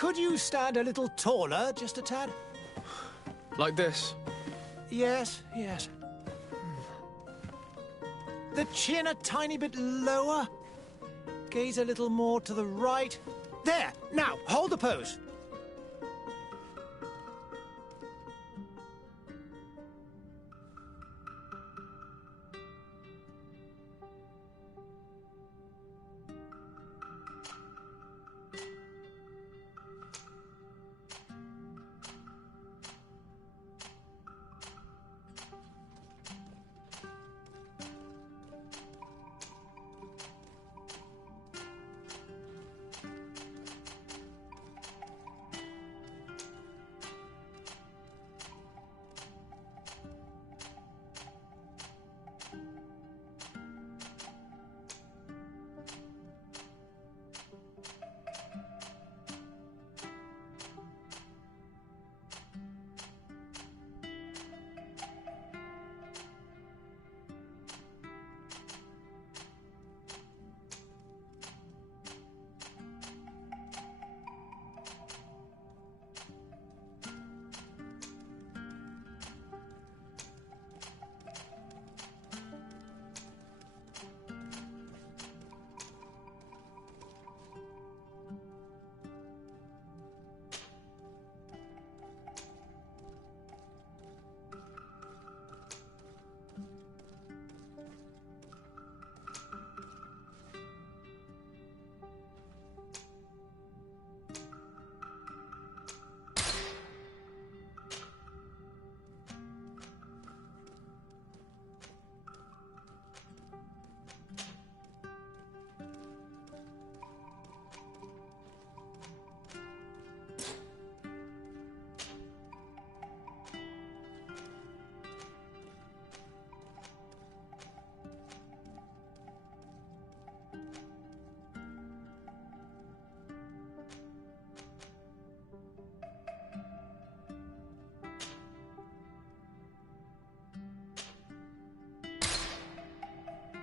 Could you stand a little taller, just a tad? Like this? Yes, yes. The chin a tiny bit lower. Gaze a little more to the right. There! Now, hold the pose.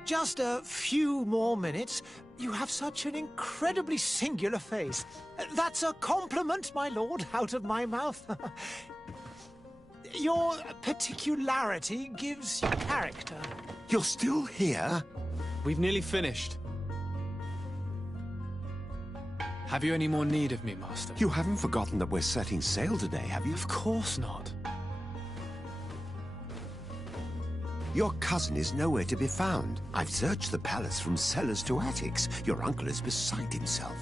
Just a few more minutes. You have such an incredibly singular face. That's a compliment, my lord, out of my mouth. Your particularity gives you character. You're still here? We've nearly finished. Have you any more need of me, Master? You haven't forgotten that we're setting sail today, have you? Of course not. Your cousin is nowhere to be found. I've searched the palace from cellars to attics. Your uncle is beside himself.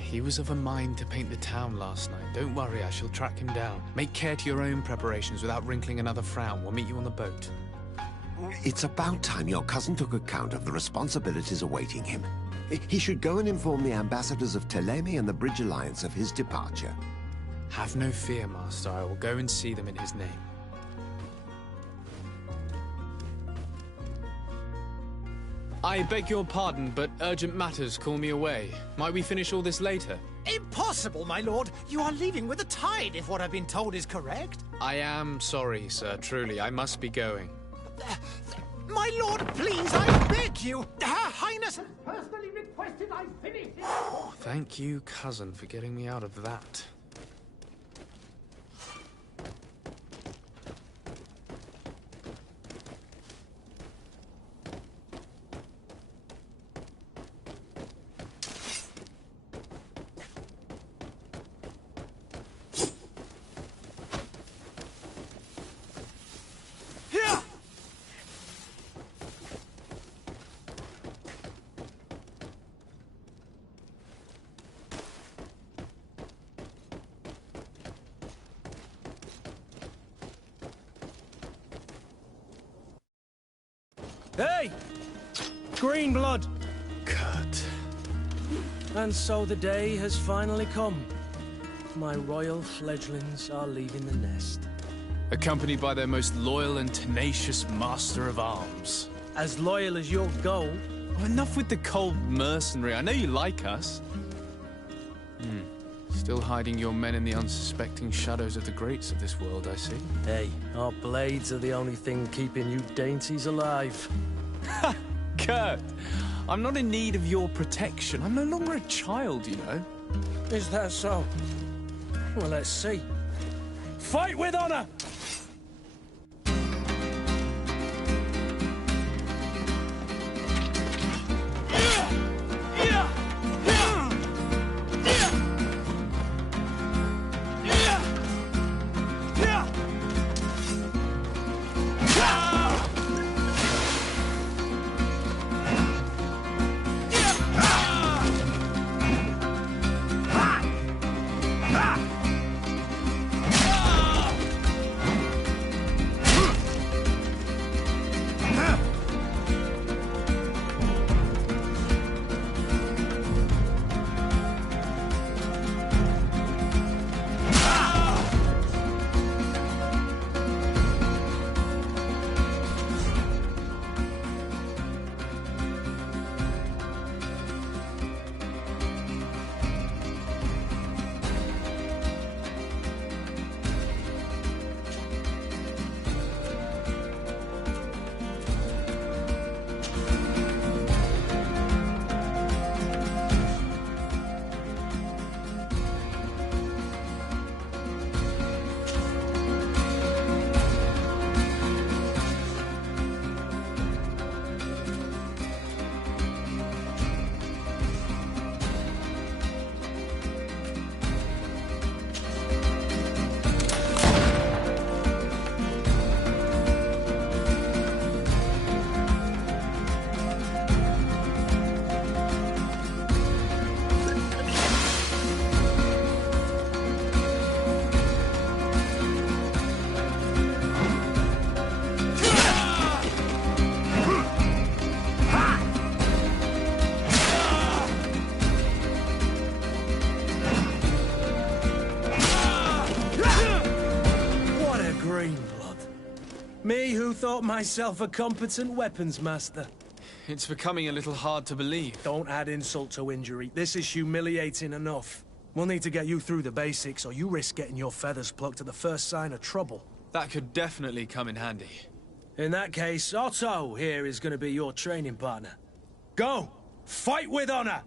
He was of a mind to paint the town last night. Don't worry, I shall track him down. Make care to your own preparations without wrinkling another frown. We'll meet you on the boat. It's about time your cousin took account of the responsibilities awaiting him. He should go and inform the ambassadors of Telemi and the Bridge Alliance of his departure. Have no fear, Master. I will go and see them in his name. I beg your pardon, but urgent matters call me away. Might we finish all this later? Impossible, my lord. You are leaving with the tide, if what I've been told is correct. I am sorry, sir. Truly, I must be going. My lord, please, I beg you. Her Highness has personally requested I finish it. Oh, thank you, cousin, for getting me out of that. Hey! Green blood! Kurt. And so the day has finally come. My royal fledglings are leaving the nest. Accompanied by their most loyal and tenacious master of arms. As loyal as your gold. Oh, enough with the cold mercenary. I know you like us. Still hiding your men in the unsuspecting shadows of the greats of this world, I see. Hey, our blades are the only thing keeping you dainties alive. Ha! Kurt, I'm not in need of your protection. I'm no longer a child, you know. Is that so? Well, let's see. Fight with honor! Me who thought myself a competent weapons master. It's becoming a little hard to believe. Don't add insult to injury. This is humiliating enough. We'll need to get you through the basics, or you risk getting your feathers plucked at the first sign of trouble. That could definitely come in handy. In that case, Otto here is going to be your training partner. Go! Fight with honor!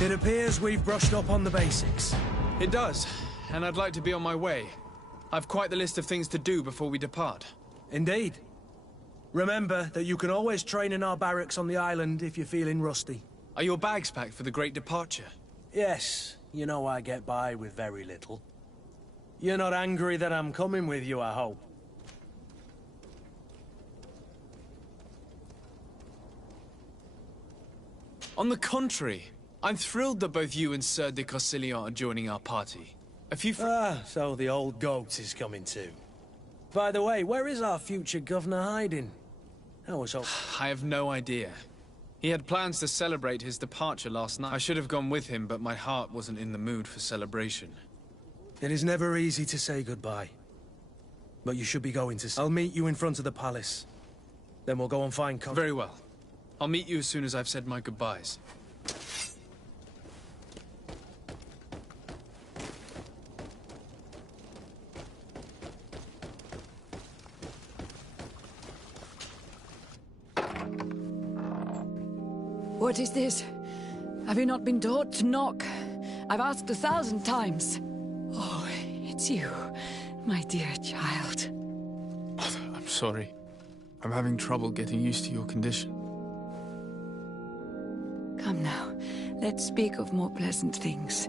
It appears we've brushed up on the basics. It does, and I'd like to be on my way. I've quite the list of things to do before we depart. Indeed. Remember that you can always train in our barracks on the island if you're feeling rusty. Are your bags packed for the great departure? Yes, you know I get by with very little. You're not angry that I'm coming with you, I hope. On the contrary, I'm thrilled that both you and Sir de Corsillon are joining our party. A few so the old goat is coming too. By the way, where is our future governor hiding? I was hoping... I have no idea. He had plans to celebrate his departure last night. I should have gone with him, but my heart wasn't in the mood for celebration. It is never easy to say goodbye. But you should be going to... I'll meet you in front of the palace. Then we'll go and find... Very well. I'll meet you as soon as I've said my goodbyes. What is this? Have you not been taught to knock? I've asked 1,000 times. Oh, it's you, my dear child. Mother, I'm sorry. I'm having trouble getting used to your condition. Come now, let's speak of more pleasant things.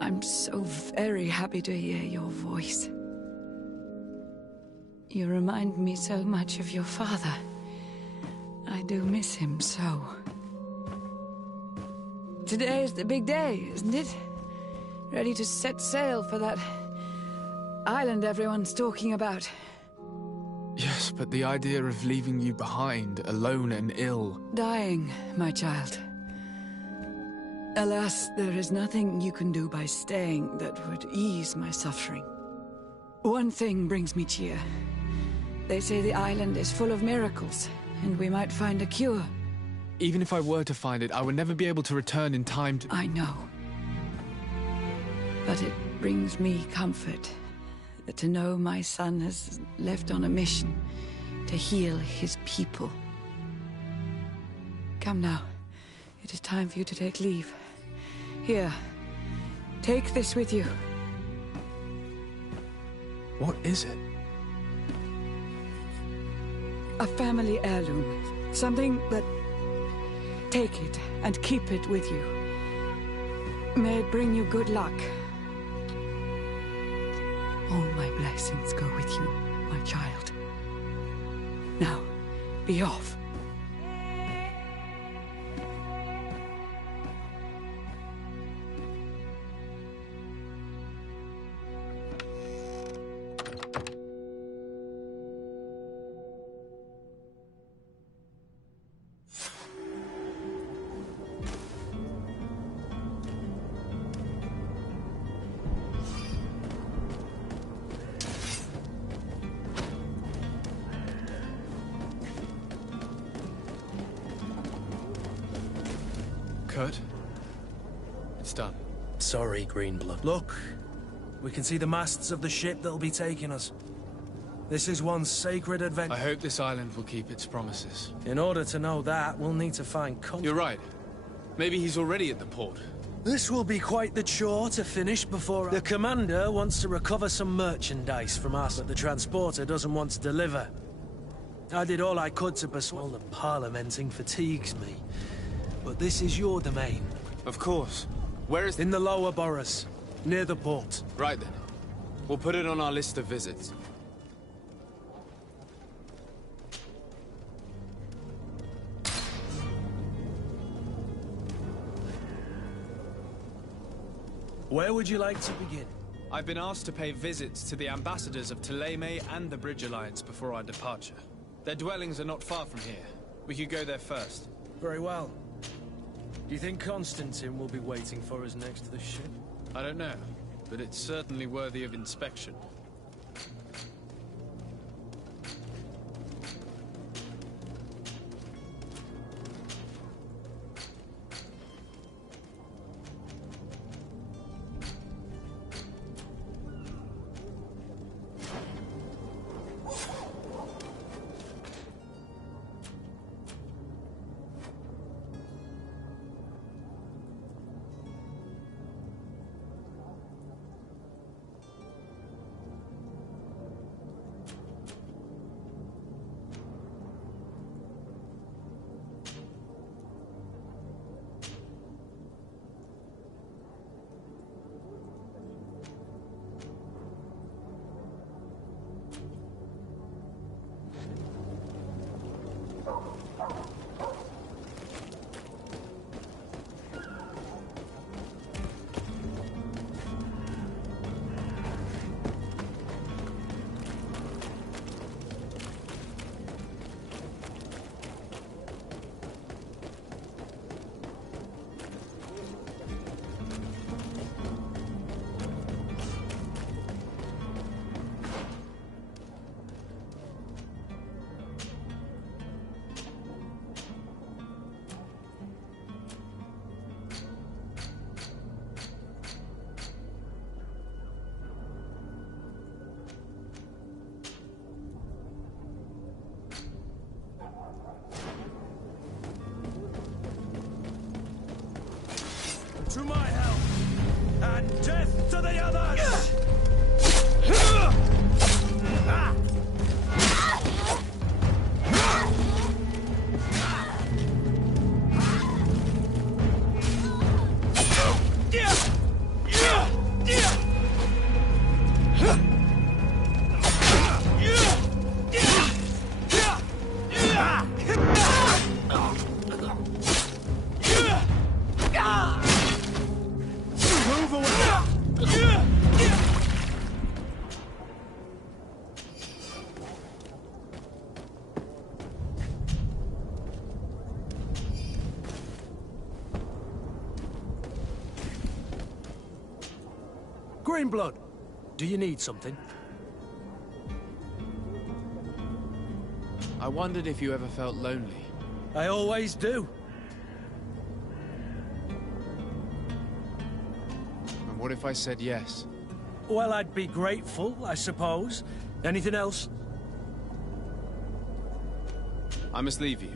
I'm so very happy to hear your voice. You remind me so much of your father. I do miss him so. Today is the big day, isn't it? Ready to set sail for that island everyone's talking about. Yes, but the idea of leaving you behind, alone and ill... Dying, my child. Alas, there is nothing you can do by staying that would ease my suffering. One thing brings me cheer. They say the island is full of miracles, and we might find a cure. Even if I were to find it, I would never be able to return in time to... I know. But it brings me comfort to know my son has left on a mission to heal his people. Come now. It is time for you to take leave. Here, take this with you. What is it? A family heirloom. Something that... Take it and keep it with you. May it bring you good luck. All my blessings go with you, my child. Now, be off. Kurt? It's done. Sorry, Greenblood. Look, we can see the masts of the ship that'll be taking us. This is one sacred adventure. I hope this island will keep its promises. In order to know that, we'll need to find You're right. Maybe he's already at the port. This will be quite the chore to finish before... The commander wants to recover some merchandise from us, but the transporter doesn't want to deliver. I did all I could to persuade... The parliamenting fatigues me. But this is your domain. Of course. Where is... In the lower boroughs, near the port. Right then. We'll put it on our list of visits. Where would you like to begin? I've been asked to pay visits to the ambassadors of Thélème and the Bridge Alliance before our departure. Their dwellings are not far from here. We could go there first. Very well. Do you think Constantine will be waiting for us next to the ship? I don't know, but it's certainly worthy of inspection. To my help! And death to the others! Greenblood, do you need something? I wondered if you ever felt lonely. I always do. And what if I said yes? Well, I'd be grateful, I suppose. Anything else? I must leave you.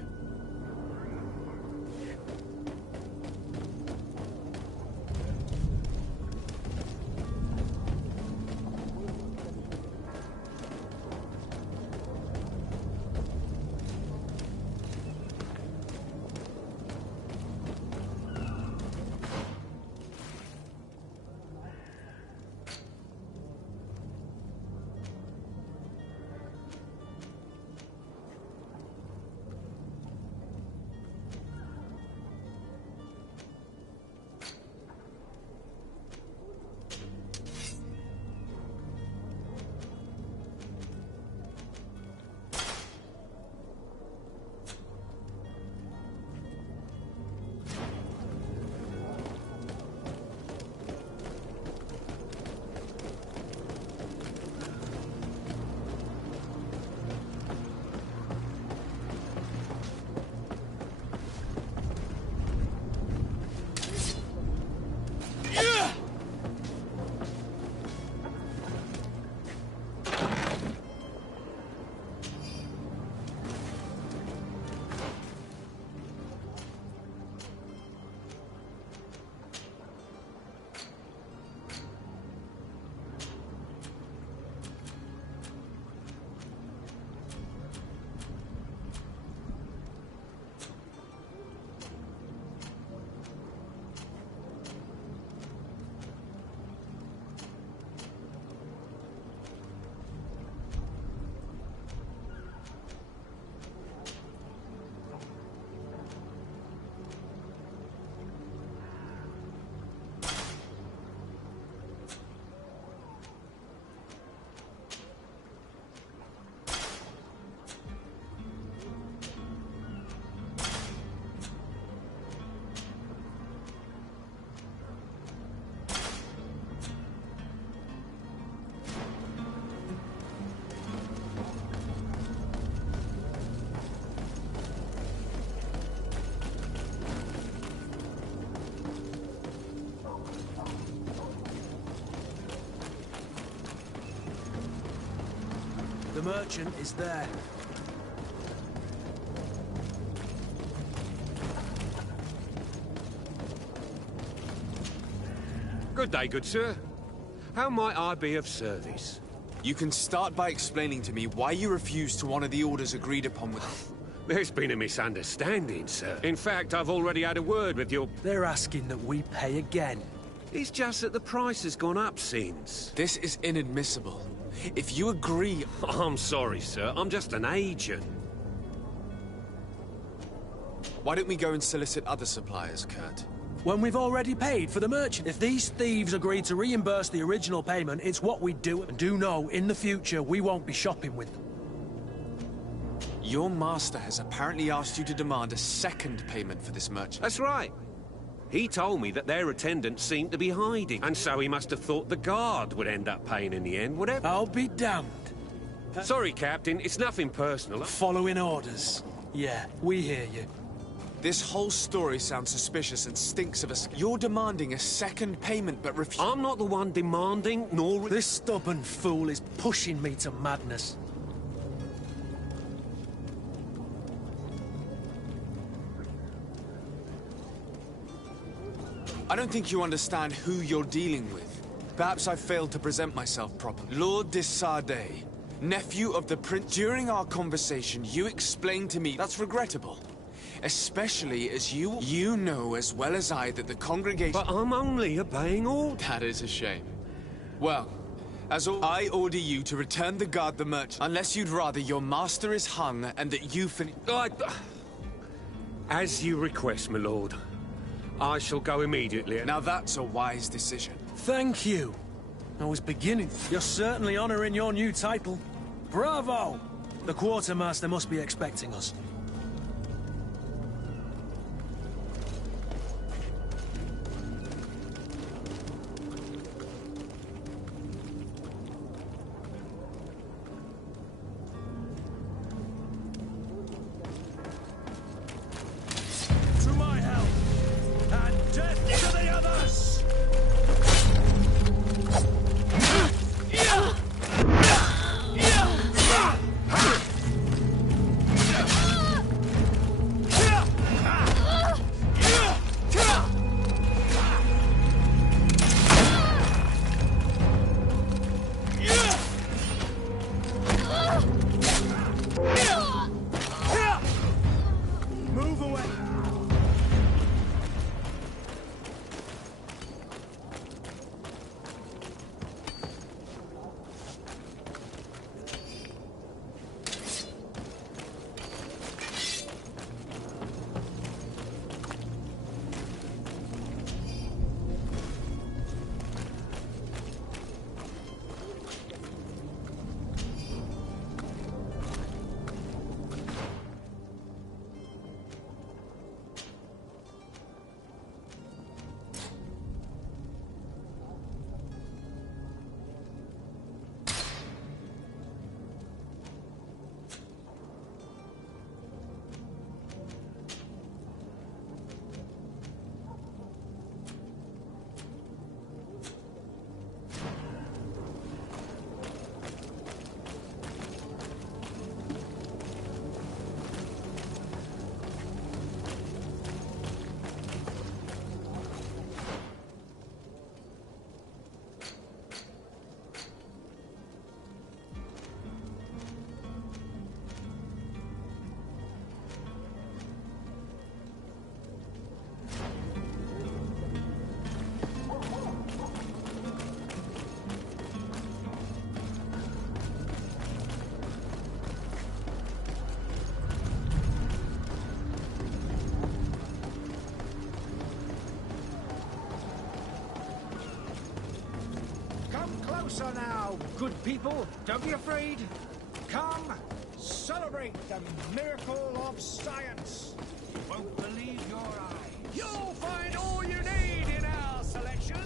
The merchant is there. Good day, good sir. How might I be of service? You can start by explaining to me why you refused to honor the orders agreed upon with... There's been a misunderstanding, sir. In fact, I've already had a word with your... They're asking that we pay again. It's just that the price has gone up since. This is inadmissible. If you agree... I'm sorry, sir. I'm just an agent. Why don't we go and solicit other suppliers, Kurt? When we've already paid for the merchant. If these thieves agree to reimburse the original payment, it's what we do. And do know, in the future, we won't be shopping with them. Your master has apparently asked you to demand a second payment for this merchant. That's right. He told me that their attendants seemed to be hiding, and so he must have thought the guard would end up paying in the end, whatever. I'll be damned. Sorry, Captain, it's nothing personal. Following orders. Yeah, we hear you. This whole story sounds suspicious and stinks of us. You're demanding a second payment, but I'm not the one demanding, nor... This stubborn fool is pushing me to madness. I don't think you understand who you're dealing with. Perhaps I failed to present myself properly. Lord de Sardet, nephew of the Prince. During our conversation, you explained to me that's regrettable. Especially as you know as well as I that the congregation... But I'm only obeying orders. That is a shame. Well, I order you to return the guard the merchant, unless you'd rather your master is hung and that you As you request, my lord. I shall go immediately. Now that's a wise decision. Thank you. I was beginning. You're certainly honoring your new title. Bravo! The quartermaster must be expecting us. Closer now, good people. Don't be afraid. Come, celebrate the miracle of science. You won't believe your eyes. You'll find all you need in our selection.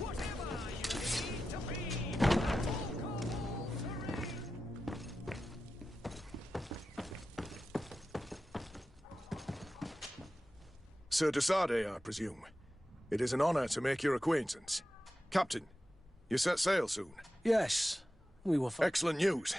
Whatever you need to be. Talk of all serene. Sir de Sardet, I presume. It is an honor to make your acquaintance. Captain, you set sail soon? Yes, we were Excellent news.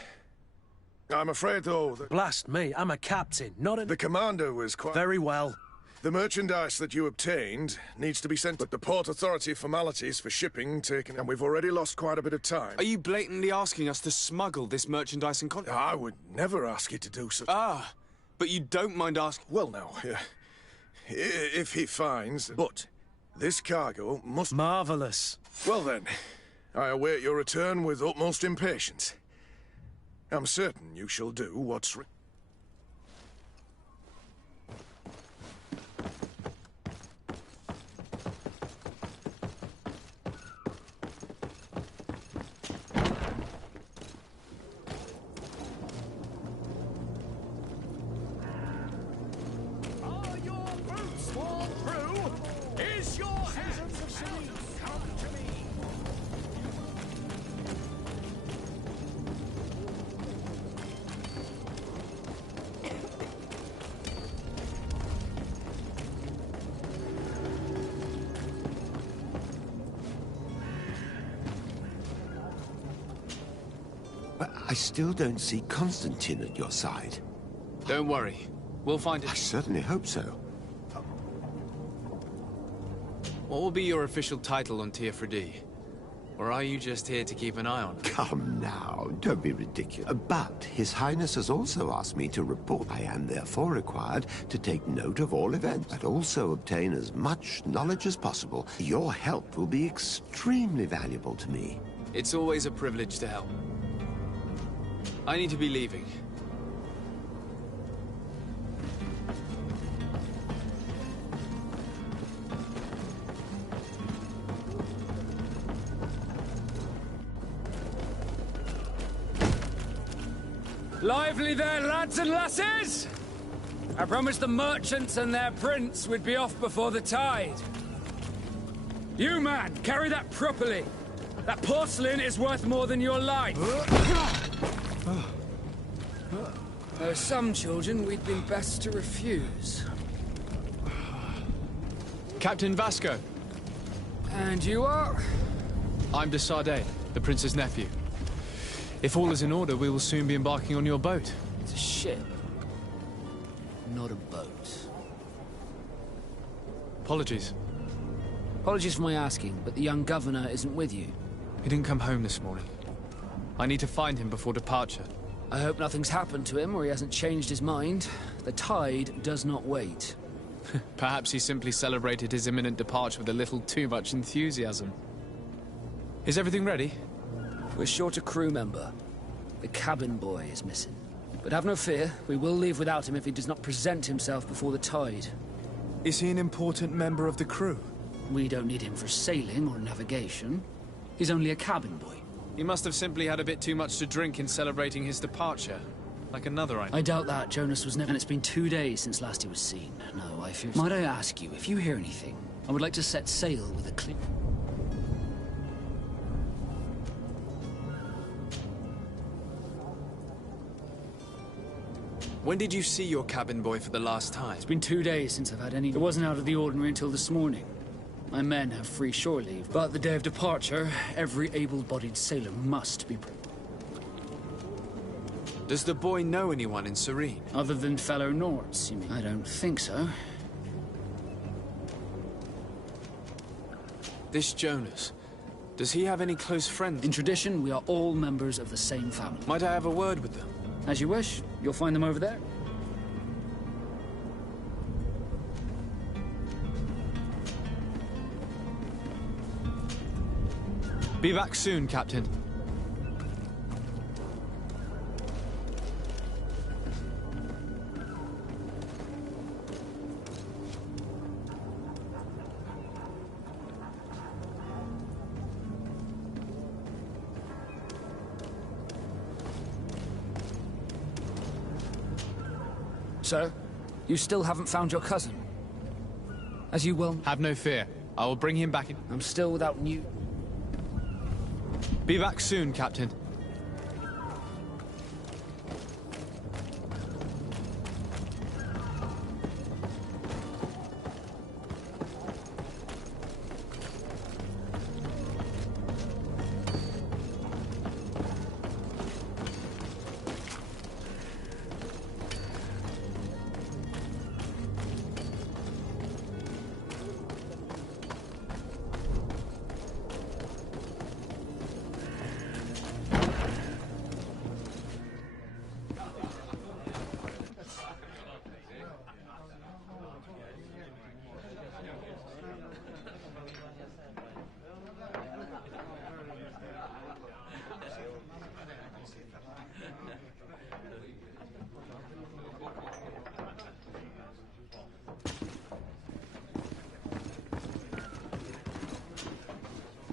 I'm afraid, though, that... Blast me, I'm a captain, not a... The commander was quite... Very well. The merchandise that you obtained needs to be sent, but the Port Authority formalities for shipping taken, and we've already lost quite a bit of time. Are you blatantly asking us to smuggle this merchandise and content? I would never ask you to do such... Ah, but you don't mind asking... Well, now, if he finds... But this cargo must... Marvelous. Well then, I await your return with utmost impatience. I'm certain you shall do what's... Are your boots worn through? Is your hands of serene? Come to me. But I still don't see Constantine at your side. Don't worry. We'll find I it. certainly hope so. What will be your official title on Teofredi? Or are you just here to keep an eye on her? Come now, don't be ridiculous. But His Highness has also asked me to report. I am therefore required to take note of all events, but also obtain as much knowledge as possible. Your help will be extremely valuable to me. It's always a privilege to help. I need to be leaving. Lively there, lads and lasses! I promised the merchants and their prince we'd be off before the tide. You, man, carry that properly. That porcelain is worth more than your life. There are some children we'd been best to refuse. Captain Vasco. And you are? I'm de Sardet, the prince's nephew. If all is in order, we will soon be embarking on your boat. It's a ship, not a boat. Apologies. Apologies for my asking, but the young governor isn't with you. He didn't come home this morning. I need to find him before departure. I hope nothing's happened to him or he hasn't changed his mind. The tide does not wait. Perhaps he simply celebrated his imminent departure with a little too much enthusiasm. Is everything ready? We're short a crew member. The cabin boy is missing. But have no fear, we will leave without him if he does not present himself before the tide. Is he an important member of the crew? We don't need him for sailing or navigation. He's only a cabin boy. He must have simply had a bit too much to drink in celebrating his departure. Like another I doubt that. Jonas was never... And it's been 2 days since last he was seen. No, I fear... Might I ask you, if you hear anything, I would like to set sail with a clear... When did you see your cabin boy for the last time? It's been 2 days since I've had any... It wasn't out of the ordinary until this morning. My men have free shore leave, but the day of departure, every able-bodied sailor must be... Does the boy know anyone in Serene? Other than fellow Nords, you mean? I don't think so. This Jonas, does he have any close friends? In tradition, we are all members of the same family. Might I have a word with them? As you wish. You'll find them over there. Be back soon, Captain. Sir, you still haven't found your cousin. As you will... Have no fear. I will bring him back in... I'm still without new... Be back soon, Captain.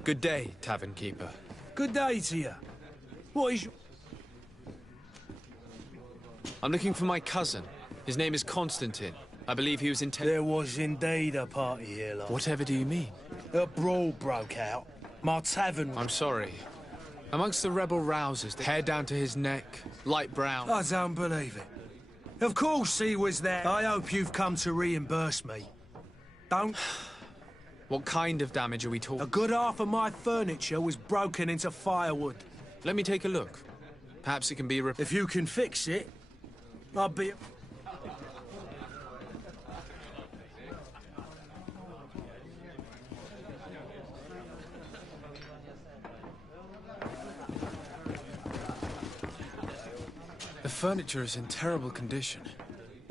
Good day, tavern keeper. Good day to you. What is... I'm looking for my cousin. His name is Constantine. I believe he was in... There was indeed a party here last... Whatever do you mean? A brawl broke out. My tavern... I'm sorry. Amongst the rebel rousers, the hair down to his neck, light brown... I don't believe it. Of course he was there. I hope you've come to reimburse me. Don't... What kind of damage are we talking? A good half of my furniture was broken into firewood. Let me take a look. Perhaps it can be If you can fix it, I'll be... furniture is in terrible condition.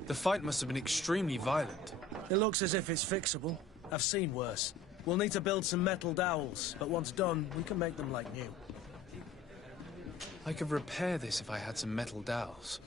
The fight must have been extremely violent. It looks as if it's fixable. I've seen worse. We'll need to build some metal dowels, but once done, we can make them like new. I could repair this if I had some metal dowels.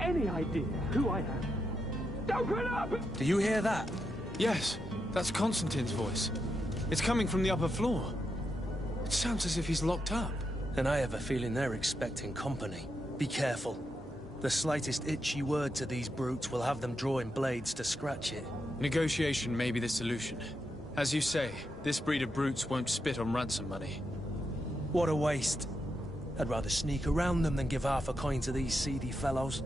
Any idea who I am? Open up! Do you hear that? Yes, that's Constantine's voice. It's coming from the upper floor. It sounds as if he's locked up. And I have a feeling they're expecting company. Be careful. The slightest itchy word to these brutes will have them drawing blades to scratch it. Negotiation may be the solution. As you say, this breed of brutes won't spit on ransom money. What a waste. I'd rather sneak around them than give half a coin to these seedy fellows.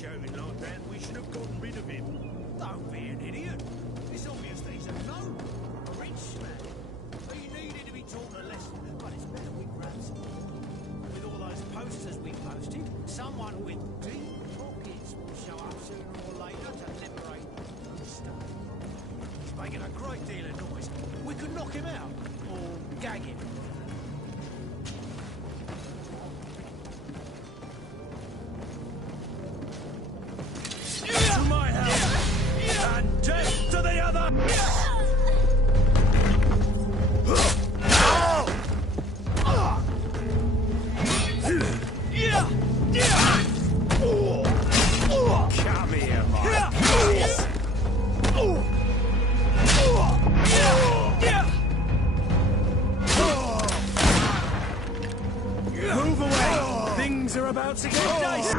Shouting like that, we should have gotten rid of him. Don't be an idiot. It's obvious that he's a gnome. A rich man. He needed to be taught a lesson, but it's better we grab some. With all those posters we posted, someone with deep pockets will show up sooner or later to liberate the state. He's making a great deal of noise. We could knock him out, or gag him. Death to the other! Come here, Mike. Move away! Things are about to get dicey!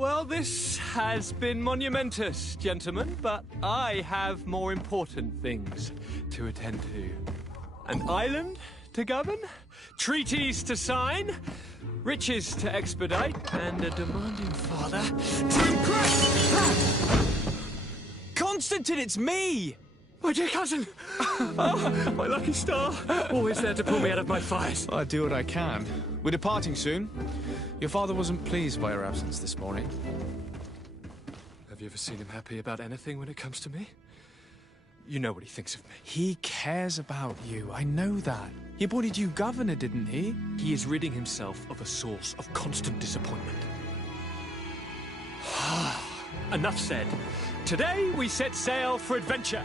Well, this has been monumentous, gentlemen, but I have more important things to attend to. An island to govern, treaties to sign, riches to expedite, and a demanding father to impress! Constantine, it's me! My dear cousin! Oh, my lucky star! Always there to pull me out of my fires. I do what I can. We're departing soon. Your father wasn't pleased by your absence this morning. Have you ever seen him happy about anything when it comes to me? You know what he thinks of me. He cares about you, I know that. He appointed you governor, didn't he? He is ridding himself of a source of constant disappointment. Enough said. Today we set sail for adventure.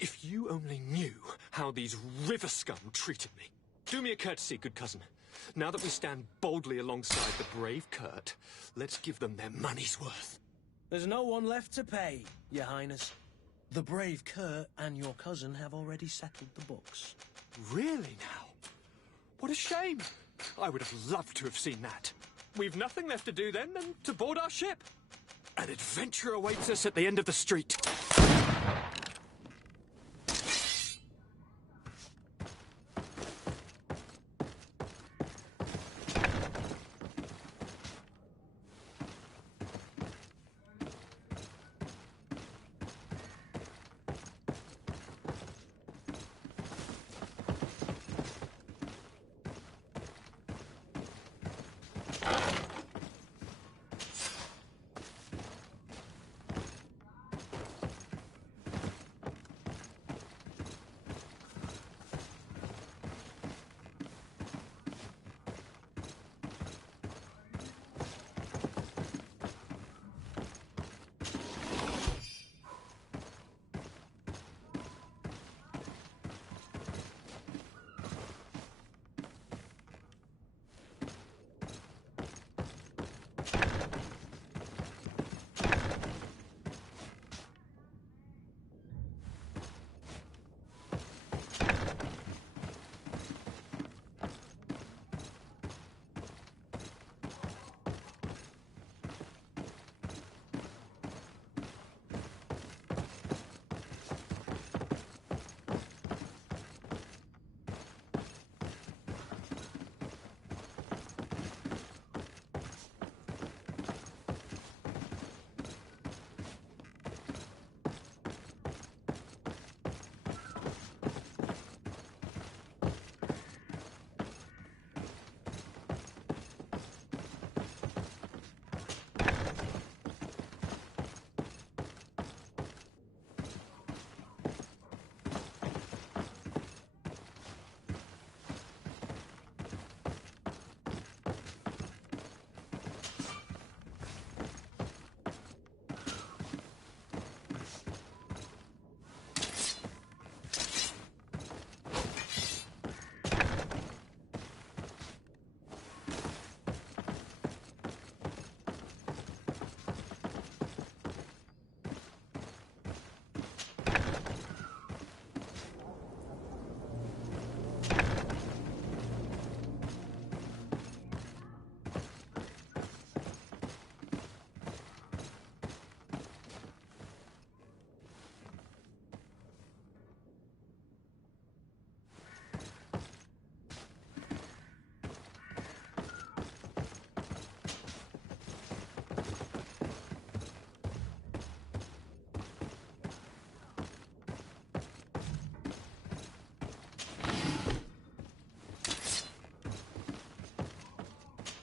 If you only knew how these river scum treated me. Do me a courtesy, good cousin. Now that we stand boldly alongside the brave Kurt, let's give them their money's worth. There's no one left to pay, Your Highness. The brave Kurt and your cousin have already settled the books. Really now? What a shame. I would have loved to have seen that. We've nothing left to do then than to board our ship. An adventure awaits us at the end of the street.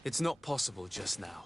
It's not possible just now.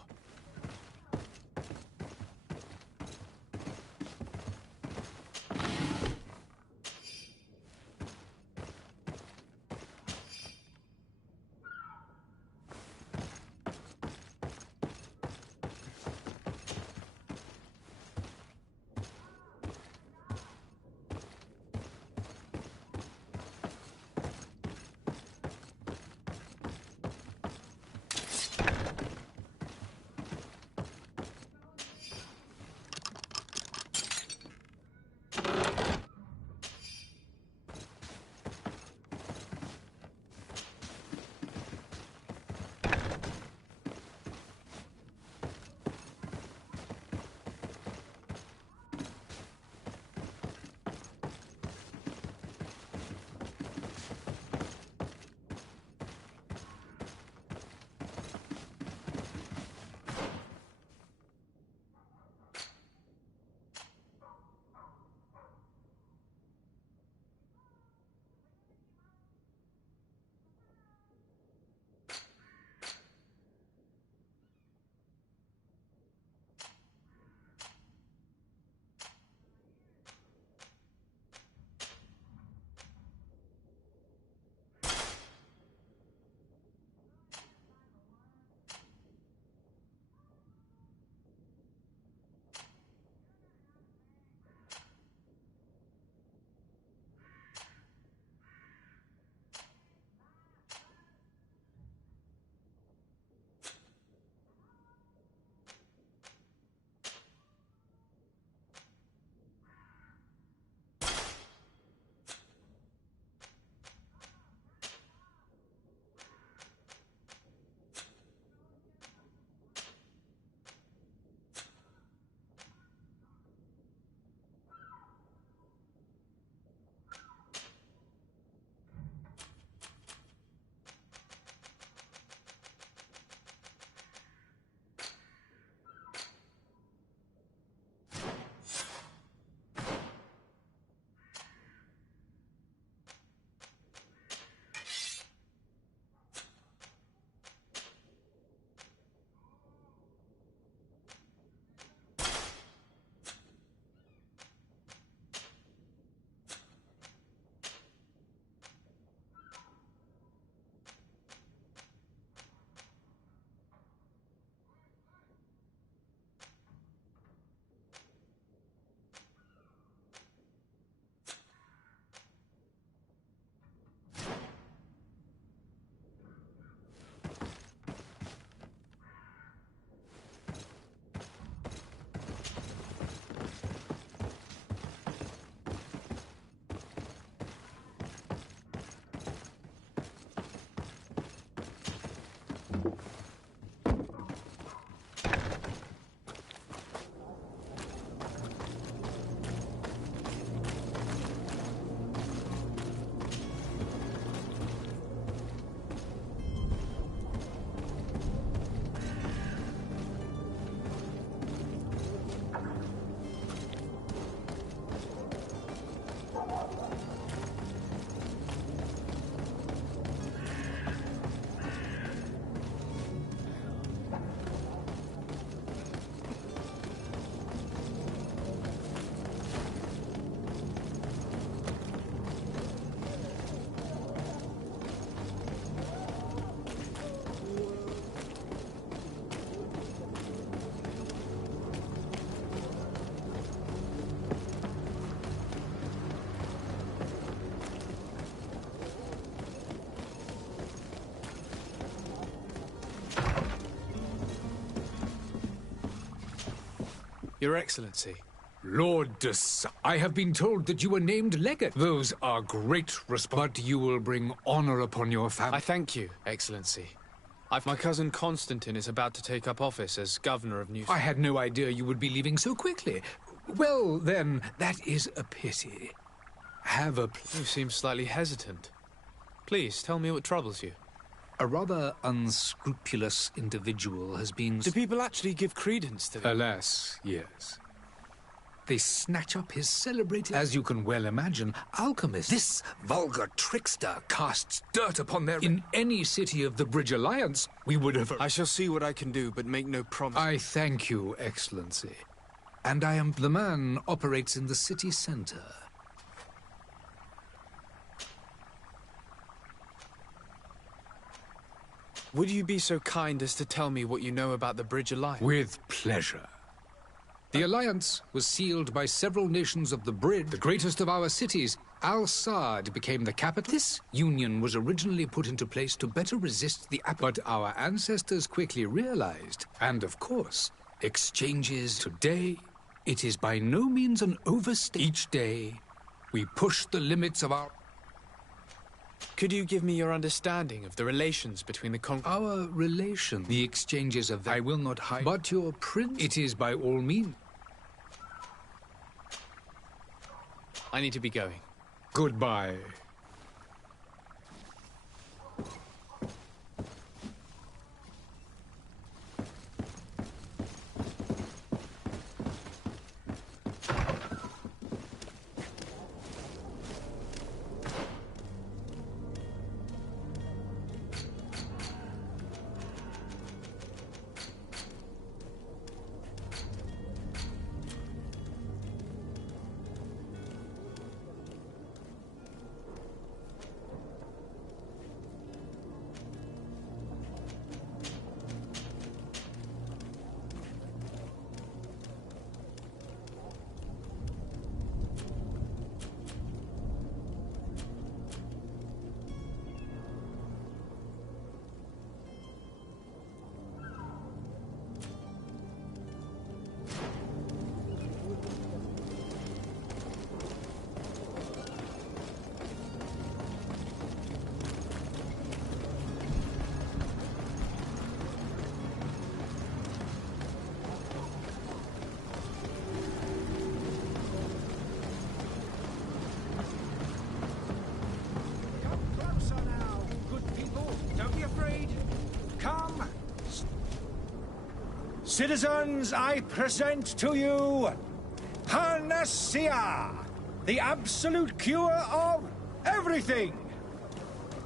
Your Excellency. Lord I have been told that you were named legate. Those are great but you will bring honor upon your family. I thank you, Excellency. My cousin Constantine is about to take up office as governor of New... I had no idea you would be leaving so quickly. Well, then, that is a pity. Have a... You seem slightly hesitant. Please, tell me what troubles you. A rather unscrupulous individual has been... Do people actually give credence to that? Alas, yes. They snatch up his celebrated... As you can well imagine, alchemists. This vulgar trickster casts dirt upon their... In any city of the Bridge Alliance, we would have... I shall see what I can do, but make no promise. I thank you, Excellency. And I am... The man operates in the city center. Would you be so kind as to tell me what you know about the Bridge Alliance? With pleasure. The alliance was sealed by several nations of the Bridge. The greatest of our cities, Al-Saad, became the capital. This union was originally put into place to better resist the... But our ancestors quickly realized, and of course, exchanges today, it is by no means an overstay. Each day, we push the limits of our... Could you give me your understanding of the relations between the Our relation, the exchanges of... I will not hide. But your prince... It is by all means... I need to be going. Goodbye. Citizens, I present to you Panacea, the absolute cure of everything.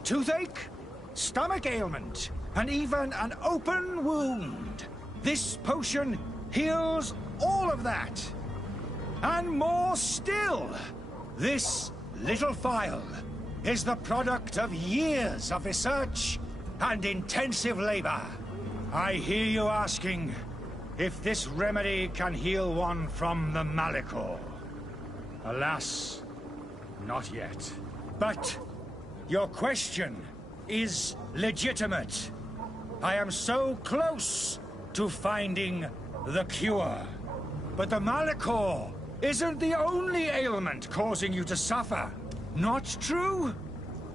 Toothache, stomach ailment, and even an open wound. This potion heals all of that. And more still. This little phial is the product of years of research and intensive labor. I hear you asking if this remedy can heal one from the Malachor. Alas, not yet. But your question is legitimate. I am so close to finding the cure. But the Malachor isn't the only ailment causing you to suffer. Not true?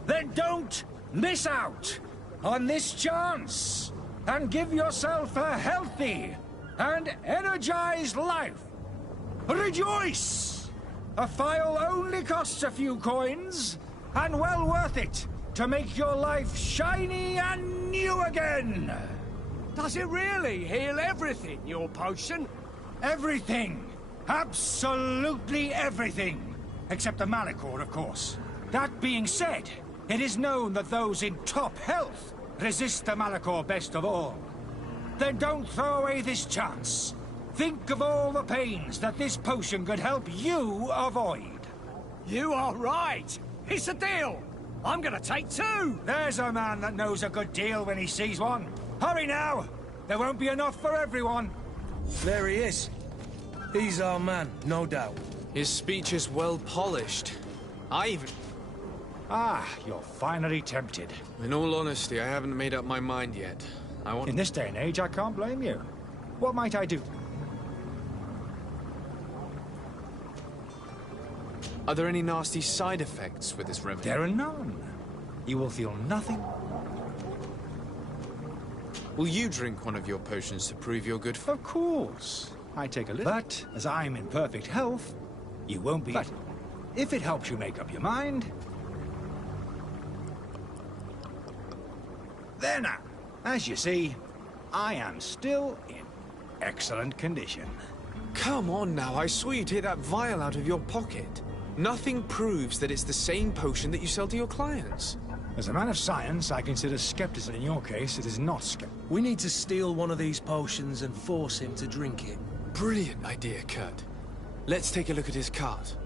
Then don't miss out on this chance and give yourself a healthy and energized life. Rejoice! A phial only costs a few coins, and well worth it to make your life shiny and new again. Does it really heal everything, your potion? Everything. Absolutely everything. Except the Malachor, of course. That being said, it is known that those in top health resist the Malachor best of all. Then don't throw away this chance. Think of all the pains that this potion could help you avoid. You are right. It's a deal. I'm gonna take two. There's a man that knows a good deal when he sees one. Hurry now. There won't be enough for everyone. There he is. He's our man, no doubt. His speech is well polished. I even... Ah, you're finally tempted. In all honesty, I haven't made up my mind yet. In this day and age, I can't blame you. What might I do? Are there any nasty side effects with this remedy? There are none. You will feel nothing. Will you drink one of your potions to prove you're good for... Of course. I take a little. But, as I'm in perfect health, you won't be... But, if it helps you make up your mind... There now. As you see, I am still in excellent condition. Come on now, I swore you'd take that vial out of your pocket. Nothing proves that it's the same potion that you sell to your clients. As a man of science, I consider skepticism. In your case, it is not skepticism. We need to steal one of these potions and force him to drink it. Brilliant idea, Kurt. Let's take a look at his cart.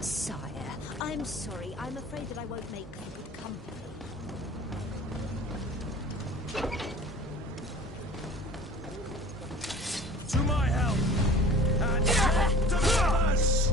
Sire, I'm sorry. I'm afraid that I won't make good company. To my help! And death to us!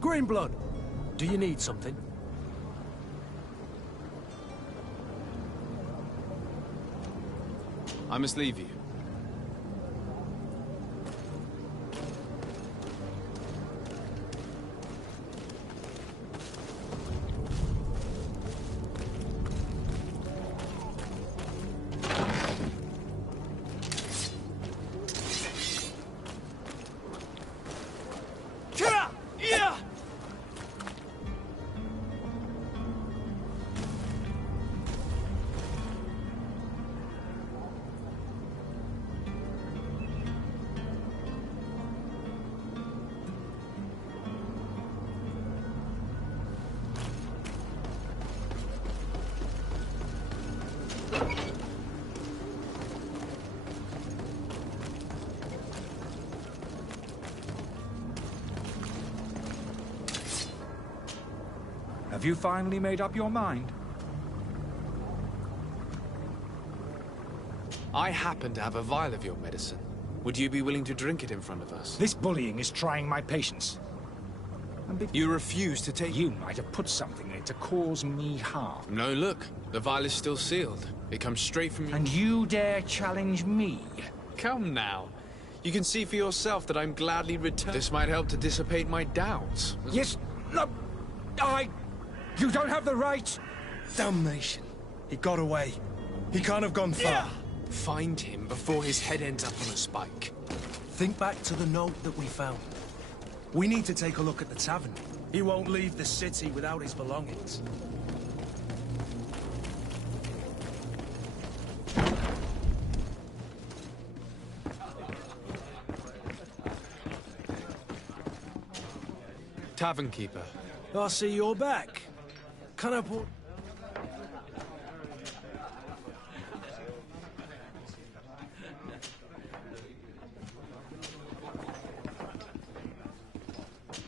Greenblood, do you need something? I must leave you. Have you finally made up your mind? I happen to have a vial of your medicine. Would you be willing to drink it in front of us? This bullying is trying my patience. You refuse to take... You might have put something in it to cause me harm. No, look. The vial is still sealed. It comes straight from you. And you dare challenge me? Come now. You can see for yourself that I'm gladly returned. This might help to dissipate my doubts. Yes, no, You don't have the right! Damnation. He got away. He can't have gone far. Yeah. Find him before his head ends up on a spike. Think back to the note that we found. We need to take a look at the tavern. He won't leave the city without his belongings. Tavern keeper. I see you're back. Can I put...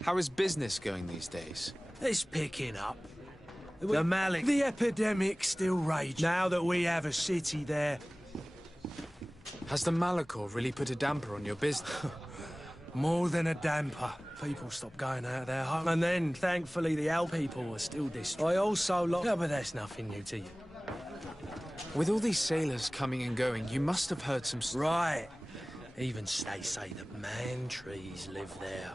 How is business going these days? It's picking up. The epidemic still rages. Now that we have a city there. Has the Malachor really put a damper on your business? More than a damper. People stopped going out of their home, and then, thankfully, the owl people were still destroyed. I also lost... Yeah, but that's nothing new to you. With all these sailors coming and going, you must have heard some... Right. Even they say that man-trees live there.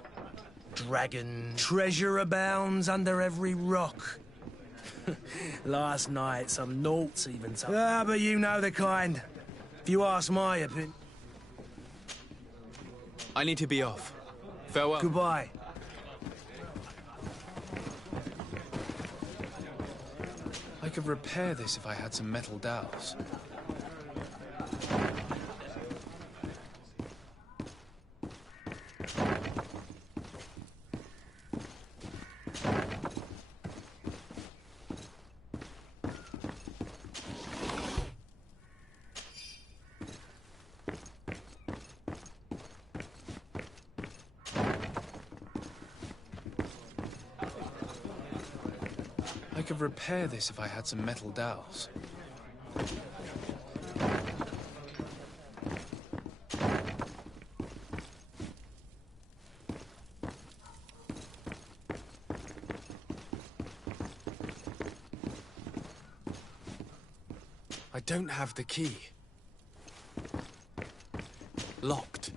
Dragon treasure abounds under every rock. Last night, some naughts even told... Ah, but you know the kind. If you ask my opinion... I need to be off. Farewell. Goodbye. I could repair this if I had some metal dowels. I could repair this if I had some metal dowels. I don't have the key. Locked.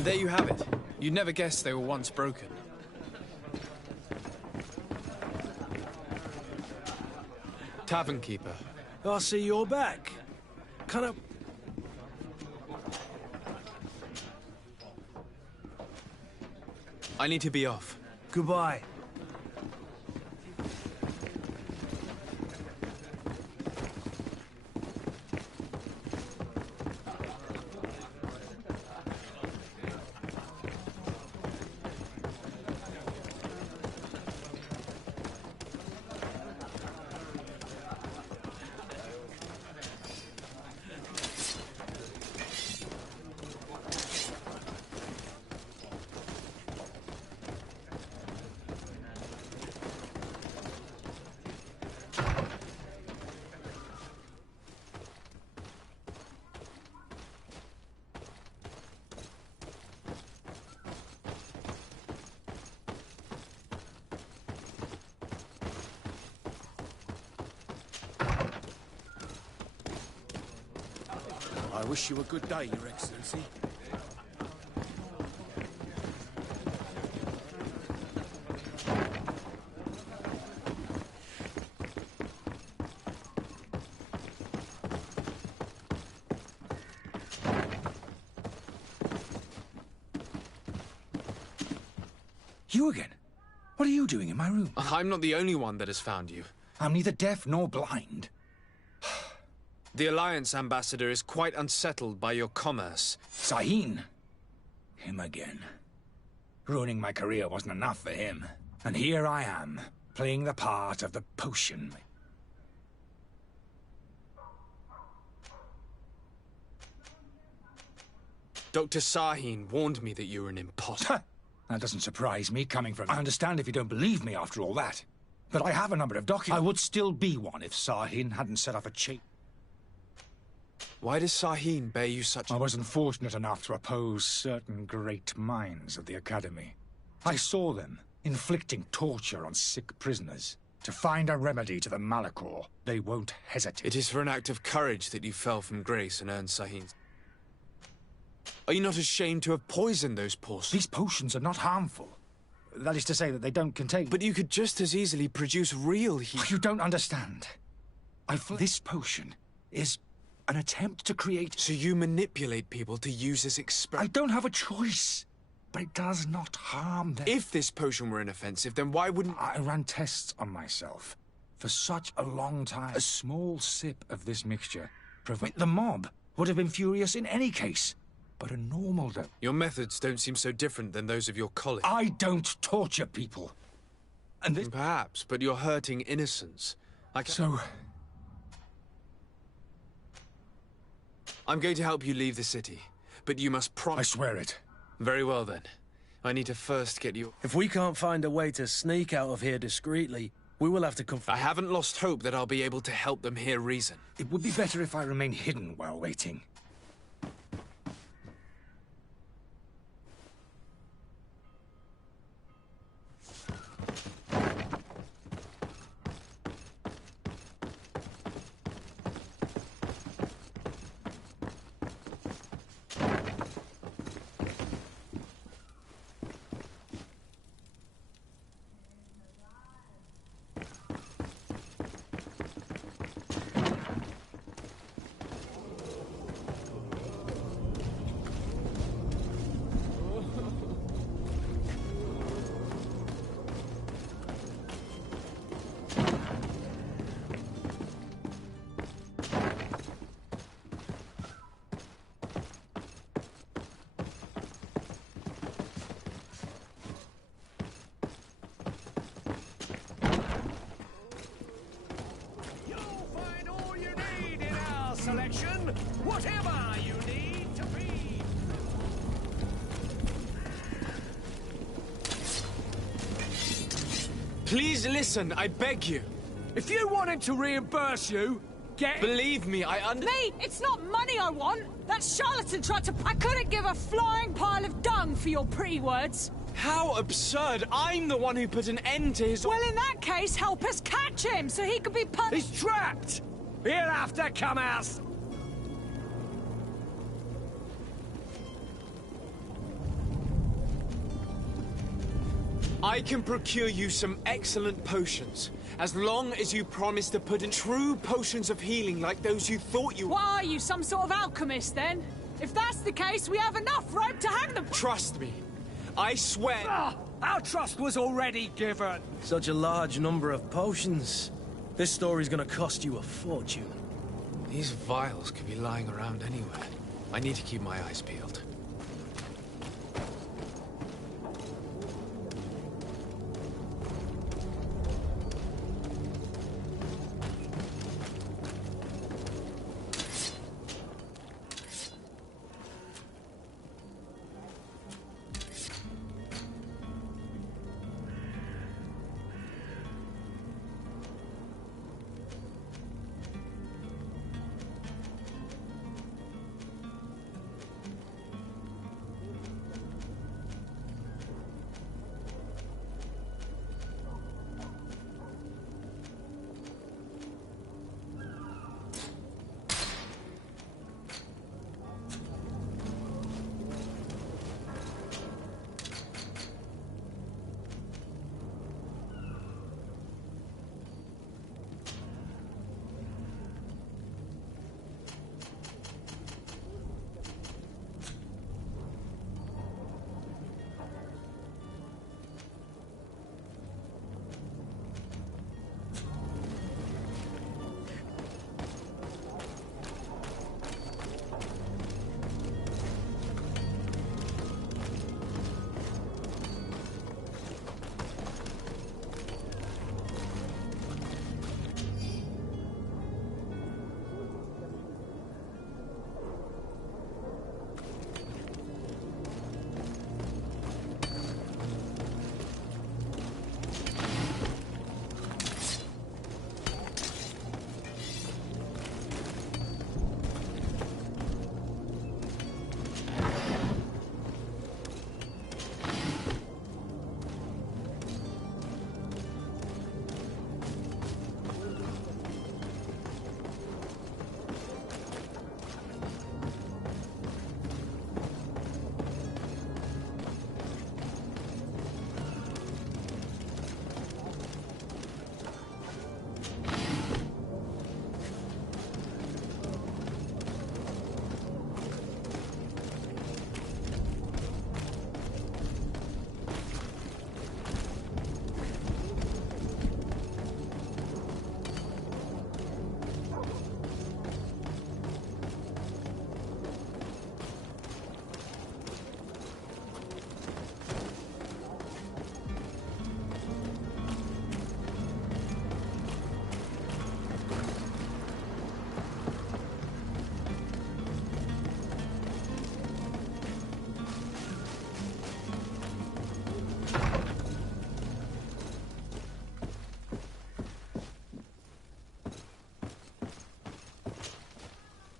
And there you have it. You'd never guess they were once broken. Tavern keeper. I see you're back. Kind of... I need to be off. Goodbye. I wish you a good day, Your Excellency. You again? What are you doing in my room? I'm not the only one that has found you. I'm neither deaf nor blind. The Alliance ambassador is quite unsettled by your commerce. Sahin. Him again. Ruining my career wasn't enough for him. And here I am, playing the part of the potion. Dr. Sahin warned me that you were an imposter. That doesn't surprise me, coming from... I understand if you don't believe me after all that. But I have a number of documents. I would still be one if Sahin hadn't set up a cheat. Why does Sahin bear you such... I wasn't fortunate enough to oppose certain great minds of the Academy. I saw them inflicting torture on sick prisoners. To find a remedy to the Malachor, they won't hesitate. It is for an act of courage that you fell from grace and earned Sahin's... Are you not ashamed to have poisoned those potions? These potions are not harmful. That is to say that they don't contain... But you could just as easily produce real heat. You don't understand. This potion is an attempt to create... So you manipulate people to use as I don't have a choice. But it does not harm them. If this potion were inoffensive, then why wouldn't... I ran tests on myself. For such a long time, a small sip of this mixture... The mob would have been furious in any case. But a normal dose... Your methods don't seem so different than those of your colleagues. I don't torture people. And this... Perhaps, but you're hurting innocents. So... I'm going to help you leave the city, but you must promise... I swear it. Very well, then. I need to first get you... If we can't find a way to sneak out of here discreetly, we will have to confront... I haven't lost hope that I'll be able to help them hear reason. It would be better if I remain hidden while waiting. Selection, whatever you need to be. Please listen, I beg you. If you wanted to reimburse you, Believe me, Me! It's not money I want! That charlatan tried to... I couldn't give a flying pile of dung for your pretty words. How absurd! I'm the one who put an end to his... Well, in that case, help us catch him so he could be put... He's trapped! He'll have to come out! I can procure you some excellent potions, as long as you promise to put in true potions of healing like those you thought you... What are you, some sort of alchemist, then? If that's the case, we have enough rope to hang them... Trust me. I swear... Our trust was already given. Such a large number of potions. This story's gonna cost you a fortune. These vials could be lying around anywhere. I need to keep my eyes peeled.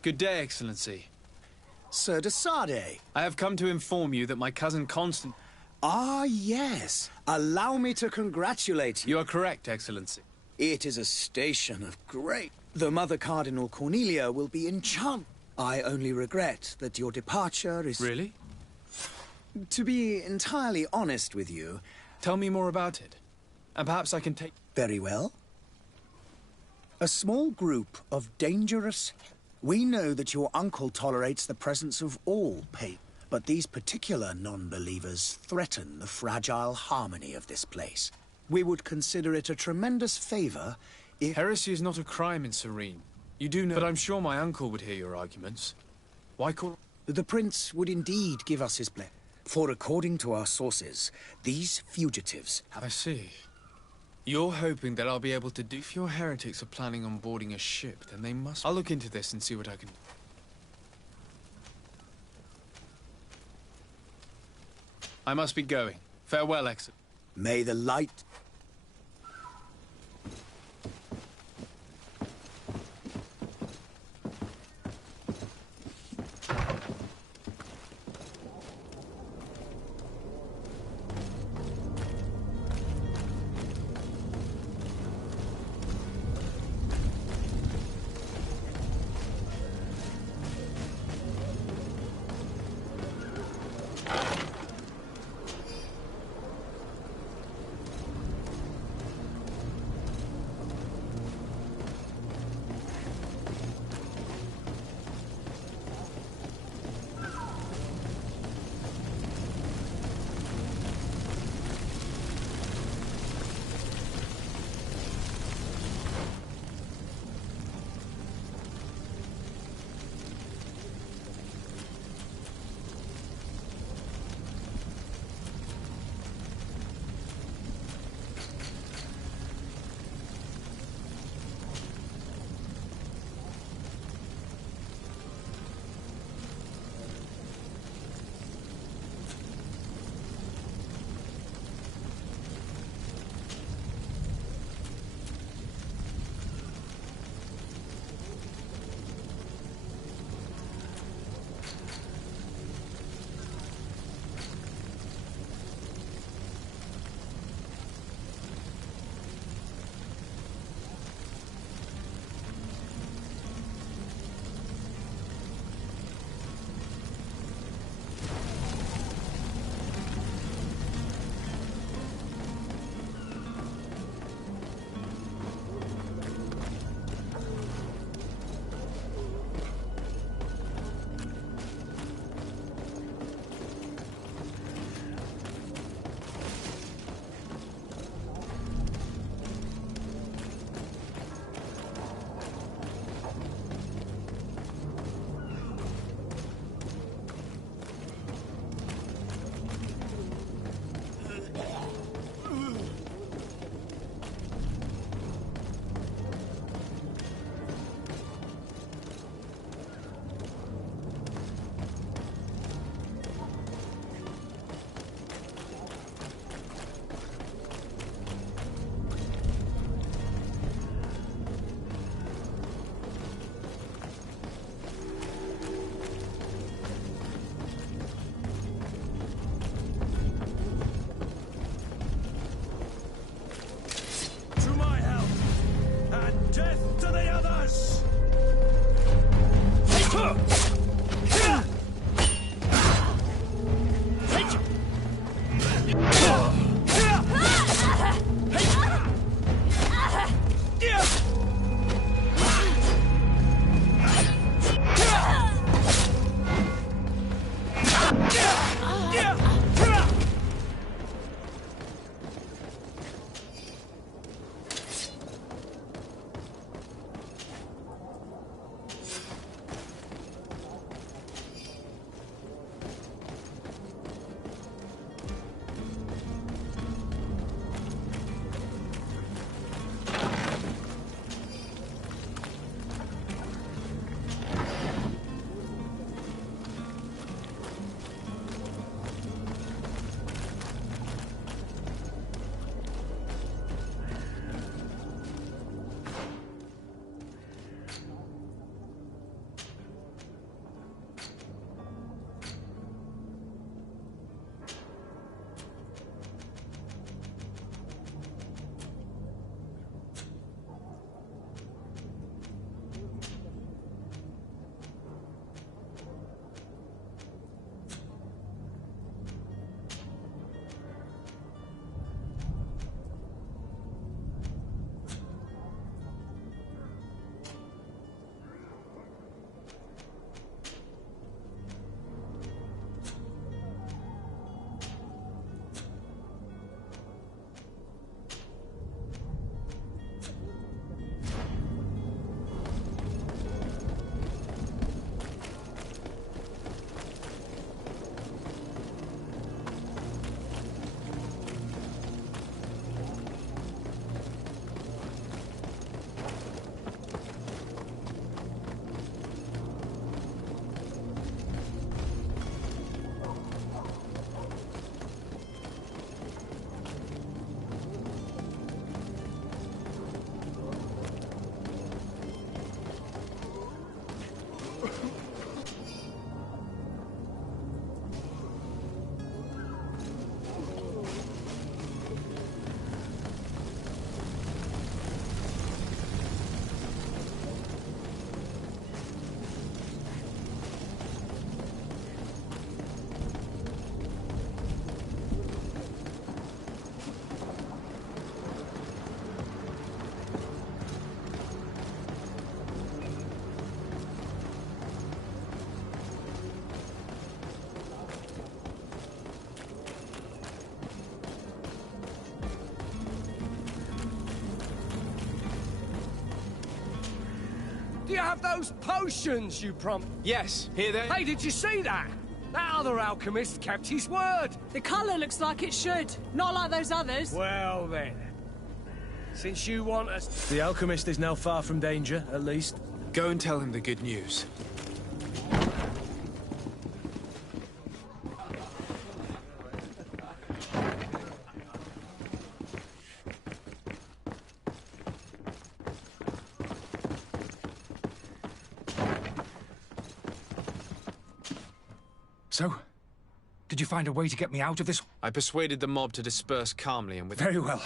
Good day, Excellency. Sir de Sardet. I have come to inform you that my cousin Constant... Ah, yes. Allow me to congratulate you. You are correct, Excellency. It is a station of great... The Mother Cardinal Cornelia will be enchanted. I only regret that your departure is... Really? To be entirely honest with you... Tell me more about it. And perhaps I can take... Very well. A small group of dangerous... We know that your uncle tolerates the presence of all pagans, but these particular non-believers threaten the fragile harmony of this place. We would consider it a tremendous favor if... Heresy is not a crime in Serene. You do know... But I'm sure my uncle would hear your arguments. Why call... The Prince would indeed give us his blessing. For according to our sources, these fugitives have... I see. You're hoping that I'll be able to do... If your heretics are planning on boarding a ship, then they must... I'll look into this and see what I can do. I must be going. Farewell, Exit. May the light... Do you have those potions you Yes, here they... Hey, did you see that? That other alchemist kept his word. The colour looks like it should. Not like those others. Well then. Since you want us... The alchemist is now far from danger, at least. Go and tell him the good news. So, did you find a way to get me out of this? I persuaded the mob to disperse calmly and with... Very well.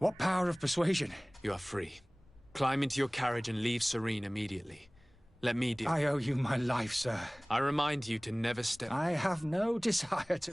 What power of persuasion? You are free. Climb into your carriage and leave Serene immediately. Let me deal... I owe you my life, sir. I remind you to never step... I have no desire to...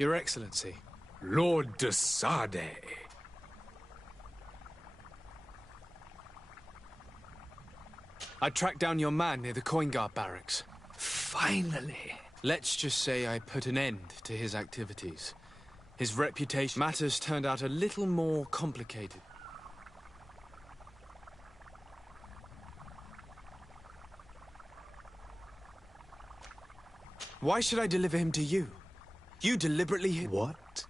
Your Excellency. Lord de Sade. I tracked down your man near the coin guard barracks. Finally. Let's just say I put an end to his activities. His reputation... Matters turned out a little more complicated. Why should I deliver him to you? You deliberately hid... What?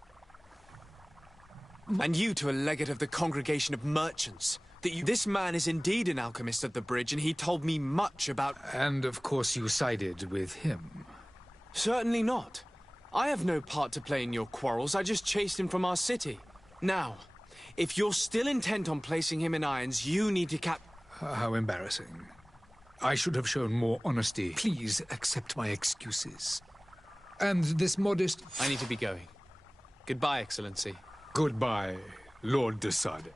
And you to a legate of the Congregation of Merchants. This man is indeed an alchemist at the bridge, and he told me much about... And of course you sided with him. Certainly not. I have no part to play in your quarrels. I just chased him from our city. Now, if you're still intent on placing him in irons, you need to How embarrassing. I should have shown more honesty. Please accept my excuses. And this modest... I need to be going. Goodbye, Excellency. Goodbye, Lord de Sade.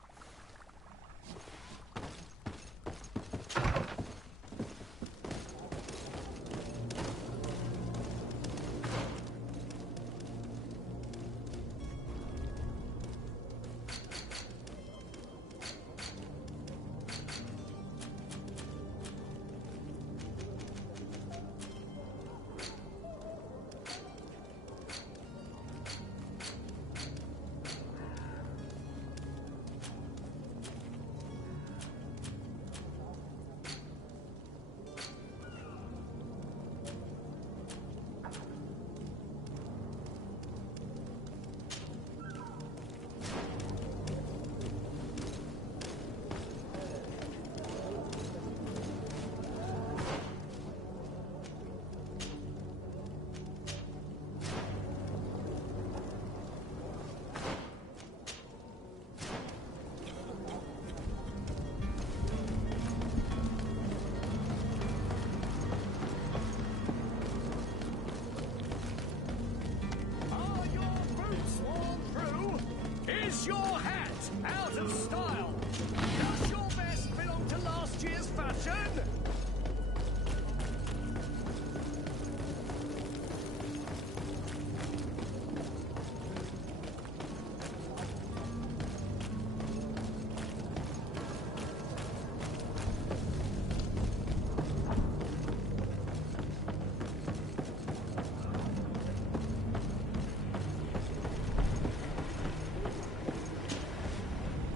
Your hat out of style. Does your vest belong to last year's fashion?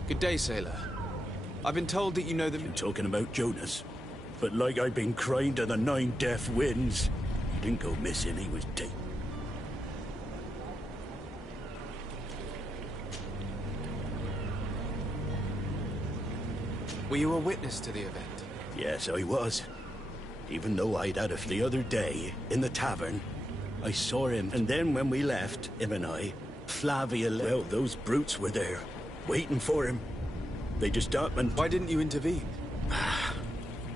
Good day, sailor. I've been told that you know the... You're talking about Jonas. But like I've been crying to the 9 deaf winds, he didn't go missing, he was dead. Were you a witness to the event? Yes, I was. Even though I'd had the other day, in the tavern, I saw him. And then when we left, him and I, Flavia... Well, those brutes were there, waiting for him. They just stopped and... Why didn't you intervene?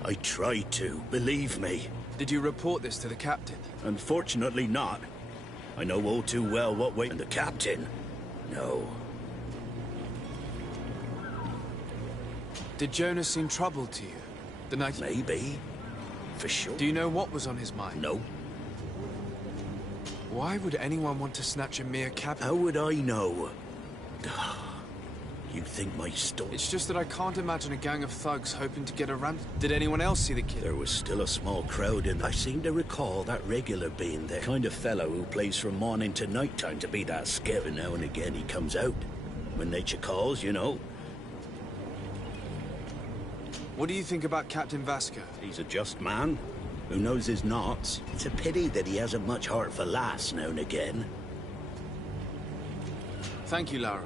I tried to, believe me. Did you report this to the captain? Unfortunately not. I know all too well what way... And the captain? No. Did Jonas seem troubled to you? The night... Maybe. for sure. Do you know what was on his mind? No. Why would anyone want to snatch a mere cabin? How would I know? You think my story... It's just that I can't imagine a gang of thugs hoping to get a ransom. Did anyone else see the kid? There was still a small crowd, and I seem to recall that regular being there. Kind of fellow who plays from morning to night time to be that scared. And now and again he comes out. When nature calls, you know. What do you think about Captain Vasco? He's a just man who knows his knots. It's a pity that he hasn't much heart for lass now and again. Thank you, Lara.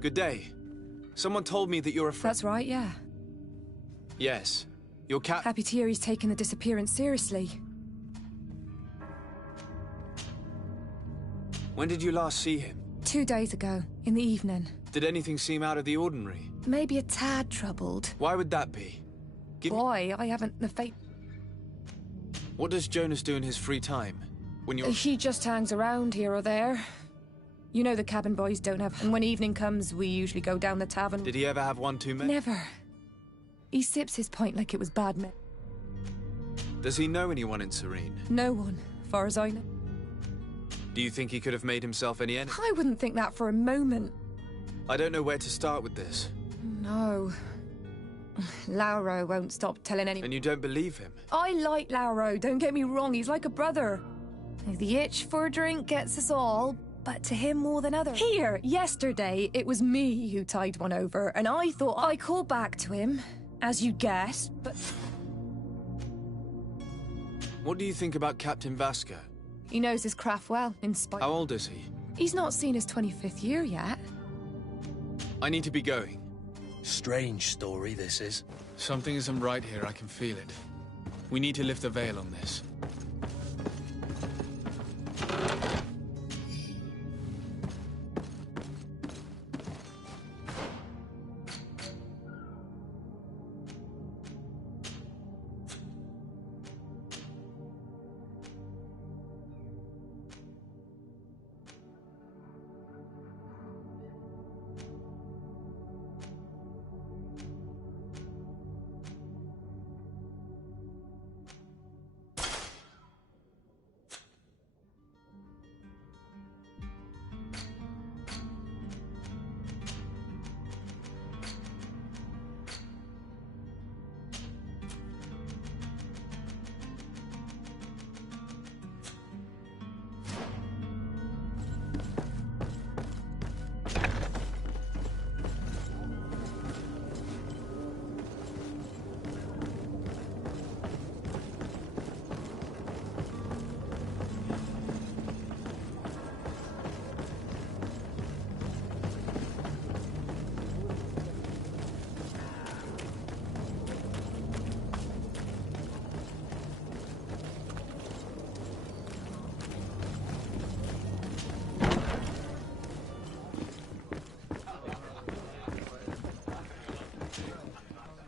Good day. Someone told me that you're a friend. That's right, yeah. Yes. Your cat... Happy to hear he's taken the disappearance seriously. When did you last see him? 2 days ago, in the evening. Did anything seem out of the ordinary? Maybe a tad troubled. Why would that be? Boy, I haven't the fate... What does Jonas do in his free time? When you're... He just hangs around here or there. You know the cabin boys don't have... And when evening comes, we usually go down the tavern. Did he ever have one too many? Never. He sips his pint like it was bad men. Does he know anyone in Serene? No one, far as I know. Do you think he could have made himself any enemy? I wouldn't think that for a moment. I don't know where to start with this. No. Lauro won't stop telling anyone. And you don't believe him? I like Lauro, don't get me wrong, he's like a brother. The itch for a drink gets us all, but to him more than others. Here, yesterday, it was me who tied one over, and I thought I called back to him, as you guessed, but... What do you think about Captain Vasco? He knows his craft well, in spite... How old is he? He's not seen his 25th year yet. I need to be going. Strange story, this is. Something isn't right here, I can feel it. We need to lift the veil on this.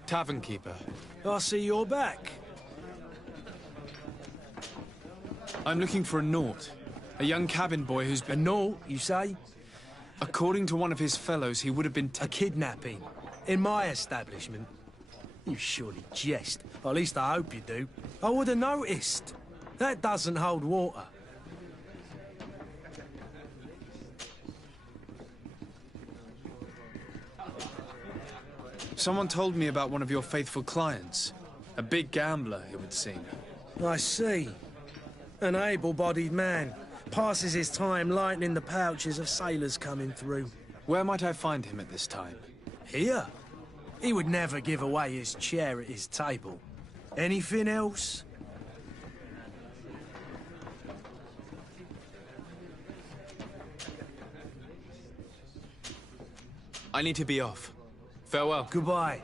Tavern keeper. I see you're back. I'm looking for a Naut. A young cabin boy who's been... A Naut, you say? According to one of his fellows, he would have been... A kidnapping? In my establishment? You surely jest. Or at least I hope you do. I would have noticed. That doesn't hold water. Someone told me about one of your faithful clients. A big gambler, it would seem. I see. An able-bodied man. Passes his time lightening the pouches of sailors coming through. Where might I find him at this time? Here? He would never give away his chair at his table. Anything else? I need to be off. Farewell. Goodbye.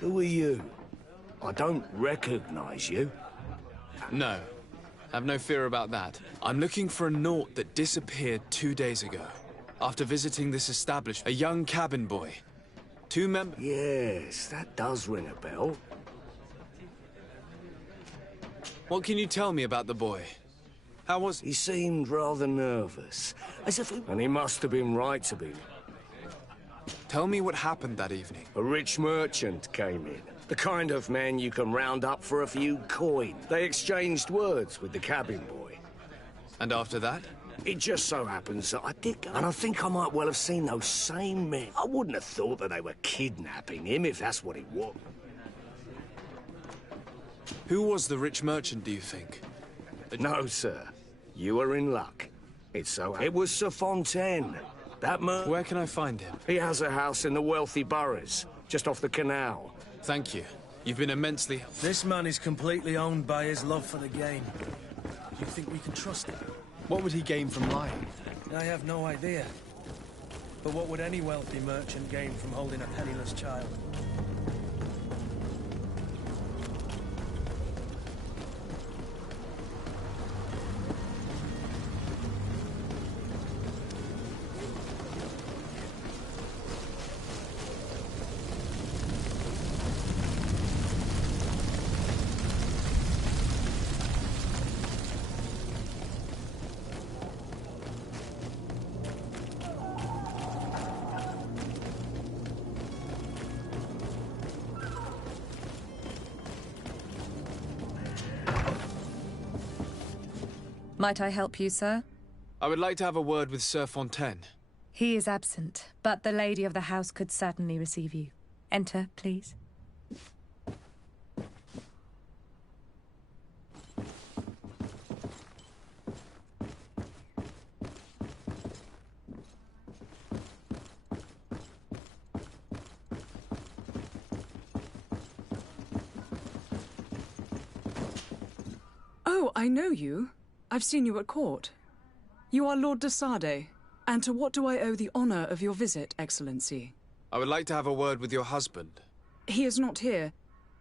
Who are you? I don't recognize you. No. Have no fear about that. I'm looking for a Naut that disappeared 2 days ago. After visiting this establishment, a young cabin boy. 2 members... Yes, that does ring a bell. What can you tell me about the boy? How was... He seemed rather nervous, as if he... And he must have been right to be. Tell me what happened that evening. A rich merchant came in. The kind of man you can round up for a few coin. They exchanged words with the cabin boy. And after that? It just so happens that I did go. And I think I might well have seen those same men. I wouldn't have thought that they were kidnapping him if that's what he wanted. Who was the rich merchant, do you think? No, sir. You are in luck. It was Sir Fontaine. That man... Where can I find him? He has a house in the wealthy boroughs, just off the canal. Thank you. You've been immensely... This man is completely owned by his love for the game. Do you think we can trust him? What would he gain from lying? I have no idea. But what would any wealthy merchant gain from holding a penniless child? Might I help you, sir? I would like to have a word with Sir Fontaine. He is absent, but the lady of the house could certainly receive you. Enter, please. Oh, I know you. I've seen you at court. You are Lord de Sardet. And to what do I owe the honor of your visit, Excellency? I would like to have a word with your husband. He is not here,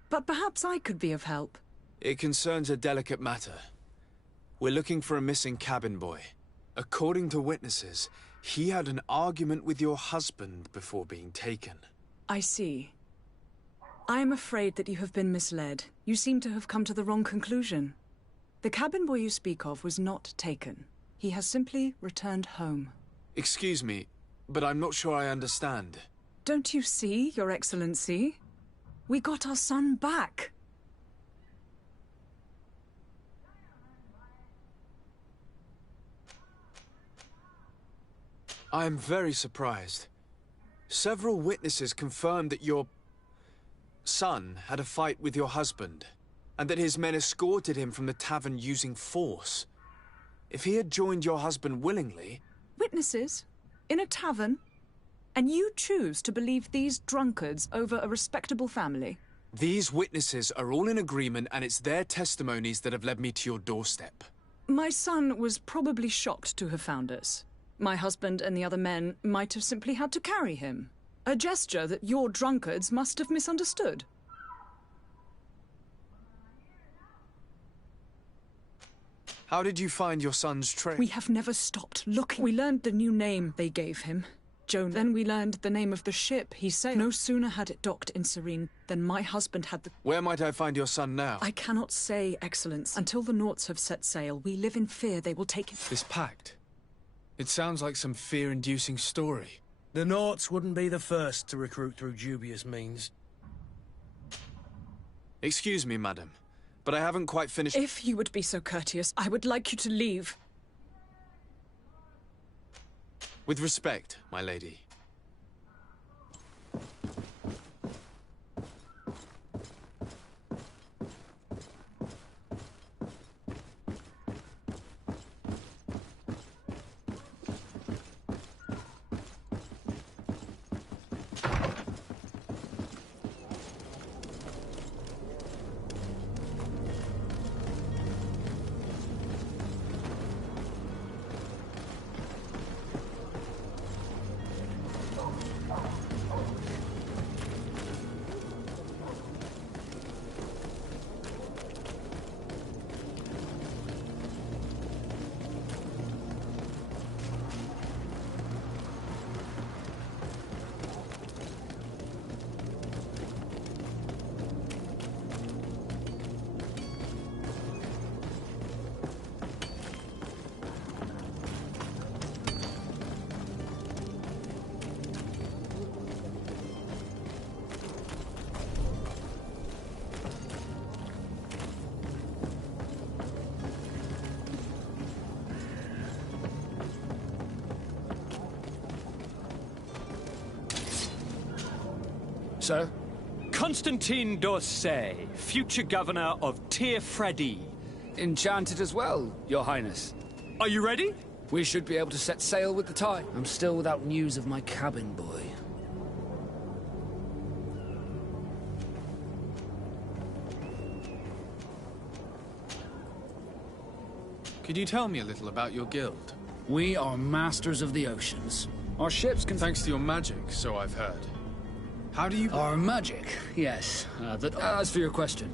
but perhaps I could be of help. It concerns a delicate matter. We're looking for a missing cabin boy. According to witnesses, he had an argument with your husband before being taken. I see. I am afraid that you have been misled. You seem to have come to the wrong conclusion. The cabin boy you speak of was not taken. He has simply returned home. Excuse me, but I'm not sure I understand. Don't you see, Your Excellency? We got our son back. I am very surprised. Several witnesses confirmed that your son had a fight with your husband, and that his men escorted him from the tavern using force. If he had joined your husband willingly... Witnesses? In a tavern? And you choose to believe these drunkards over a respectable family? These witnesses are all in agreement, and it's their testimonies that have led me to your doorstep. My son was probably shocked to have found us. My husband and the other men might have simply had to carry him. A gesture that your drunkards must have misunderstood. How did you find your son's trail? We have never stopped looking. We learned the new name they gave him, Joan. Then we learned the name of the ship he sailed. No sooner had it docked in Serene than my husband had the... Where might I find your son now? I cannot say, Excellence. Until the Nauts have set sail, we live in fear they will take him. This pact? It sounds like some fear-inducing story. The Nauts wouldn't be the first to recruit through dubious means. Excuse me, madam, but I haven't quite finished... If you would be so courteous, I would like you to leave. With respect, my lady. Sir? Constantine d'Orsay, future governor of Tir-Fredi. Enchanted as well, Your Highness. Are you ready? We should be able to set sail with the tide. I'm still without news of my cabin boy. Could you tell me a little about your guild? We are masters of the oceans. Our ships can... Thanks to your magic, so I've heard. How do you... Our magic, yes. As for your question,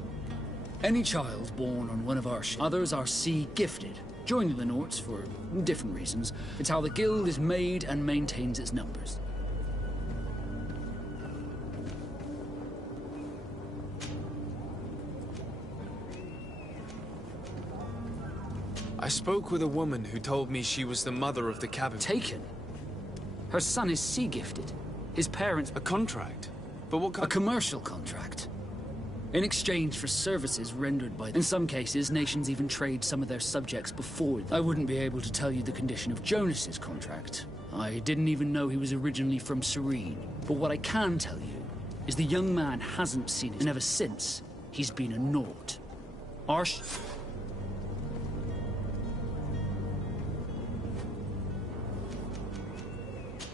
any child born on one of our ships, others are sea-gifted, joining the Norts for different reasons. It's how the guild is made and maintains its numbers. I spoke with a woman who told me she was the mother of the cabin. Taken? Her son is sea-gifted. His parents... A contract? But what kind... A commercial contract. In exchange for services rendered by... In some cases, nations even trade some of their subjects before them. I wouldn't be able to tell you the condition of Jonas's contract. I didn't even know he was originally from Serene. But what I can tell you is the young man hasn't seen it, and ever since, he's been a Nort. Our...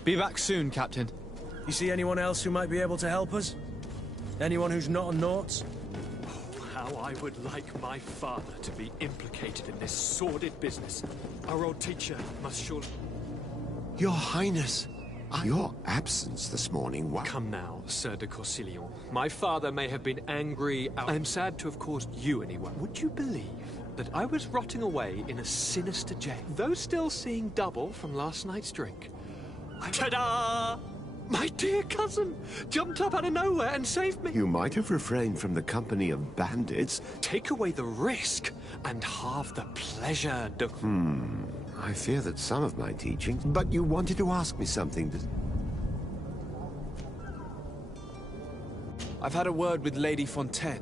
Be back soon, Captain. You see anyone else who might be able to help us? Anyone who's not a Nort? Oh, how I would like my father to be implicated in this sordid business. Our old teacher must surely... Your Highness, your absence this morning was... Come now, Sir de Corsillon. My father may have been angry. I am sad to have caused you anyone. Would you believe that I was rotting away in a sinister jail, though still seeing double from last night's drink? Ta-da! My dear cousin jumped up out of nowhere and saved me. You might have refrained from the company of bandits. Take away the risk and halve the pleasure, de... I fear that some of my teachings... But you wanted to ask me something that... I've had a word with Lady Fontaine.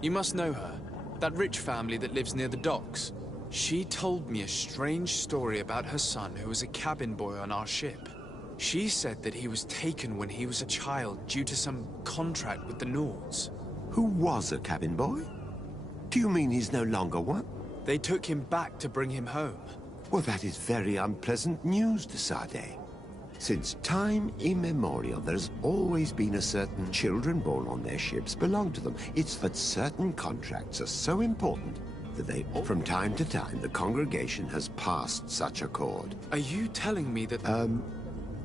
You must know her. That rich family that lives near the docks. She told me a strange story about her son who was a cabin boy on our ship. She said that he was taken when he was a child due to some contract with the Nords. Who was a cabin boy? Do you mean he's no longer one? They took him back to bring him home. Well, that is very unpleasant news, de Sade. Since time immemorial, there's always been a certain children born on their ships belong to them. It's that certain contracts are so important that they... From time to time, the congregation has passed such accord. Are you telling me that...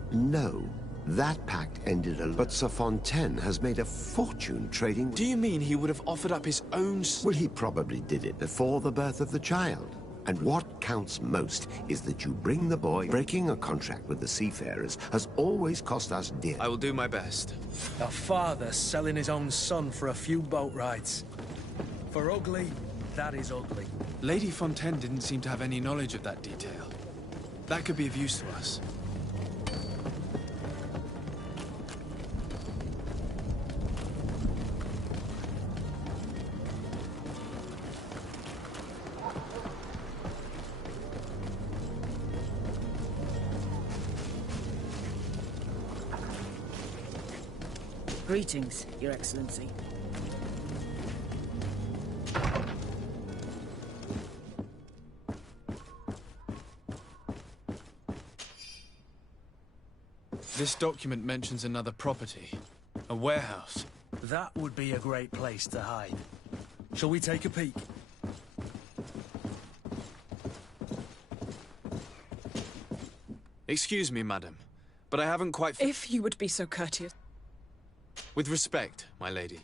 No. That pact ended but Sir Fontaine has made a fortune trading... Do you mean he would have offered up his own... Well, he probably did it before the birth of the child. And what counts most is that you bring the boy. Breaking a contract with the seafarers has always cost us dear. I will do my best. A father selling his own son for a few boat rides. For ugly, that is ugly. Lady Fontaine didn't seem to have any knowledge of that detail. That could be of use to us. Greetings, Your Excellency. This document mentions another property. A warehouse. That would be a great place to hide. Shall we take a peek? Excuse me, madam, but I haven't quite... If you would be so courteous. With respect, my lady.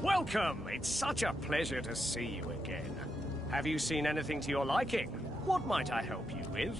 Welcome! It's such a pleasure to see you again. Have you seen anything to your liking? What might I help you with?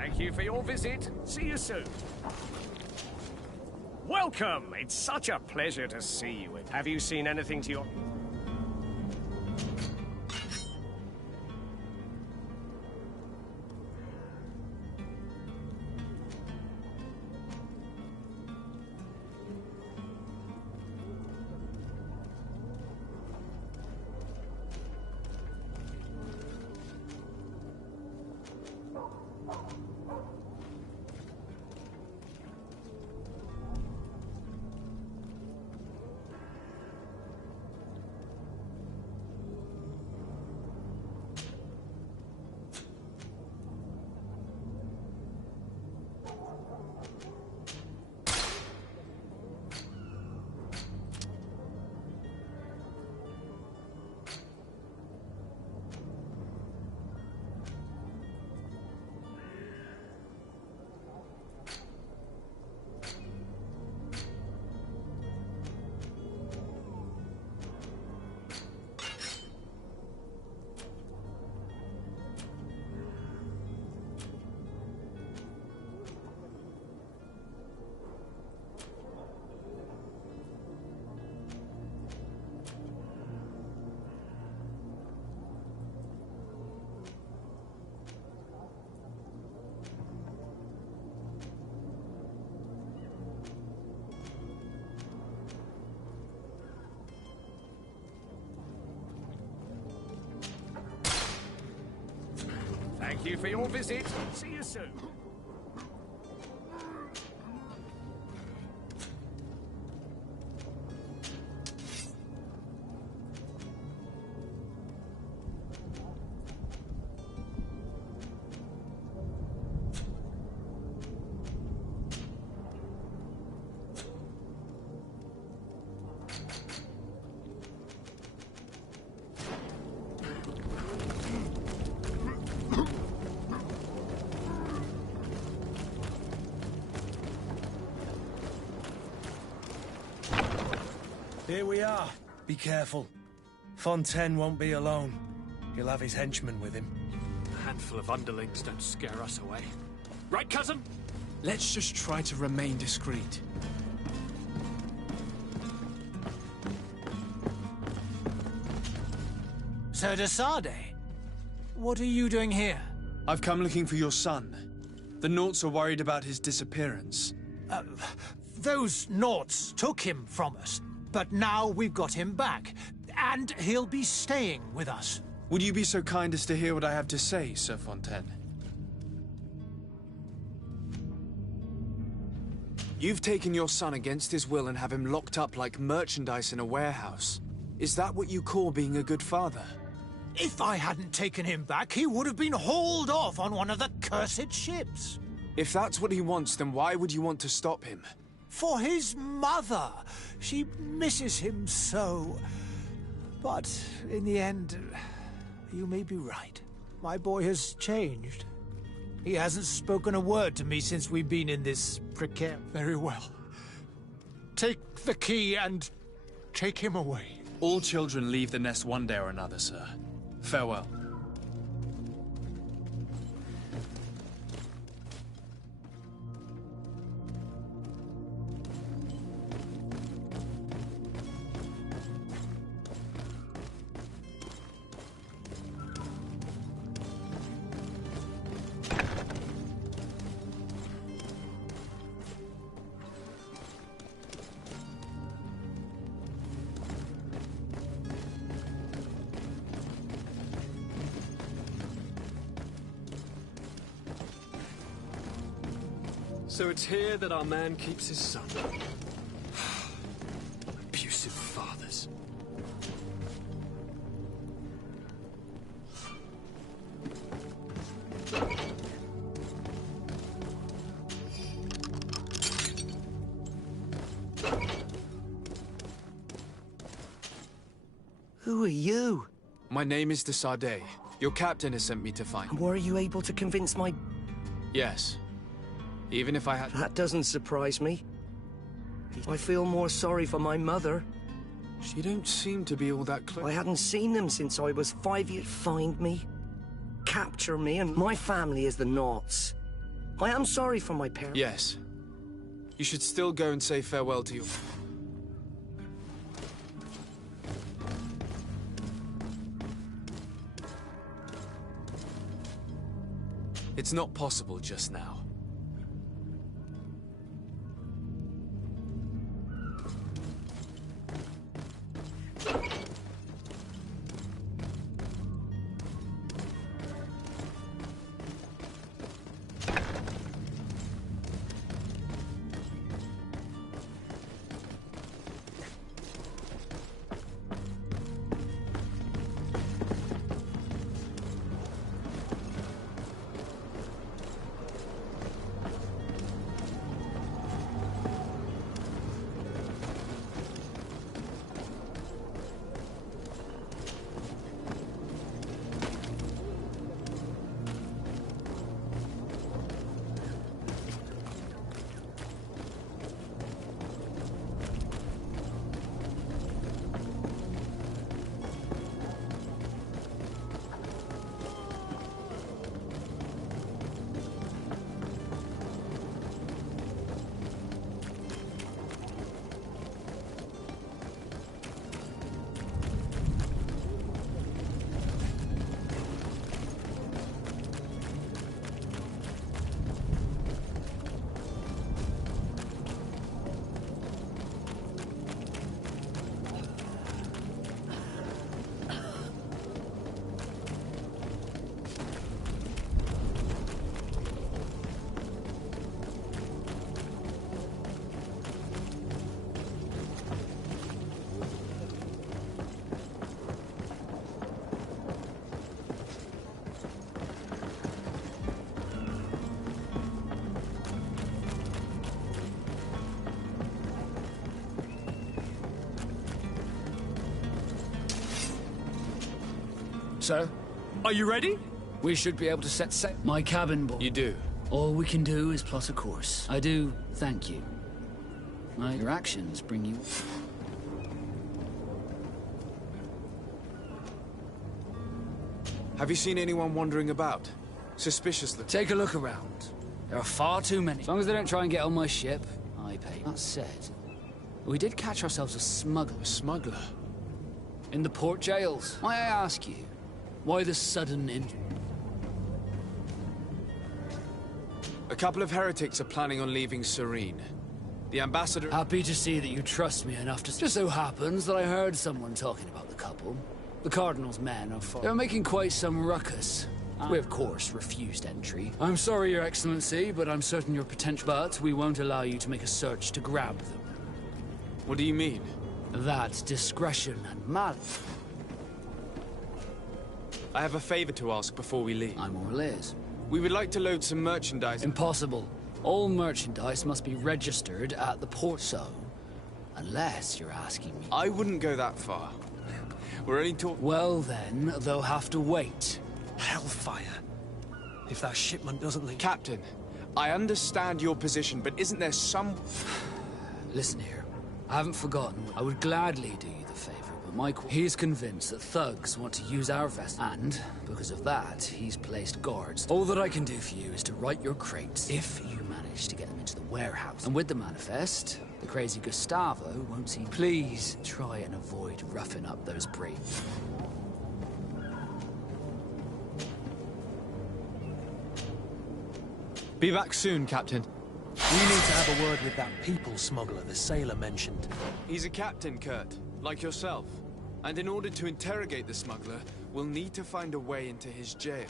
Thank you for your visit. See you soon. Welcome! It's such a pleasure to see you. Have you seen anything to your... Thank you for your visit. See you soon. Here we are. Be careful. Fontaine won't be alone. He'll have his henchmen with him. A handful of underlings don't scare us away. Right, cousin? Let's just try to remain discreet. Sir de Sardet, what are you doing here? I've come looking for your son. The Naughts are worried about his disappearance. Those Naughts took him from us, but now we've got him back, and he'll be staying with us. Would you be so kind as to hear what I have to say, Sir Fontaine? You've taken your son against his will and have him locked up like merchandise in a warehouse. Is that what you call being a good father? If I hadn't taken him back, he would have been hauled off on one of the cursed ships. If that's what he wants, then why would you want to stop him? For his mother. She misses him so. But in the end, you may be right. My boy has changed. He hasn't spoken a word to me since we've been in this precarious... Very well. Take the key and take him away. All children leave the nest one day or another, sir. Farewell. So it's here that our man keeps his son. Abusive fathers. Who are you? My name is de Sardet. Your captain has sent me to find... And were you able to convince my... Yes. Even if I had... That doesn't surprise me. I feel more sorry for my mother. She don't seem to be all that close. I hadn't seen them since I was 5 years. Find me, capture me, and my family is the Naughts. I am sorry for my parents. Yes. You should still go and say farewell to your... It's not possible just now. So, are you ready? We should be able to set sail. My cabin boy. You do? All we can do is plot a course. I do thank you. Your actions bring you... Have you seen anyone wandering about? Suspiciously? Take a look around. There are far too many. As long as they don't try and get on my ship, I pay. That said, we did catch ourselves a smuggler. A smuggler? In the port jails. May I ask you, why the sudden A couple of heretics are planning on leaving Serene. The ambassador... Happy to see that you trust me enough to... Just so happens that I heard someone talking about the couple. The Cardinal's men are far... They're making quite some ruckus. We, of course, refused entry. I'm sorry, Your Excellency, but I'm certain your potential... But we won't allow you to make a search to grab them. What do you mean? That discretion and malice. I have a favor to ask before we leave. I'm all ears. We would like to load some merchandise. Impossible. All merchandise must be registered at the port, so... Unless you're asking me... I wouldn't go that far. We're only talking... Well then, they'll have to wait. Hellfire. If that shipment doesn't leave... Captain, I understand your position, but isn't there some... Listen here. I haven't forgotten. I would gladly do you the favor, but he's convinced that thugs want to use our vessel. And, because of that, he's placed guards. All that I can do for you is to right your crates, if you manage to get them into the warehouse. And with the manifest, the crazy Gustavo won't see... Please, try and avoid roughing up those braves. Be back soon, Captain. We need to have a word with that people smuggler the sailor mentioned. He's a captain, Kurt, like yourself. And in order to interrogate the smuggler, we'll need to find a way into his jail.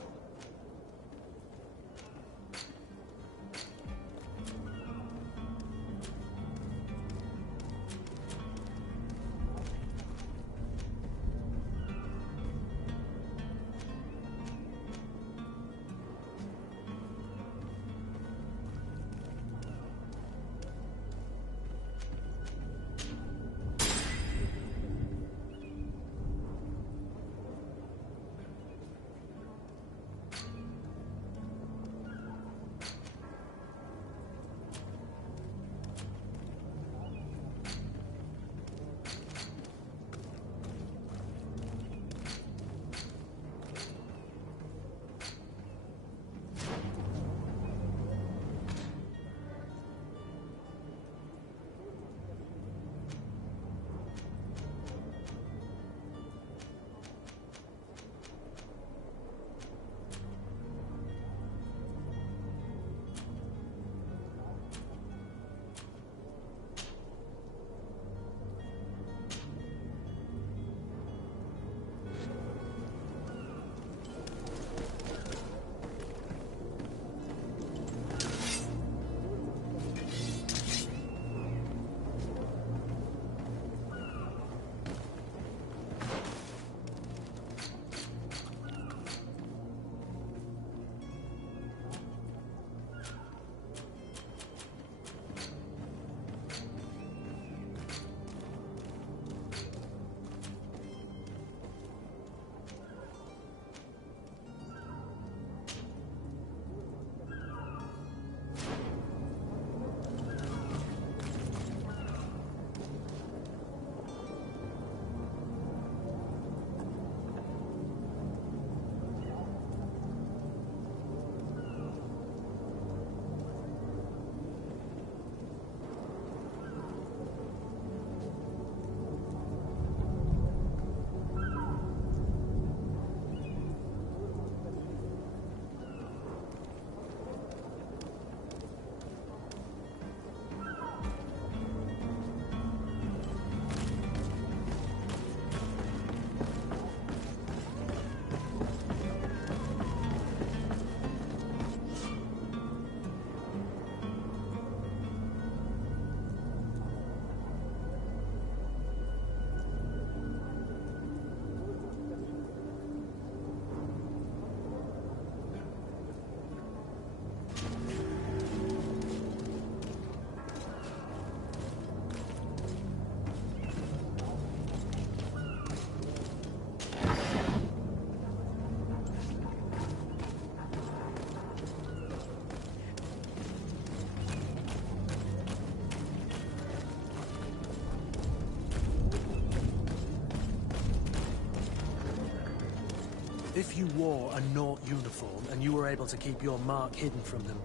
If you wore a Naut uniform and you were able to keep your mark hidden from them,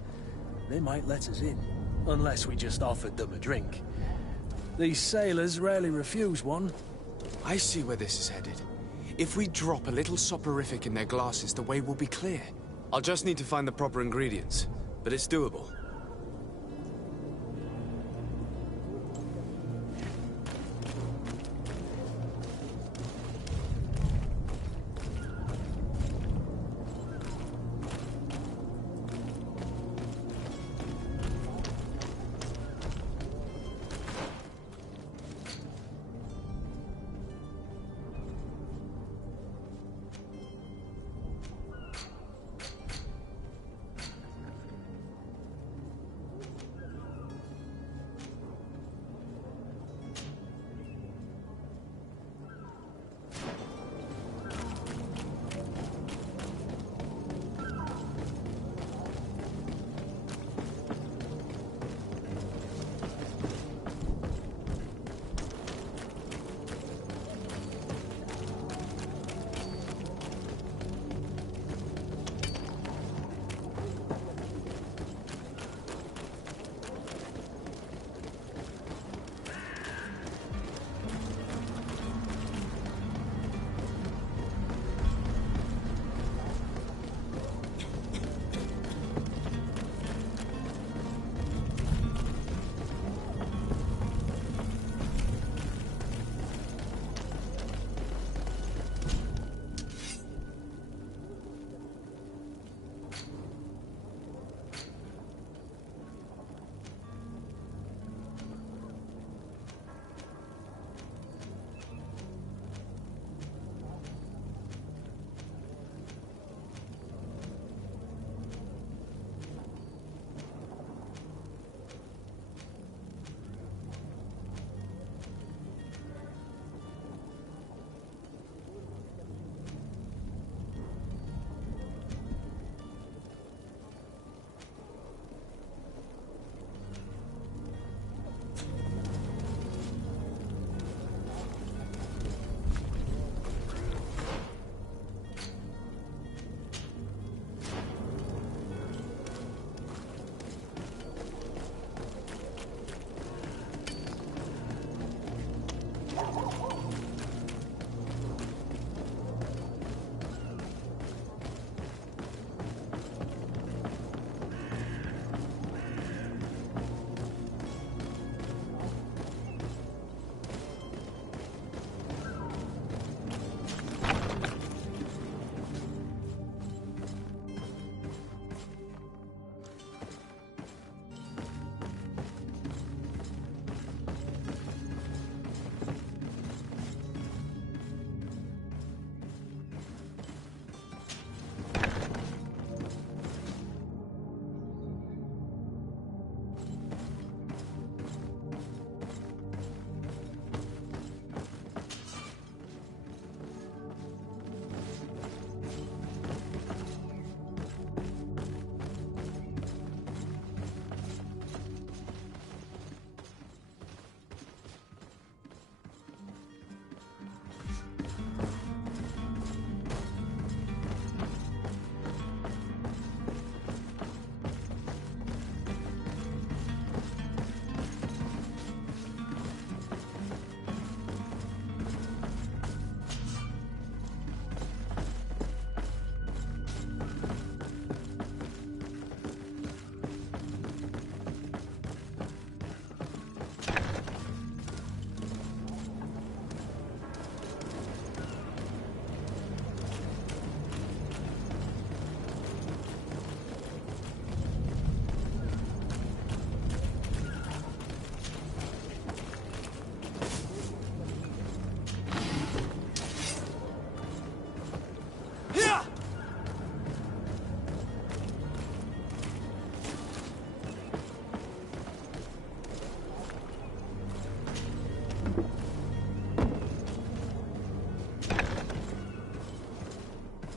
they might let us in. Unless we just offered them a drink. These sailors rarely refuse one. I see where this is headed. If we drop a little soporific in their glasses, the way will be clear. I'll just need to find the proper ingredients, but it's doable.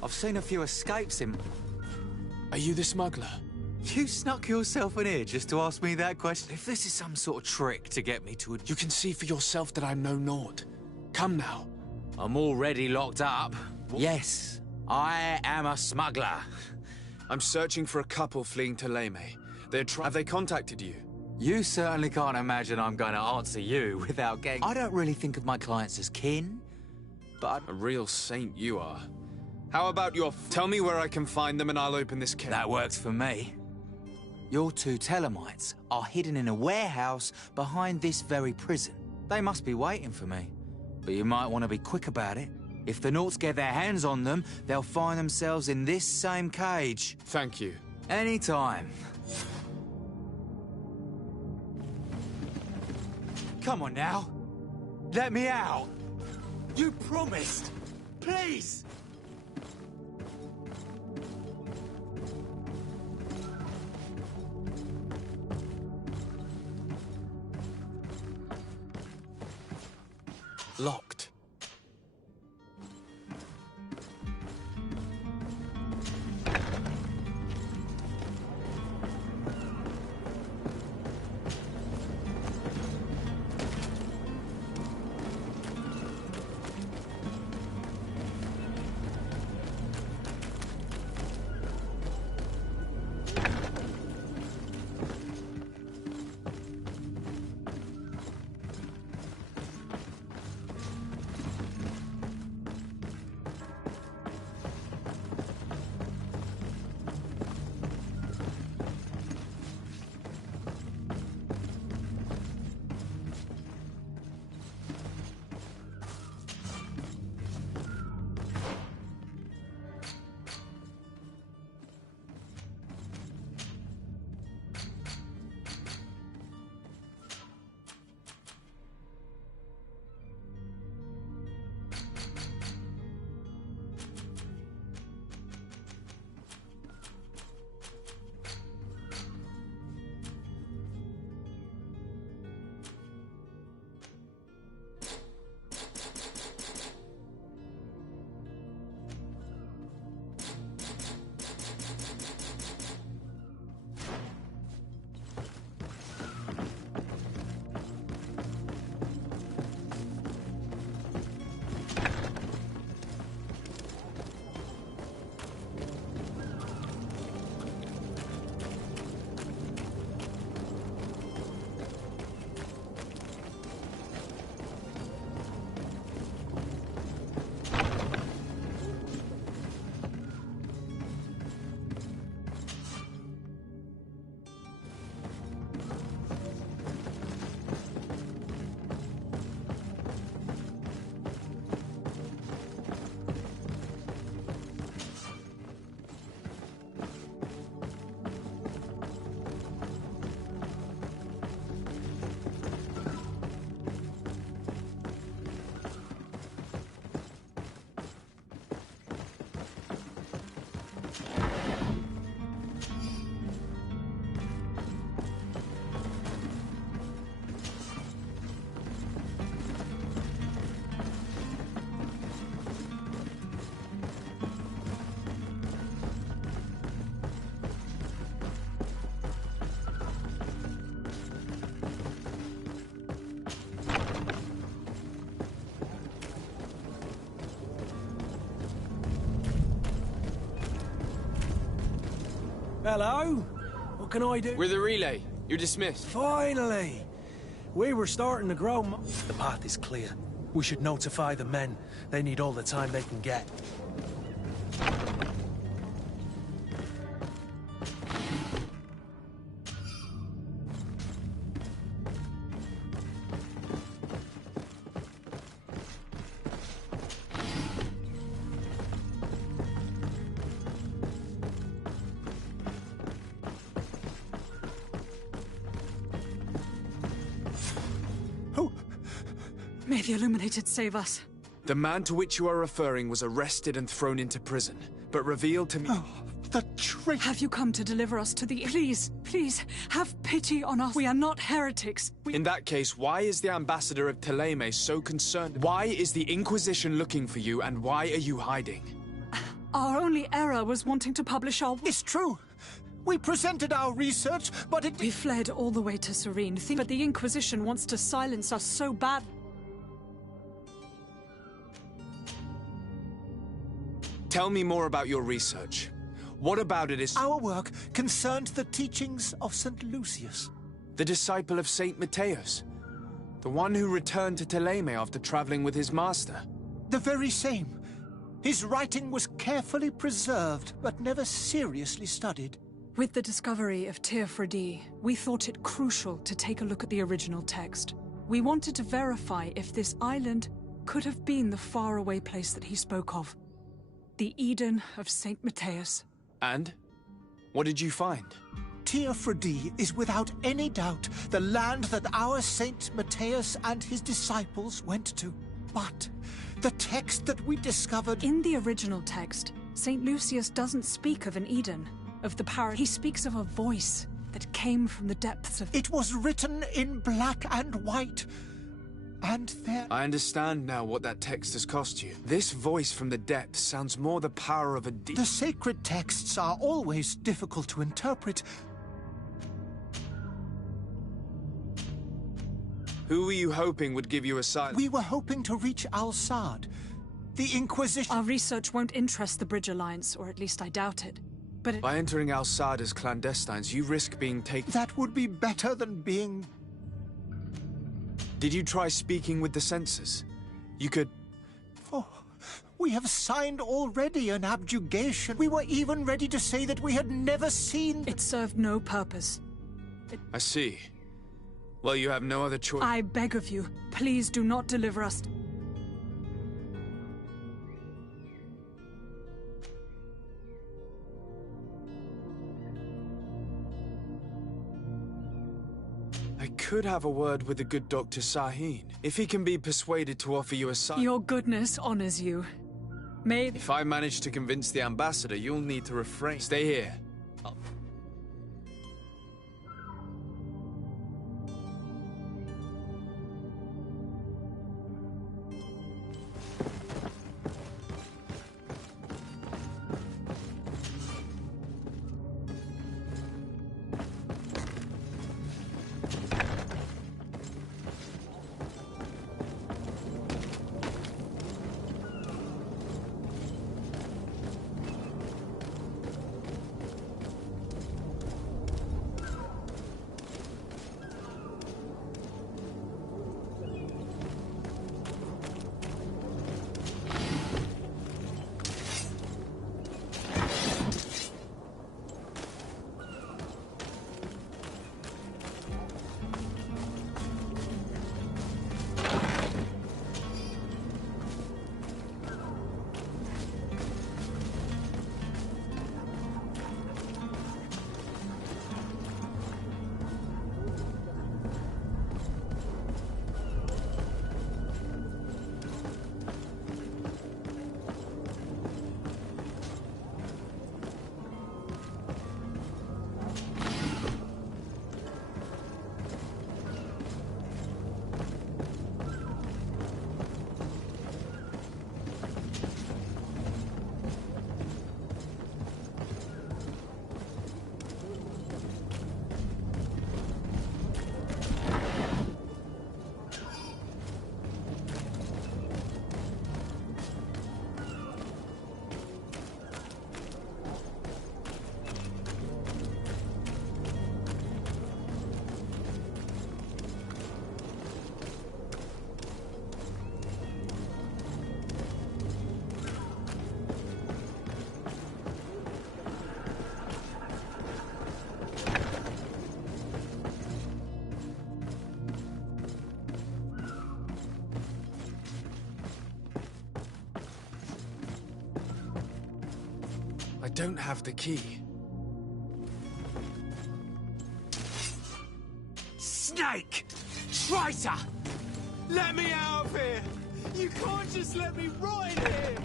I've seen a few escapes in... Are you the smuggler? You snuck yourself in here just to ask me that question? If this is some sort of trick to get me to a... You can see for yourself that I'm no Naut. Come now. I'm already locked up. Yes, I am a smuggler. I'm searching for a couple fleeing Thélème. Have they contacted you? You certainly can't imagine I'm going to answer you without getting... I don't really think of my clients as kin, but... A real saint you are. How about your... Tell me where I can find them and I'll open this case. That works for me. Your two Thelemites are hidden in a warehouse behind this very prison. They must be waiting for me. But you might want to be quick about it. If the Nauts get their hands on them, they'll find themselves in this same cage. Thank you. Anytime. Come on now. Let me out. You promised. Please. Locked. Hello? What can I do? We're the relay. You're dismissed. Finally! We were starting to grow. The path is clear. We should notify the men. They need all the time they can get. May the Illuminated save us. The man to which you are referring was arrested and thrown into prison, but revealed to me... Oh, the traitor! Have you come to deliver us to the... Please, please, have pity on us. We are not heretics. In that case, why is the ambassador of Thélème so concerned? Why is the Inquisition looking for you, and why are you hiding? Our only error was wanting to publish our... It's true. We presented our research, but it... We fled all the way to Serene, but the Inquisition wants to silence us so bad... Tell me more about your research. What about it is... Our work concerned the teachings of St. Lucius. The disciple of St. Matthias. The one who returned to Teleme after traveling with his master. The very same. His writing was carefully preserved, but never seriously studied. With the discovery of Teofredi, we thought it crucial to take a look at the original text. We wanted to verify if this island could have been the faraway place that he spoke of. The Eden of St. Matthias. And? What did you find? Teofredi is without any doubt the land that our Saint Matthias and his disciples went to. But the text that we discovered... In the original text, St. Lucius doesn't speak of an Eden, of the paradise. He speaks of a voice that came from the depths of... It was written in black and white. And there... I understand now what that text has cost you. This voice from the depths sounds more the power of a The sacred texts are always difficult to interpret. Who were you hoping would give you asylum? We were hoping to reach Al-Sad. The Inquisition... Our research won't interest the Bridge Alliance, or at least I doubt it. But it... By entering Al-Sad as clandestines, you risk being taken... That would be better than being... Did you try speaking with the censors? You could... Oh, we have signed already an abjugation. We were even ready to say that we had never seen... It served no purpose. I see. Well, you have no other choice. I beg of you, please do not deliver us. I could have a word with the good Dr. Sahin, if he can be persuaded to offer you asylum. Your goodness honors you. If I manage to convince the ambassador, you'll need to refrain. Stay here. I don't have the key. Snake! Traitor! Let me out of here! You can't just let me rot in here!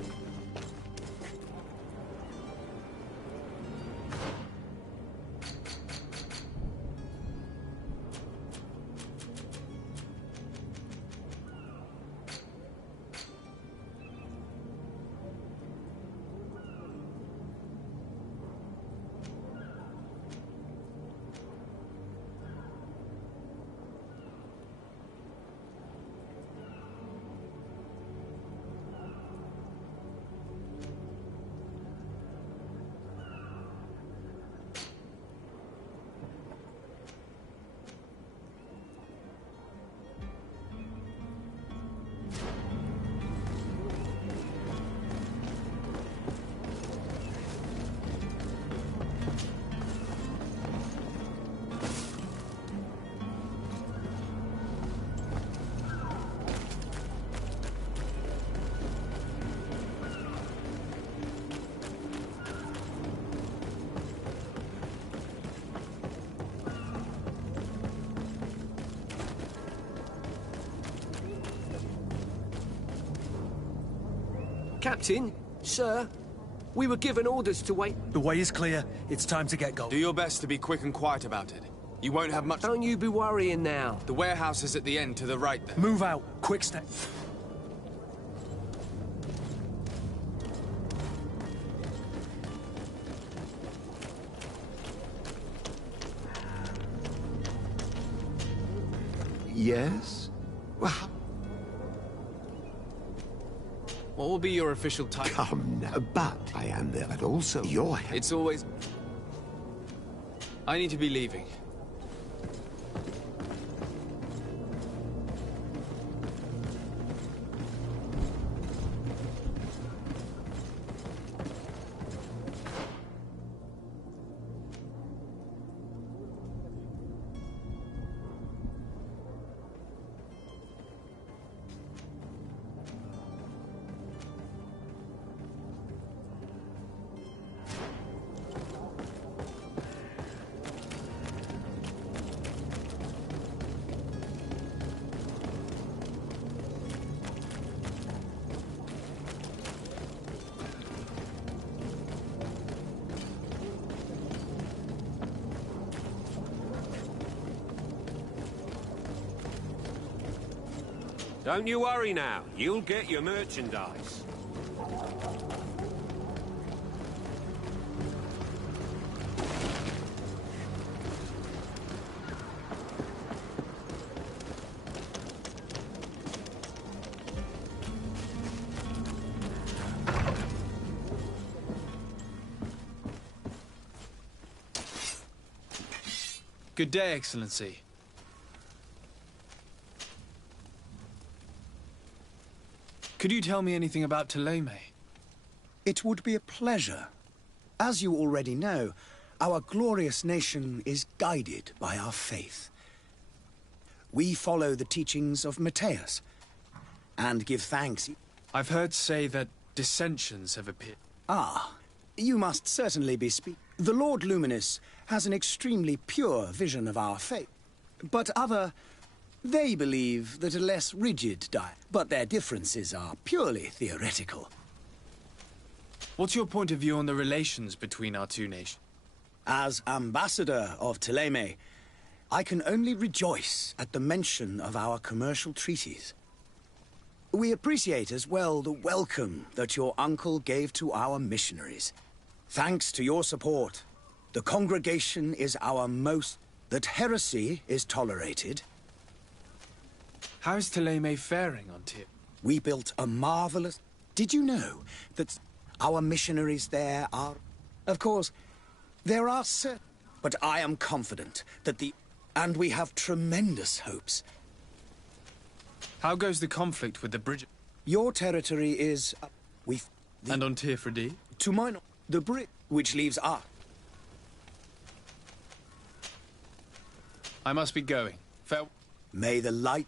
Captain, sir, we were given orders to wait. The way is clear. It's time to get going. Do your best to be quick and quiet about it. You won't have much... Don't you be worrying now. The warehouse is at the end to the right there. Move out. Quick step. Yes? Well, what will be your official title? come now. But I am there, but also your help. It's always... I need to be leaving. Don't you worry now. You'll get your merchandise. Good day, Excellency. Could you tell me anything about Ptolemy? It would be a pleasure. As you already know, our glorious nation is guided by our faith. We follow the teachings of Matthias and give thanks. I've heard say that dissensions have appeared. Ah, you must certainly be The Lord Luminous has an extremely pure vision of our faith, but they believe that a less rigid diet, but their differences are purely theoretical. What's your point of view on the relations between our two nations? As ambassador of Ptolemy, I can only rejoice at the mention of our commercial treaties. We appreciate as well the welcome that your uncle gave to our missionaries. Thanks to your support, the congregation is our most... That heresy is tolerated. How is Ptolemy faring on Tyr? We built a marvelous... Did you know that our missionaries there are... Of course, there are certain... But I am confident that And we have tremendous hopes. How goes the conflict with the bridge? Your territory is... And on Tyr To mine... The bridge, which leaves us... I must be going. Farewell. May the light...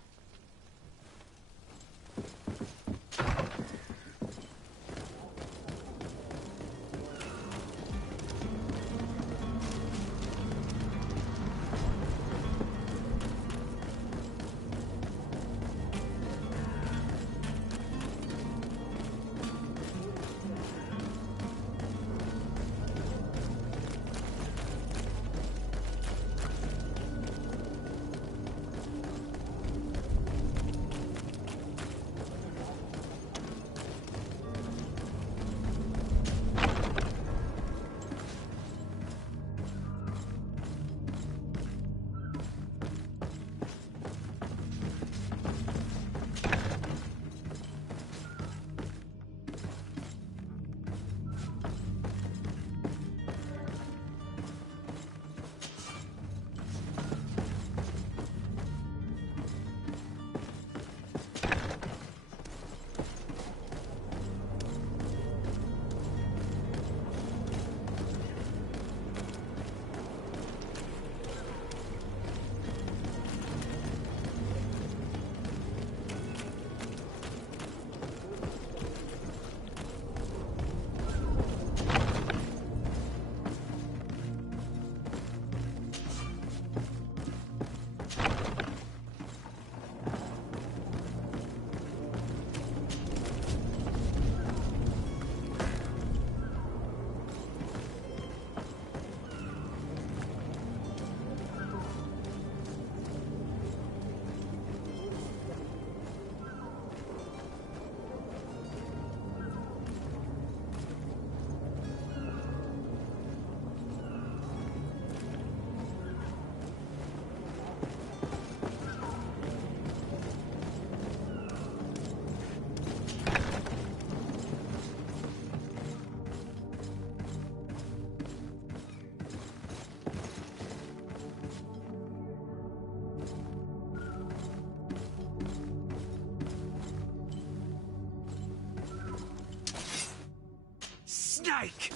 snake!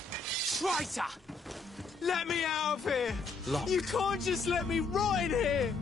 Traitor! Let me out of here! Locked. You can't just let me rot in here!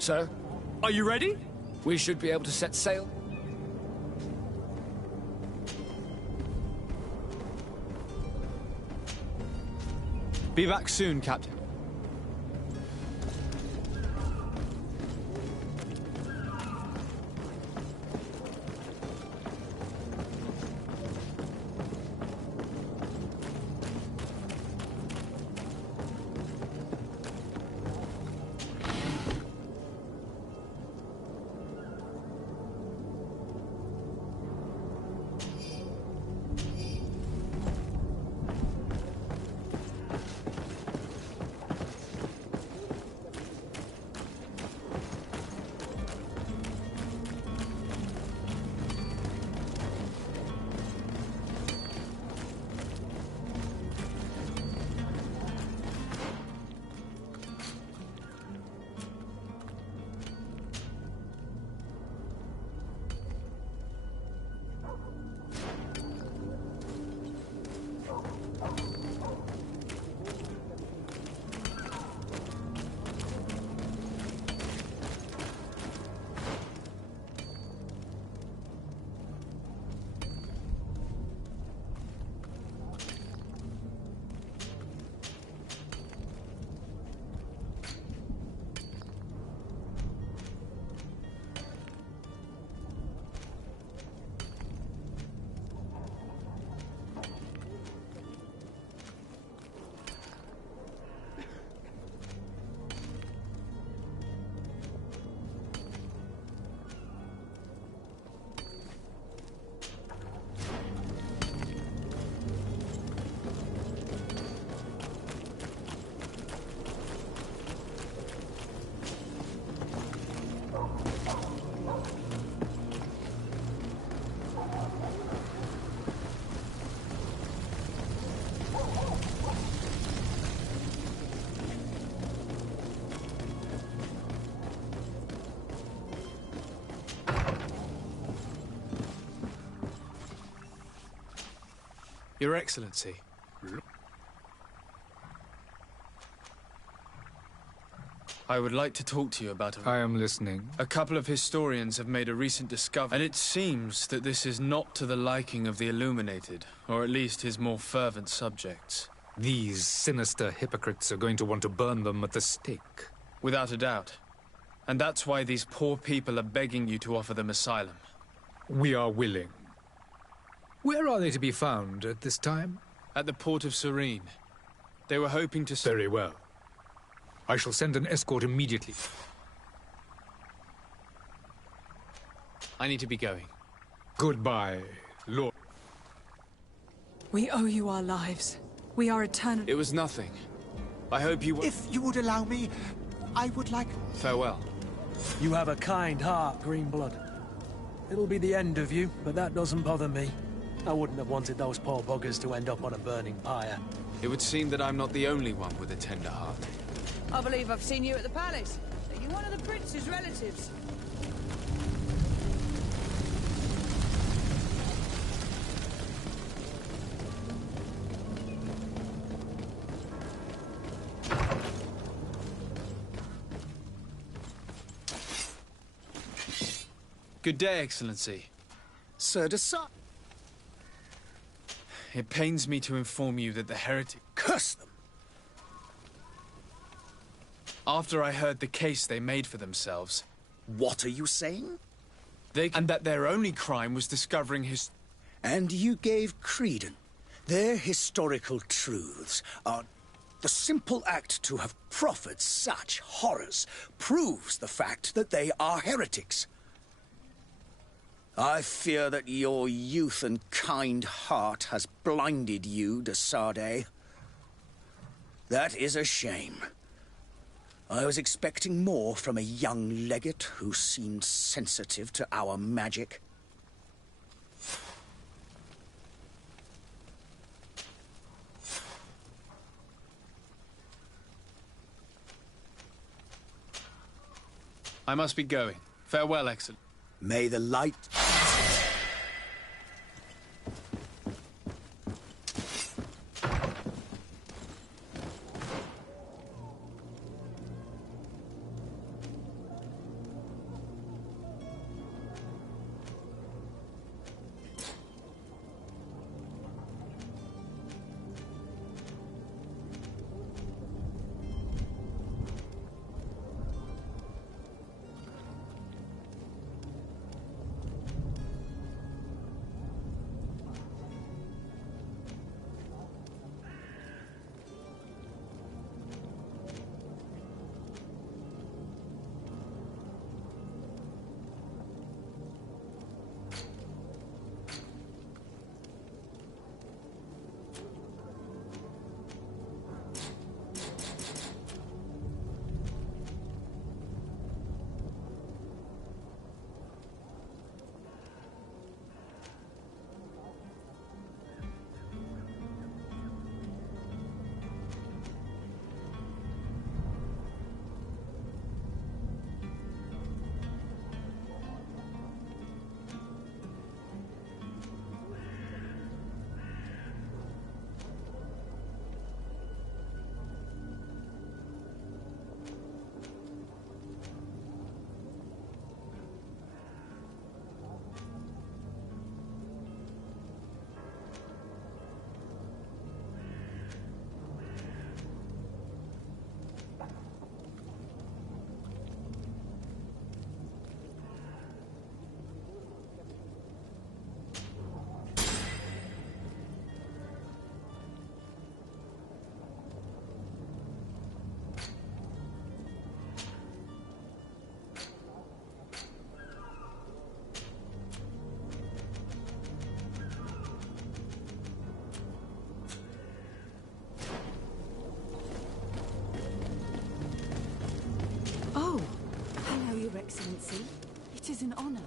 Sir, are you ready? We should be able to set sail. Be back soon, Captain. Your Excellency. I would like to talk to you about I am listening. A couple of historians have made a recent discovery, and it seems that this is not to the liking of the Illuminated, or at least his more fervent subjects. These sinister hypocrites are going to want to burn them at the stake. Without a doubt. And that's why these poor people are begging you to offer them asylum. We are willing. Where are they to be found at this time? At the port of Serene. They were hoping to... Very well. I shall send an escort immediately. I need to be going. Goodbye, Lord. We owe you our lives. We are eternal. It was nothing. I hope you... If you would allow me, I would like... Farewell. You have a kind heart, Greenblood. It'll be the end of you, but that doesn't bother me. I wouldn't have wanted those poor buggers to end up on a burning pyre. It would seem that I'm not the only one with a tender heart. I believe I've seen you at the palace. Are you one of the prince's relatives? Good day, Excellency. Sir Desart. It pains me to inform you that the heretic... Curse them! After I heard the case they made for themselves... What are you saying? And that their only crime was discovering his... And you gave credence. Their historical truths are... The simple act to have proffered such horrors proves the fact that they are heretics. I fear that your youth and kind heart has blinded you, de Sardet. That is a shame. I was expecting more from a young legate who seemed sensitive to our magic. I must be going. Farewell, Excellent. May the light... Oh, hello, Your Excellency. It is an honor.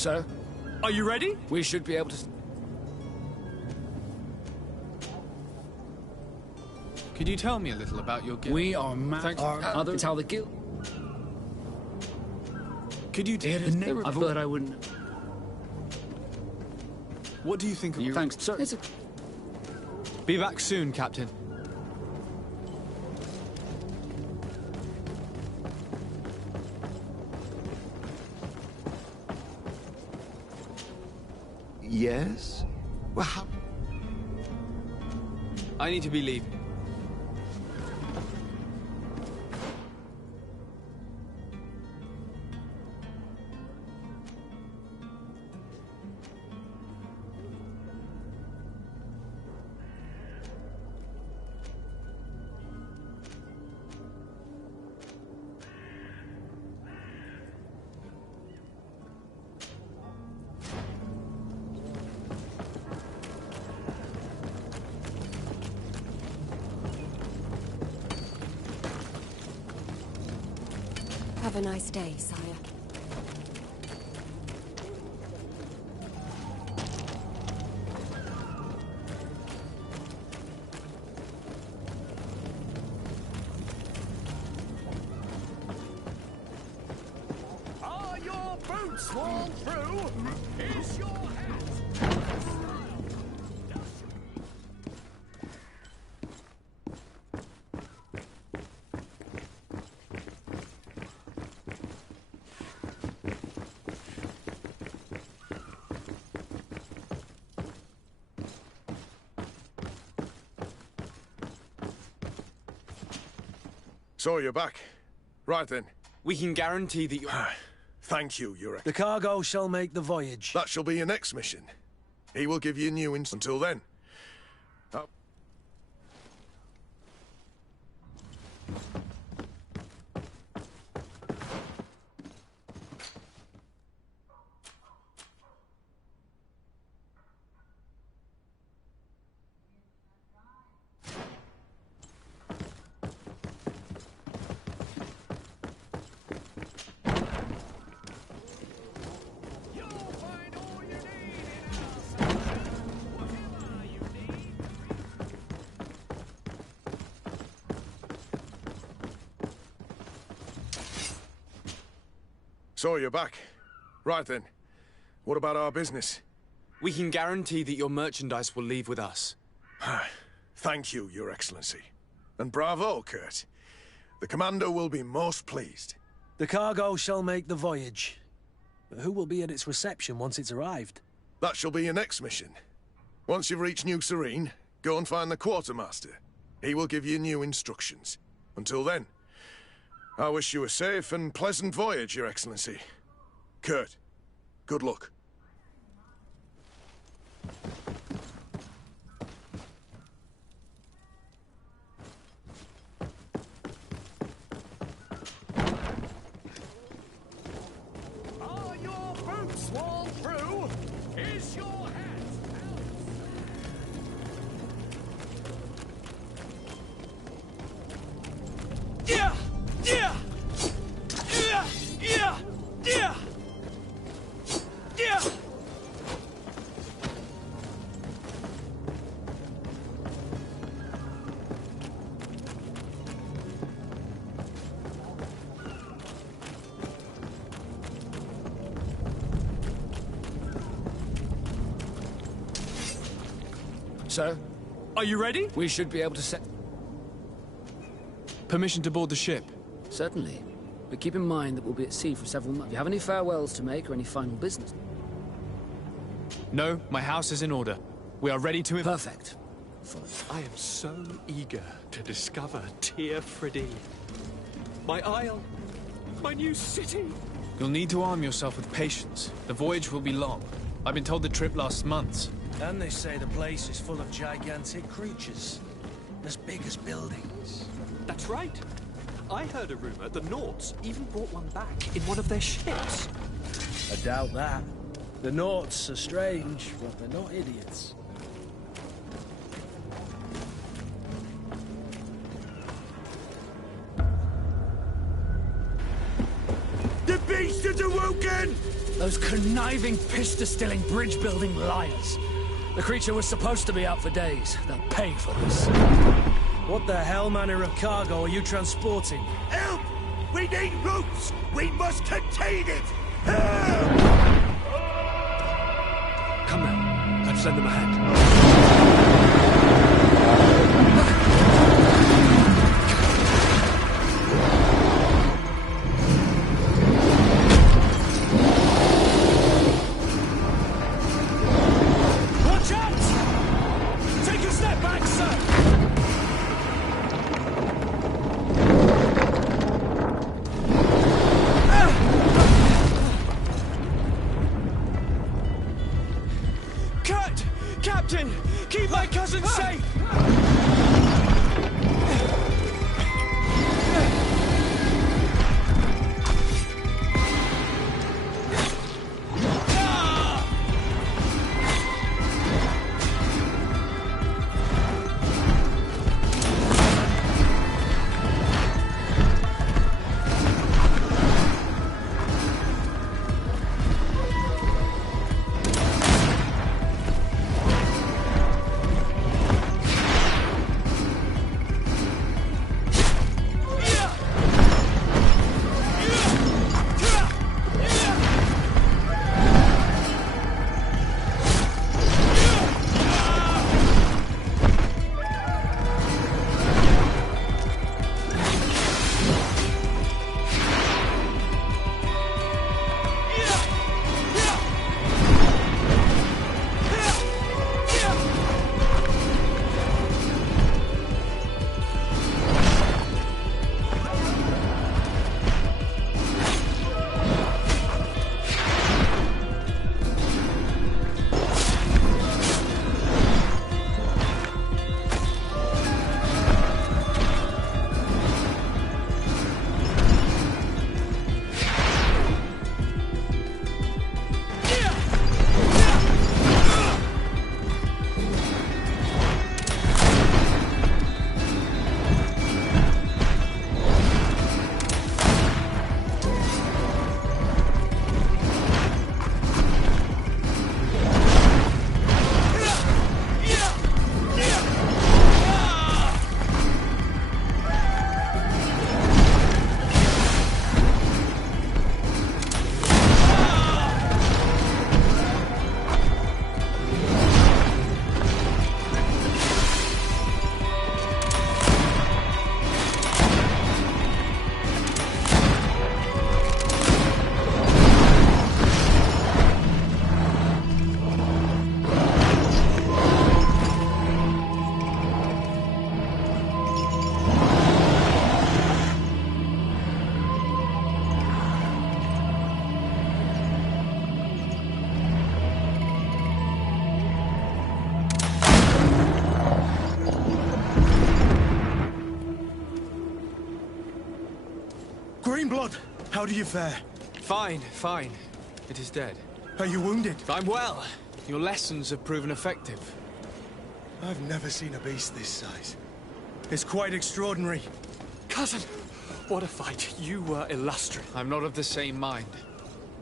Sir? Are you ready? We should be able to... Could you tell me a little about your guild? We are others. It's how the guild... Could you... I thought I wouldn't... What do you think of... Thanks, sir. Be back soon, Captain. Yes? Well, how... I need to be leaving. Have a nice day, sire. Are your boots worn through? Is your hat? So you're back. Right then. We can guarantee that you... Thank you, Your Excellency. The cargo shall make the voyage. That shall be your next mission. He will give you new until then. So you're back. Right then. What about our business? We can guarantee that your merchandise will leave with us. Thank you, Your Excellency. And bravo, Kurt. The Commander will be most pleased. The cargo shall make the voyage. But who will be at its reception once it's arrived? That shall be your next mission. Once you've reached New Serene, go and find the Quartermaster. He will give you new instructions. Until then, I wish you a safe and pleasant voyage, Your Excellency. Kurt, good luck. Are your boots worn through? Is your hat? Yeah! Yeah! Yeah! Yeah! Yeah! Yeah! Sir? Are you ready? We should be able to set... Permission to board the ship? Certainly. But keep in mind that we'll be at sea for several months. Do you have any farewells to make or any final business? No, my house is in order. We are ready to... Perfect. I am so eager to discover Teer Fradee. My isle. My new city. You'll need to arm yourself with patience. The voyage will be long. I've been told the trip lasts months. And they say the place is full of gigantic creatures. As big as buildings. That's right. I heard a rumor the Nauts even brought one back in one of their ships. I doubt that. The Nauts are strange, but they're not idiots. The beast is awoken! Those conniving, piss-distilling, bridge-building liars. The creature was supposed to be out for days. They'll pay for this. What the hell manner of cargo are you transporting? Help! We need routes! We must contain it! Help! Come now. Let's lend them a hand. Watch out! Take a step back, sir! Cut! Captain! Keep my cousin safe! Greenblood, how do you fare? Fine, fine. It is dead. Are you wounded? I'm well. Your lessons have proven effective. I've never seen a beast this size. It's quite extraordinary. Cousin, what a fight. You were illustrious. I'm not of the same mind.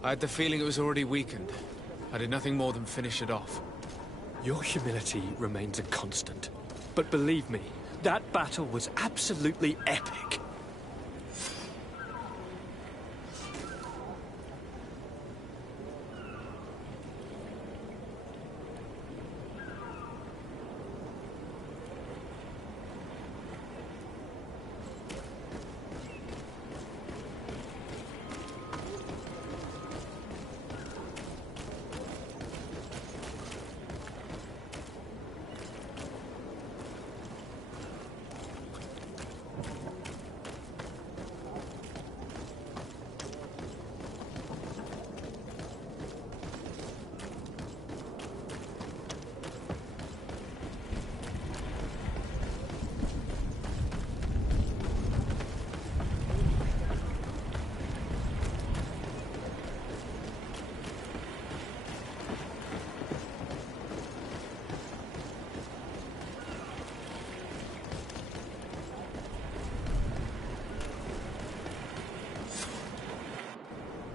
I had the feeling it was already weakened. I did nothing more than finish it off. Your humility remains a constant. But believe me, that battle was absolutely epic.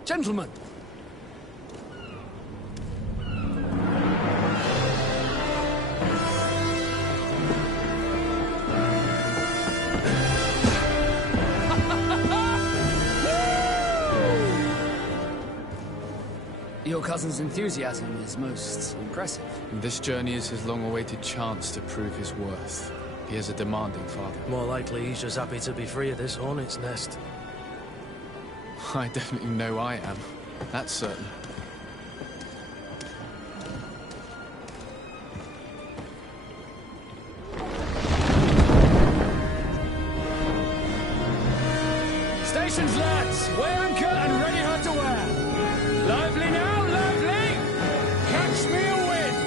Gentlemen, cousin's enthusiasm is most impressive. This journey is his long-awaited chance to prove his worth. He has a demanding father. More likely he's just happy to be free of this hornet's nest. I definitely know I am. That's certain. Stations, lads! Weigh anchor and ready her to wear! Lively now, lively! Catch me a wind!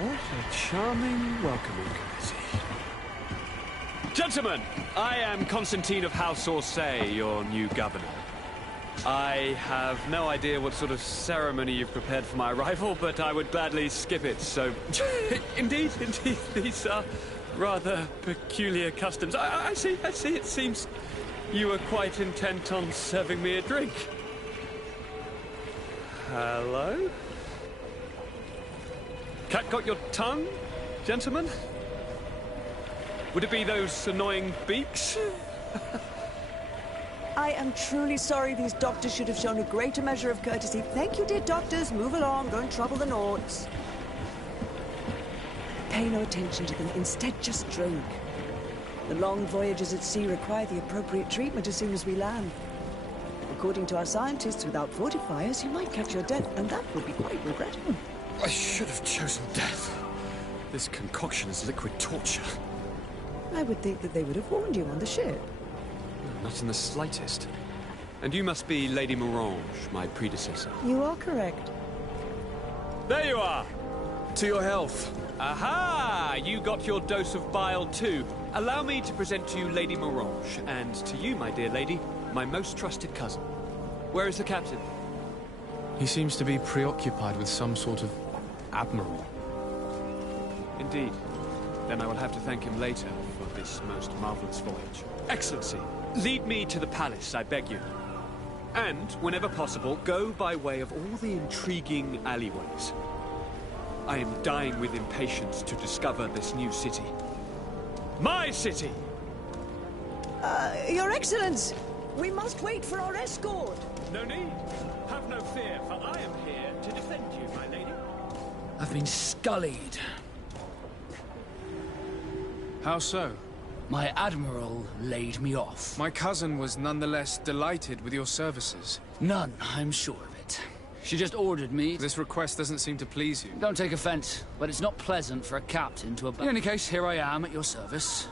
What a charming welcoming committee. Gentlemen, I am Constantine of House Orsay, your new governor. I have no idea what sort of ceremony you've prepared for my arrival, but I would gladly skip it, so... Indeed, these are rather peculiar customs. I see, it seems you were quite intent on serving me a drink. Hello? Cat got your tongue, gentlemen? Would it be those annoying beaks? I am truly sorry these doctors should have shown a greater measure of courtesy. Thank you, dear doctors. Move along. Don't trouble the Nords. Pay no attention to them. Instead, just drink. The long voyages at sea require the appropriate treatment as soon as we land. According to our scientists, without fortifiers, you might catch your death, and that would be quite regrettable. I should have chosen death. This concoction is liquid torture. I would think that they would have warned you on the ship. Not in the slightest. And you must be Lady Morange, my predecessor. You are correct. There you are! To your health. Aha! You got your dose of bile too. Allow me to present to you Lady Morange, and to you, my dear lady, my most trusted cousin. Where is the captain? He seems to be preoccupied with some sort of admiral. Indeed. Then I will have to thank him later for this most marvelous voyage. Excellency, lead me to the palace, I beg you. And, whenever possible, go by way of all the intriguing alleyways. I am dying with impatience to discover this new city. My city! Your Excellence! We must wait for our escort! No need. Have no fear, for I am here to defend you, my lady. I've been scullied. How so? My admiral laid me off. My cousin was nonetheless delighted with your services. None, I'm sure of it. She just ordered me... This request doesn't seem to please you. Don't take offense, but it's not pleasant for a captain to... In any case, here I am at your service.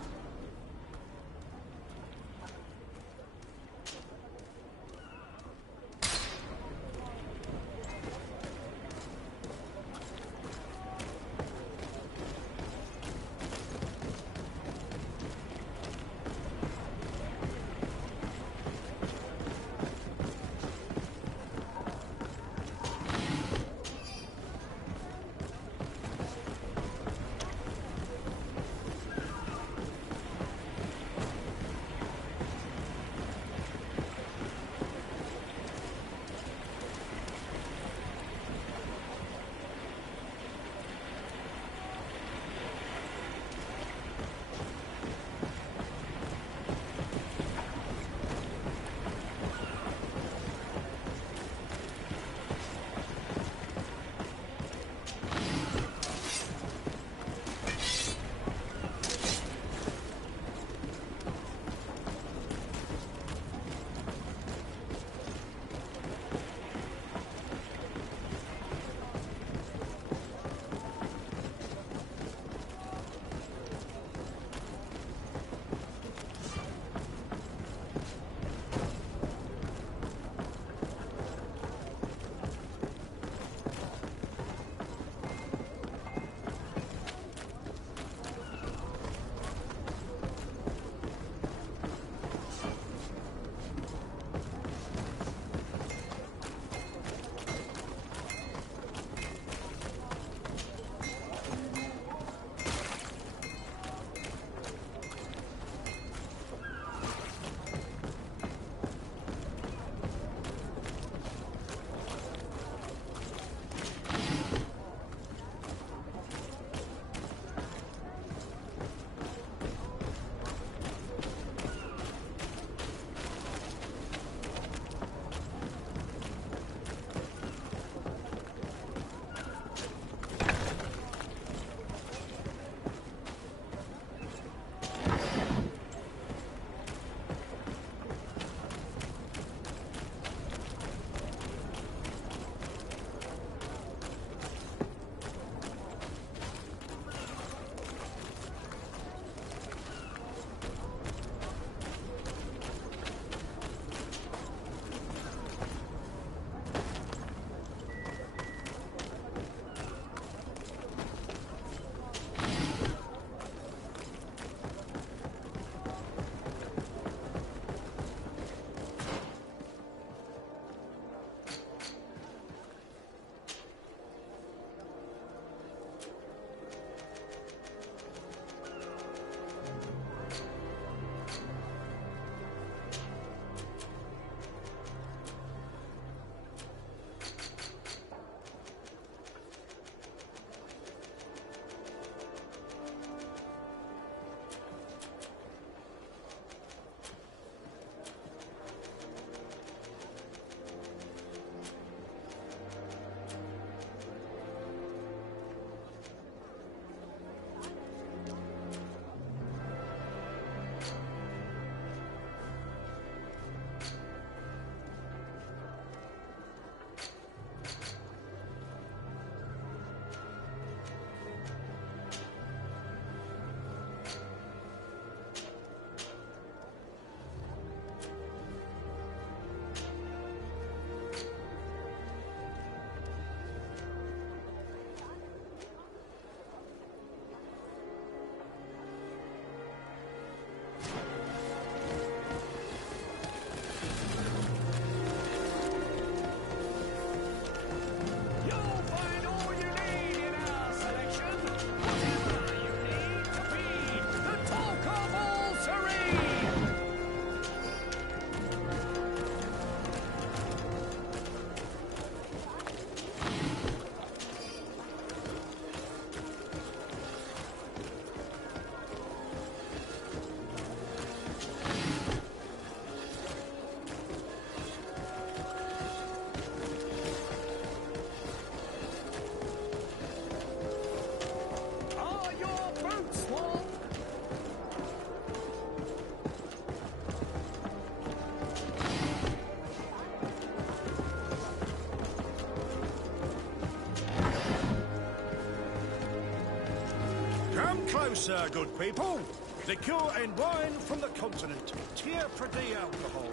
closer, good people. Liqueur and wine from the continent. Tier Pradi alcohol.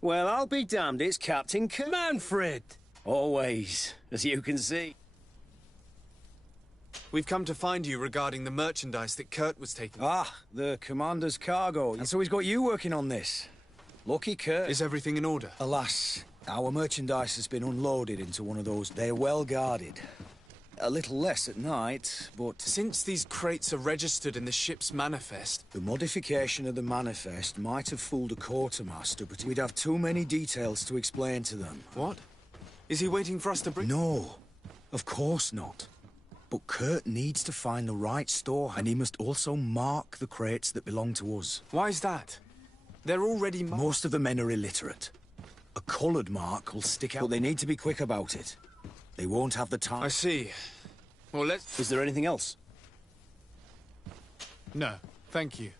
Well, I'll be damned, it's Captain Manfred! Always, as you can see. We've come to find you regarding the merchandise that Kurt was taking. Ah, the commander's cargo. And so he's got you working on this. Lucky Kurt. Is everything in order? Alas, our merchandise has been unloaded into one of those. They're well guarded. A little less at night, but... Since these crates are registered in the ship's manifest... The modification of the manifest might have fooled a quartermaster, but we'd have too many details to explain to them. What? Is he waiting for us to bring... No, of course not. But Kurt needs to find the right store, and he must also mark the crates that belong to us. Why is that? They're already marked. Most of the men are illiterate. A coloured mark will stick out, but they need to be quick about it. They won't have the time. I see. Well, let's... Is there anything else? No, thank you.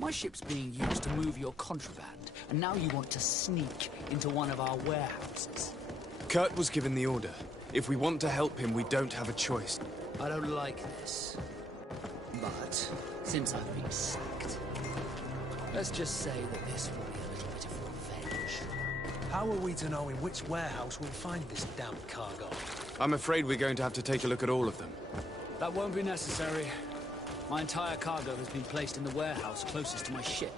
My ship's being used to move your contraband, and now you want to sneak into one of our warehouses. Kurt was given the order. If we want to help him, we don't have a choice. I don't like this. But, since I've been sacked, let's just say that this will be a little bit of revenge. How are we to know in which warehouse we'll find this damn cargo? I'm afraid we're going to have to take a look at all of them. That won't be necessary. My entire cargo has been placed in the warehouse closest to my ship.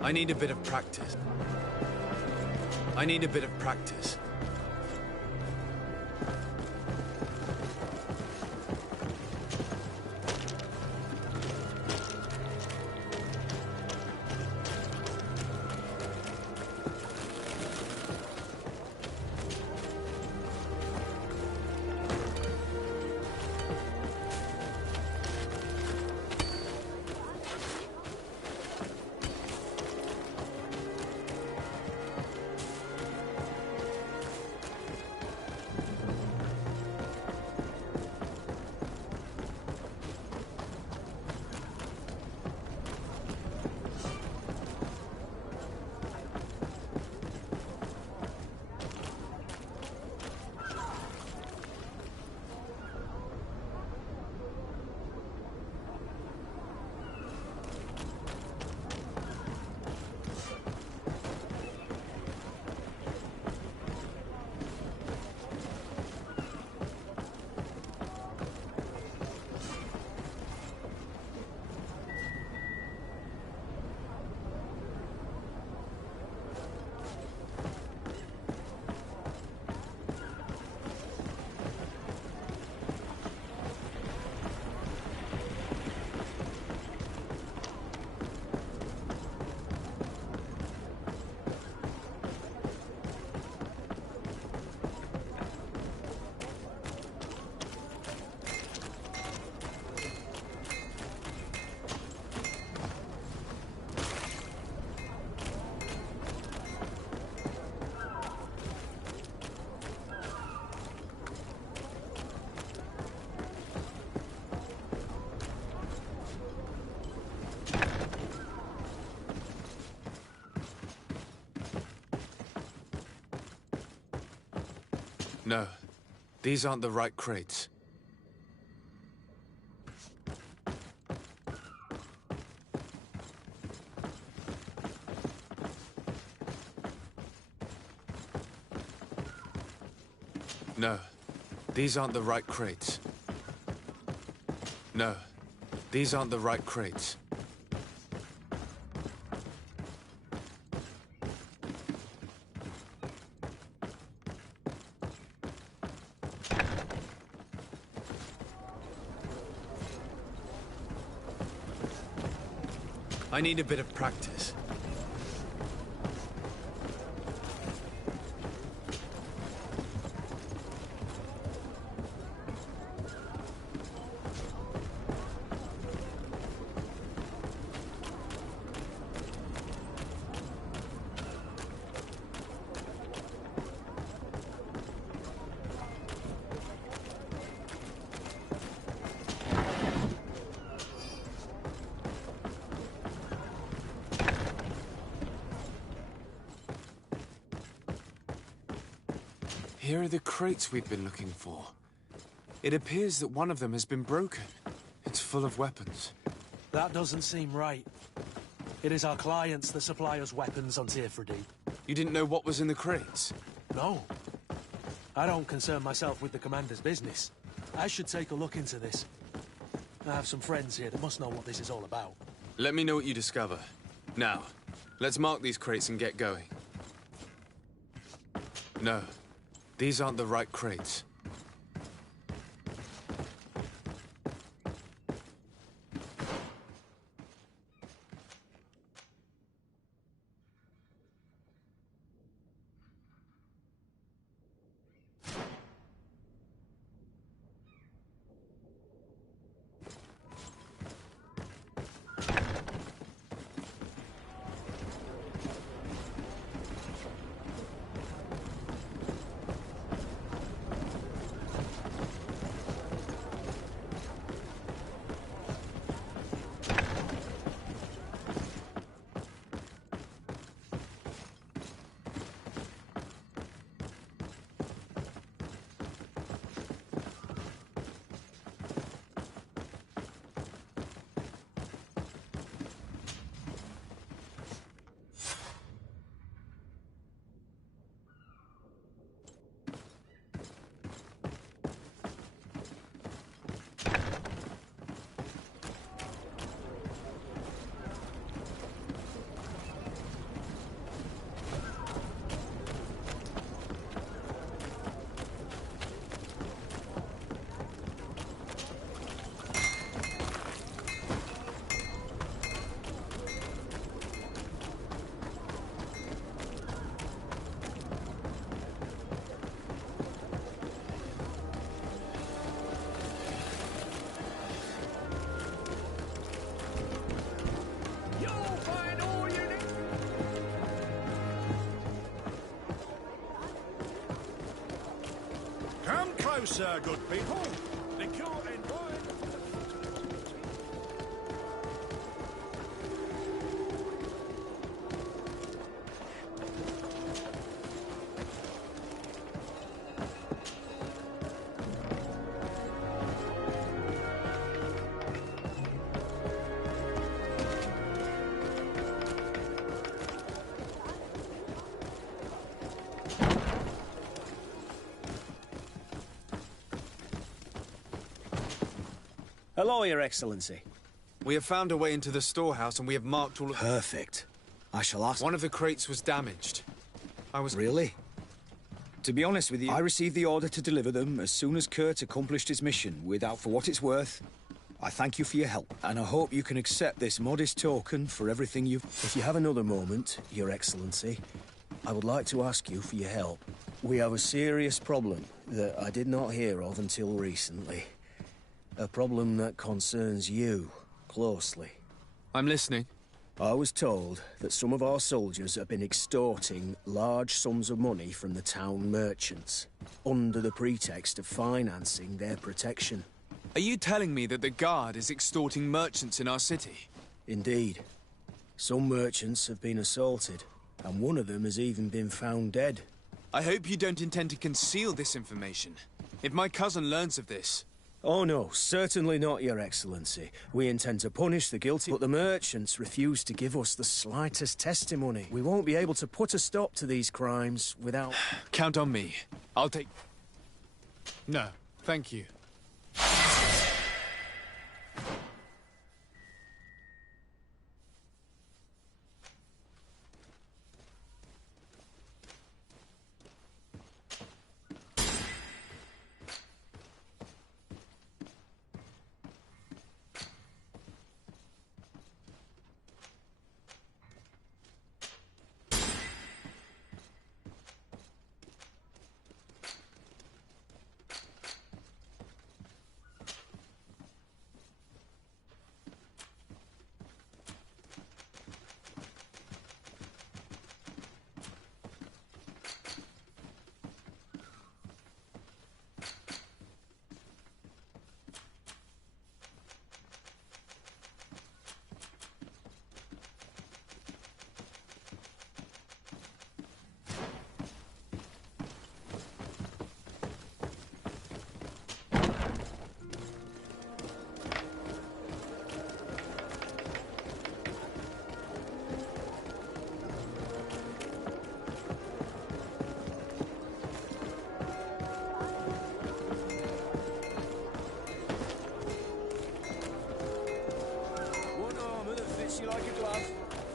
I need a bit of practice. I need a bit of practice. No. These aren't the right crates. No. These aren't the right crates. No. These aren't the right crates. I need a bit of practice. Here are the crates we've been looking for. It appears that one of them has been broken. It's full of weapons. That doesn't seem right. It is our clients that supply us weapons on Tearfredy. You didn't know what was in the crates? No. I don't concern myself with the commander's business. I should take a look into this. I have some friends here that must know what this is all about. Let me know what you discover. Now, let's mark these crates and get going. No. These aren't the right crates. Come closer, good people. Liqueur and wine. Hello, Your Excellency. We have found a way into the storehouse and we have marked all of... Perfect. I shall ask... One of the crates was damaged. I was... Really? To be honest with you, I received the order to deliver them as soon as Kurt accomplished his mission, without, for what it's worth, I thank you for your help, and I hope you can accept this modest token for everything you've... If you have another moment, Your Excellency, I would like to ask you for your help. We have a serious problem that I did not hear of until recently. A problem that concerns you closely. I'm listening. I was told that some of our soldiers have been extorting large sums of money from the town merchants, under the pretext of financing their protection. Are you telling me that the Guard is extorting merchants in our city? Indeed. Some merchants have been assaulted, and one of them has even been found dead. I hope you don't intend to conceal this information. If my cousin learns of this... Oh no, certainly not, Your Excellency. We intend to punish the guilty, but the merchants refuse to give us the slightest testimony. We won't be able to put a stop to these crimes without... Count on me. I'll take... No, thank you.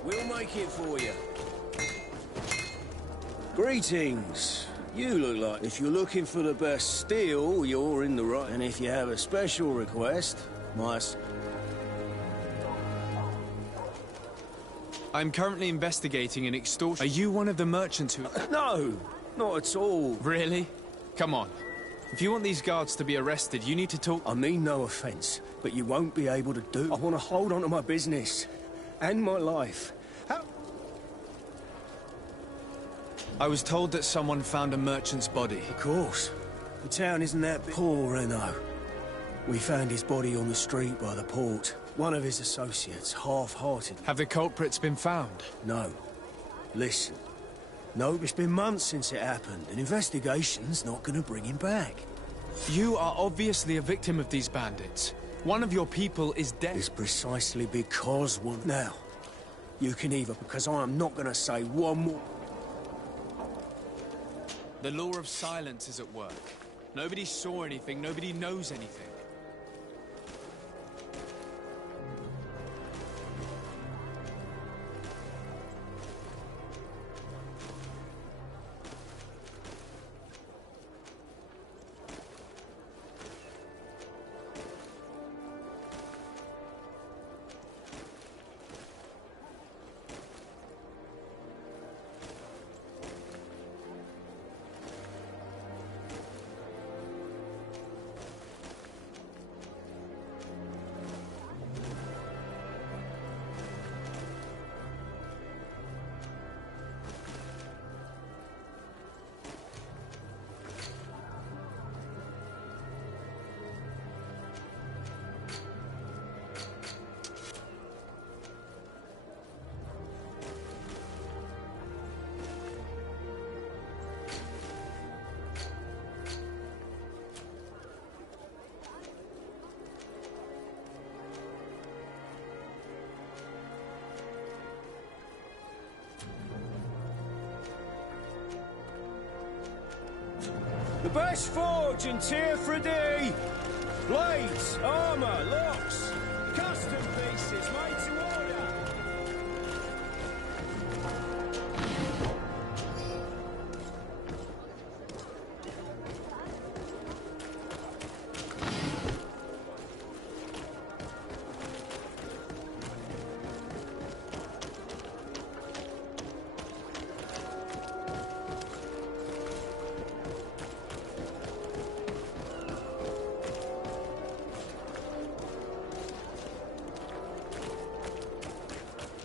We'll make it for you. Greetings. You look like if you're looking for the best steel, you're in the right. And if you have a special request, I'm currently investigating an extortion. Are you one of the merchants who... No, not at all. Really? Come on. If you want these guards to be arrested, you need to talk... I mean no offense, but you won't be able to do... I want to hold on to my business. And my life. I was told that someone found a merchant's body. Of course. The town isn't that big. Poor Renault. We found his body on the street by the port. One of his associates, half-hearted. Have the culprits been found? No. Listen. No, it's been months since it happened. An investigation's not gonna bring him back. You are obviously a victim of these bandits. One of your people is dead. It's precisely because one... Now, you can either, because I am not gonna say one more... The law of silence is at work. Nobody saw anything, nobody knows anything. The best forge in Tier 3D! Blades, armor, locks, custom pieces made to order!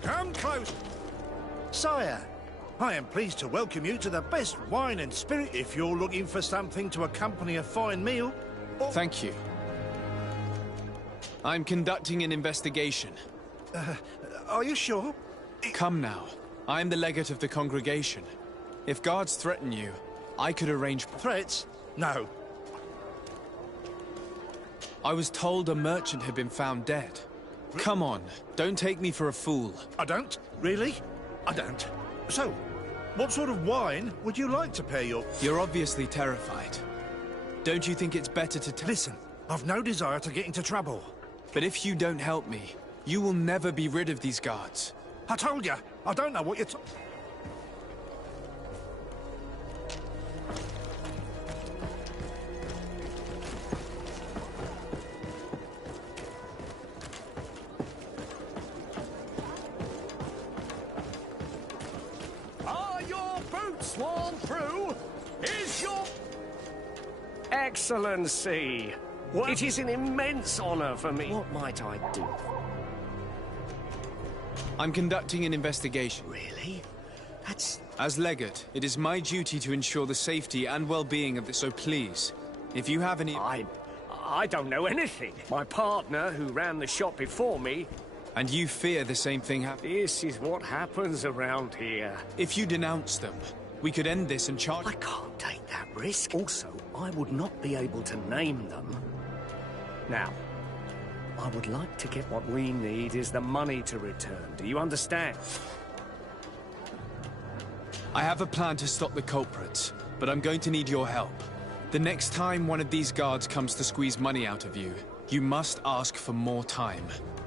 Come close. Sire, I am pleased to welcome you to the best wine and spirit if you're looking for something to accompany a fine meal. Thank you. I'm conducting an investigation. Are you sure? Come now. I am the legate of the congregation. If guards threaten you, I could arrange... Threats? No. I was told a merchant had been found dead. Come on, don't take me for a fool. I don't? Really? I don't. So, what sort of wine would you like to pair your... You're obviously terrified. Don't you think it's better to Listen, I've no desire to get into trouble. But if you don't help me, you will never be rid of these guards. I told you, I don't know what you're Are your boots worn through? Is your... Excellency, it is an immense honor for me. What might I do? I'm conducting an investigation. Really? That's... As legate, it is my duty to ensure the safety and well-being of the... So please, if you have any... I don't know anything. My partner, who ran the shop before me... And you fear the same thing happens? This is what happens around here. If you denounce them, we could end this and charge... I can't take that risk. Also, I would not be able to name them. Now, I would like to get what we need is the money to return. Do you understand? I have a plan to stop the culprits, but I'm going to need your help. The next time one of these guards comes to squeeze money out of you, you must ask for more time.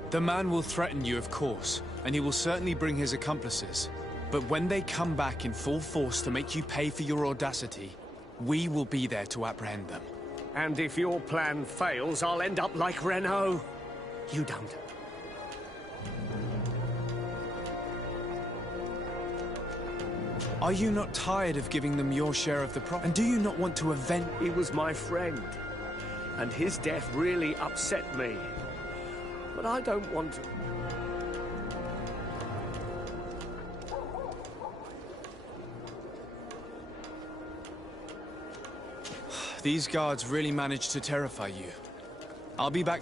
The man will threaten you, of course, and he will certainly bring his accomplices. But when they come back in full force to make you pay for your audacity, we will be there to apprehend them. And if your plan fails, I'll end up like Renault. You don't. Are you not tired of giving them your share of the profit? And do you not want to avenge... He was my friend, and his death really upset me. But I don't want to... These guards really managed to terrify you. I'll be back...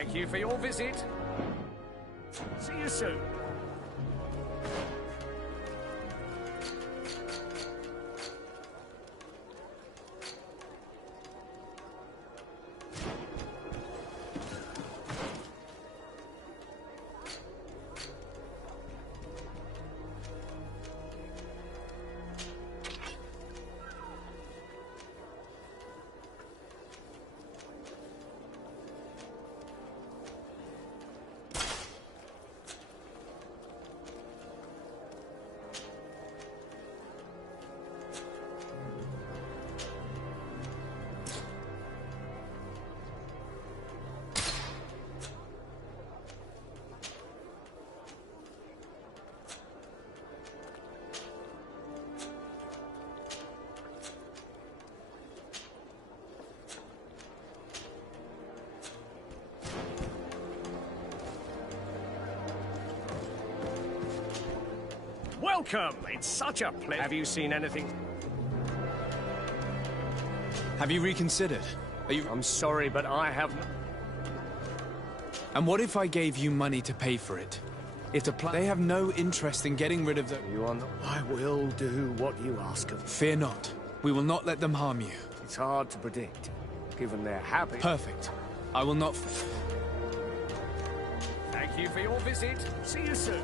Thank you for your visit. See you soon. Welcome! It's such a pleasure. Have you seen anything? Have you reconsidered? Are you... I'm sorry, but I have... And what if I gave you money to pay for it? If the They have no interest in getting rid of the... You are not... I will do what you ask of me. Fear not. We will not let them harm you. It's hard to predict, given their habit. Perfect. I will not... Thank you for your visit. See you soon.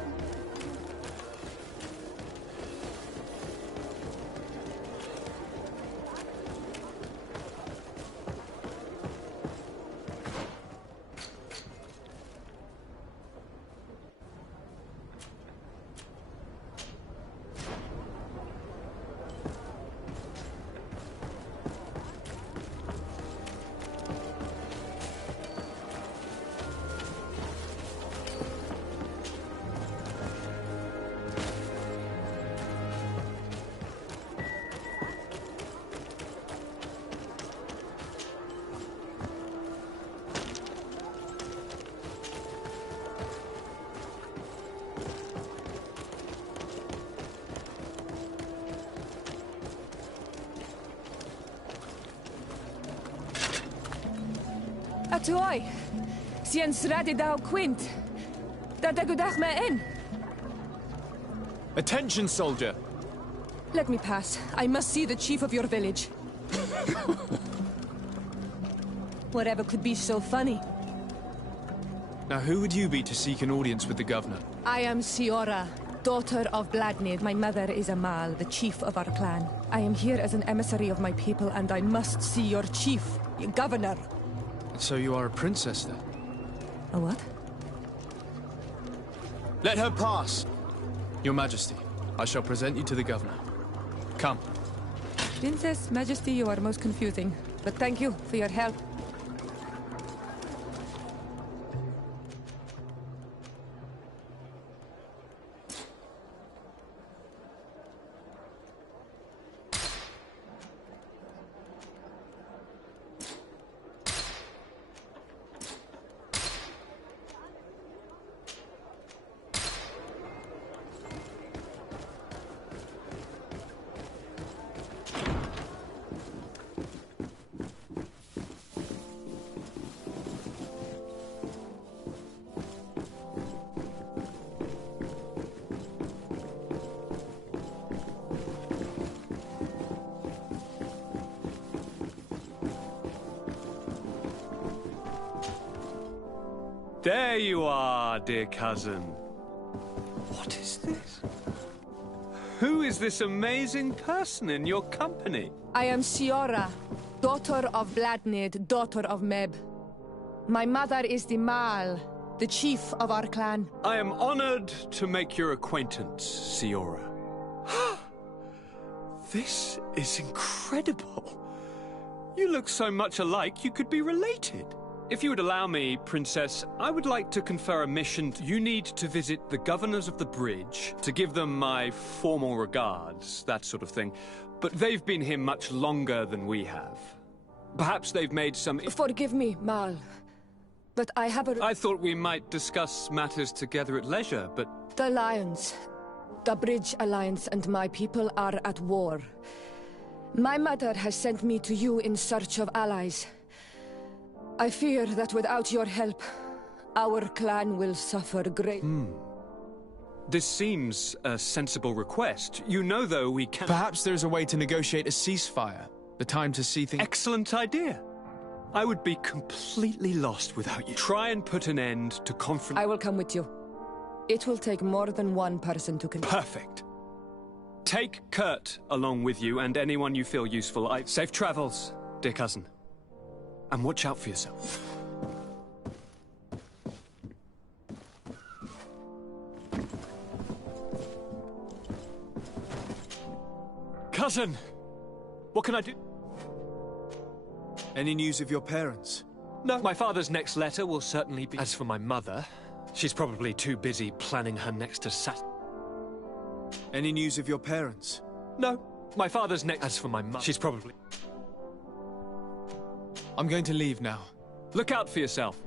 Toi, sien sradi dau quint. Da dagudach me in. Attention, soldier! Let me pass. I must see the chief of your village. Whatever could be so funny? Now, who would you be to seek an audience with the governor? I am Siora, daughter of Vladnid. My mother is Amal, the chief of our clan. I am here as an emissary of my people, and I must see your chief, your governor. So you are a princess, then? A what? Let her pass! Your Majesty, I shall present you to the governor. Come. Princess, Majesty, you are most confusing. But thank you for your help. There you are, dear cousin. What is this? Who is this amazing person in your company? I am Siora, daughter of Vladnid, daughter of Meb. My mother is the Mal, the chief of our clan. I am honored to make your acquaintance, Siora. This is incredible. You look so much alike you could be related. If you would allow me, Princess, I would like to confer a mission. You need to visit the governors of the bridge to give them my formal regards, that sort of thing. But they've been here much longer than we have. Perhaps they've made some... Forgive me, Mal, but I have a... I thought we might discuss matters together at leisure, but... The Lions, the Bridge Alliance and my people are at war. My mother has sent me to you in search of allies. I fear that without your help, our clan will suffer great... This seems a sensible request. You know, though, we can... Perhaps there's a way to negotiate a ceasefire. The time to see things... Excellent idea. I would be completely lost without you. Try and put an end to confront... I will come with you. It will take more than one person to... Perfect. Take Kurt along with you and anyone you feel useful. Safe travels, dear cousin. And watch out for yourself. Cousin! What can I do? Any news of your parents? No. My father's next letter will certainly be... As for my mother, she's probably too busy planning her next assassin. Any news of your parents? No. My father's next... As for my mother, she's probably... I'm going to leave now. Look out for yourself.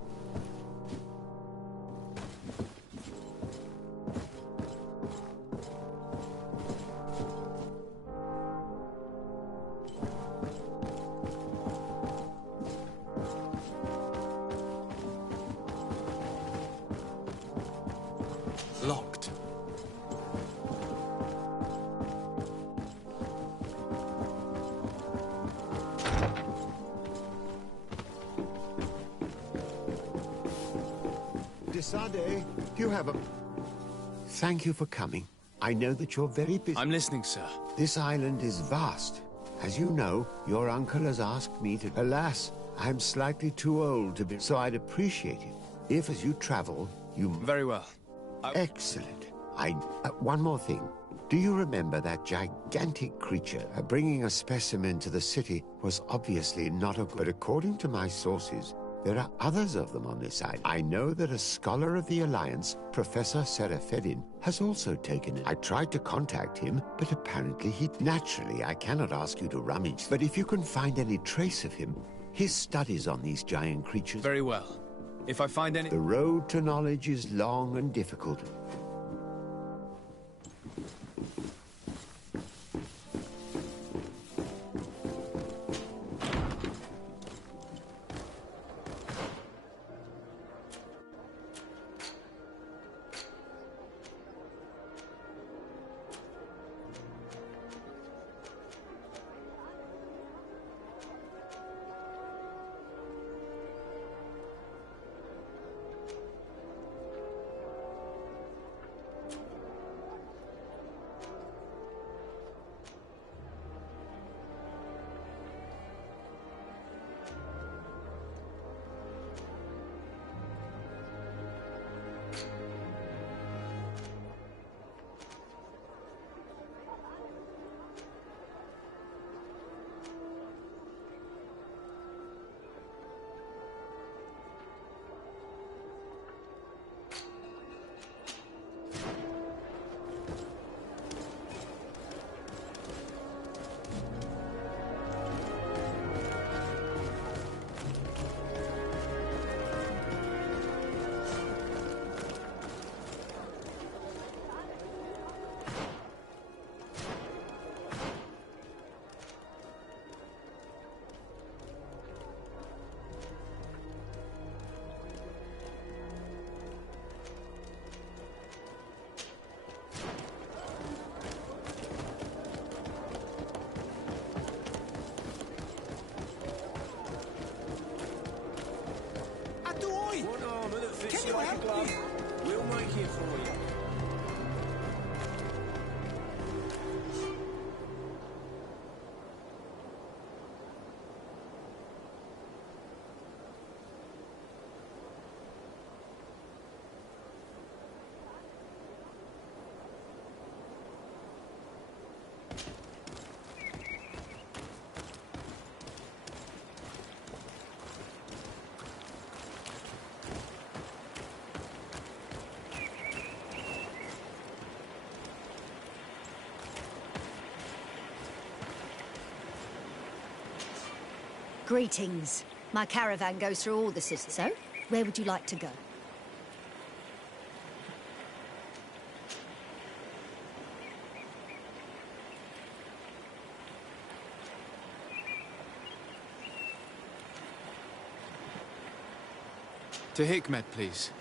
Locked. Desade, do you have a... Thank you for coming. I know that you're very busy. I'm listening, sir. This island is vast. As you know, your uncle has asked me to... Alas, I'm slightly too old to be... So I'd appreciate it if, as you travel, you... Very well. Excellent. One more thing. Do you remember that gigantic creature? Bringing a specimen to the city was obviously not a... But according to my sources, there are others of them on this island. I know that a scholar of the Alliance, Professor Serafedin, has also taken it. I tried to contact him, but apparently he... Naturally, I cannot ask you to rummage, but if you can find any trace of him, his studies on these giant creatures... Very well. If I find any... The road to knowledge is long and difficult. Greetings. My caravan goes through all the cities. So, where would you like to go? To Hikmet, please.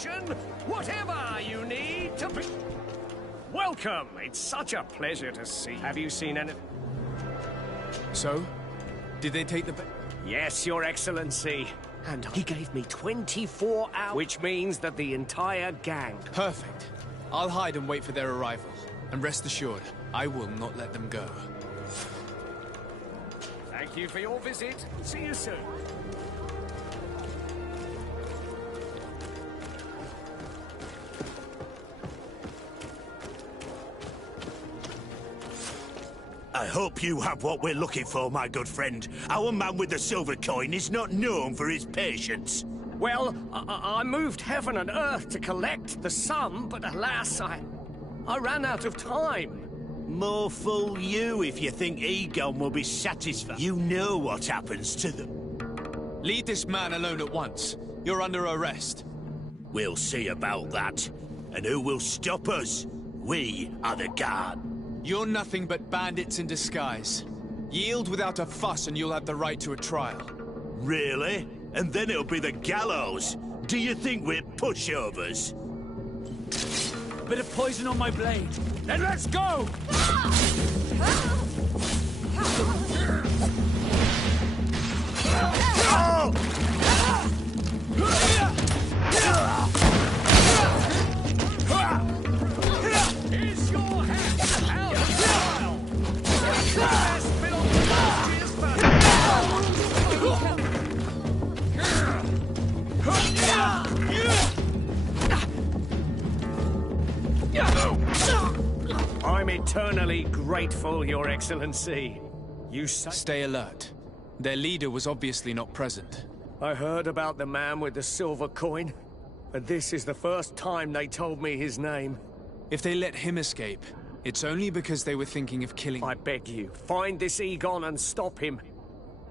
station. Whatever you need to be... Welcome. It's such a pleasure to see. Have you seen any... So? Did they take the... Yes, Your Excellency. And he gave me 24 hours. Which means that the entire gang... Perfect. I'll hide and wait for their arrival. And rest assured, I will not let them go. Thank you for your visit. See you soon. I hope you have what we're looking for, my good friend. Our man with the silver coin is not known for his patience. Well, I moved heaven and earth to collect the sum, but alas, I ran out of time. More fool you if you think Egon will be satisfied. You know what happens to them. Leave this man alone at once. You're under arrest. We'll see about that. And who will stop us? We are the guard. You're nothing but bandits in disguise. Yield without a fuss and you'll have the right to a trial. Really? And then it'll be the gallows. Do you think we're pushovers? Bit of poison on my blade. Then let's go! Is your head out of style? Best bit on the last year's I'm eternally grateful, Your Excellency. You stay alert. Their leader was obviously not present. I heard about the man with the silver coin, and this is the first time they told me his name. If they let him escape, it's only because they were thinking of killing... I beg you, find this Egon and stop him.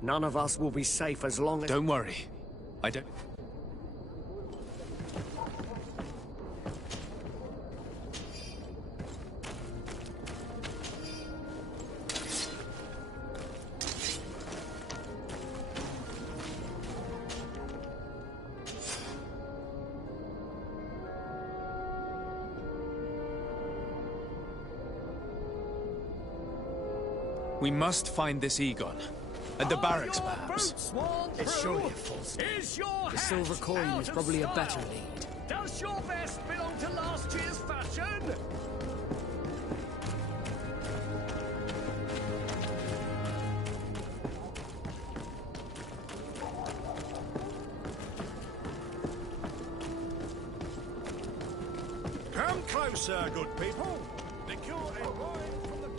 None of us will be safe as long as... Don't worry. I don't... We must find this Egon. At the barracks, perhaps. It's surely a false name. The silver coin is probably a better lead. Does your vest belong to last year's fashion? Come closer, good people. The cure and wine from the...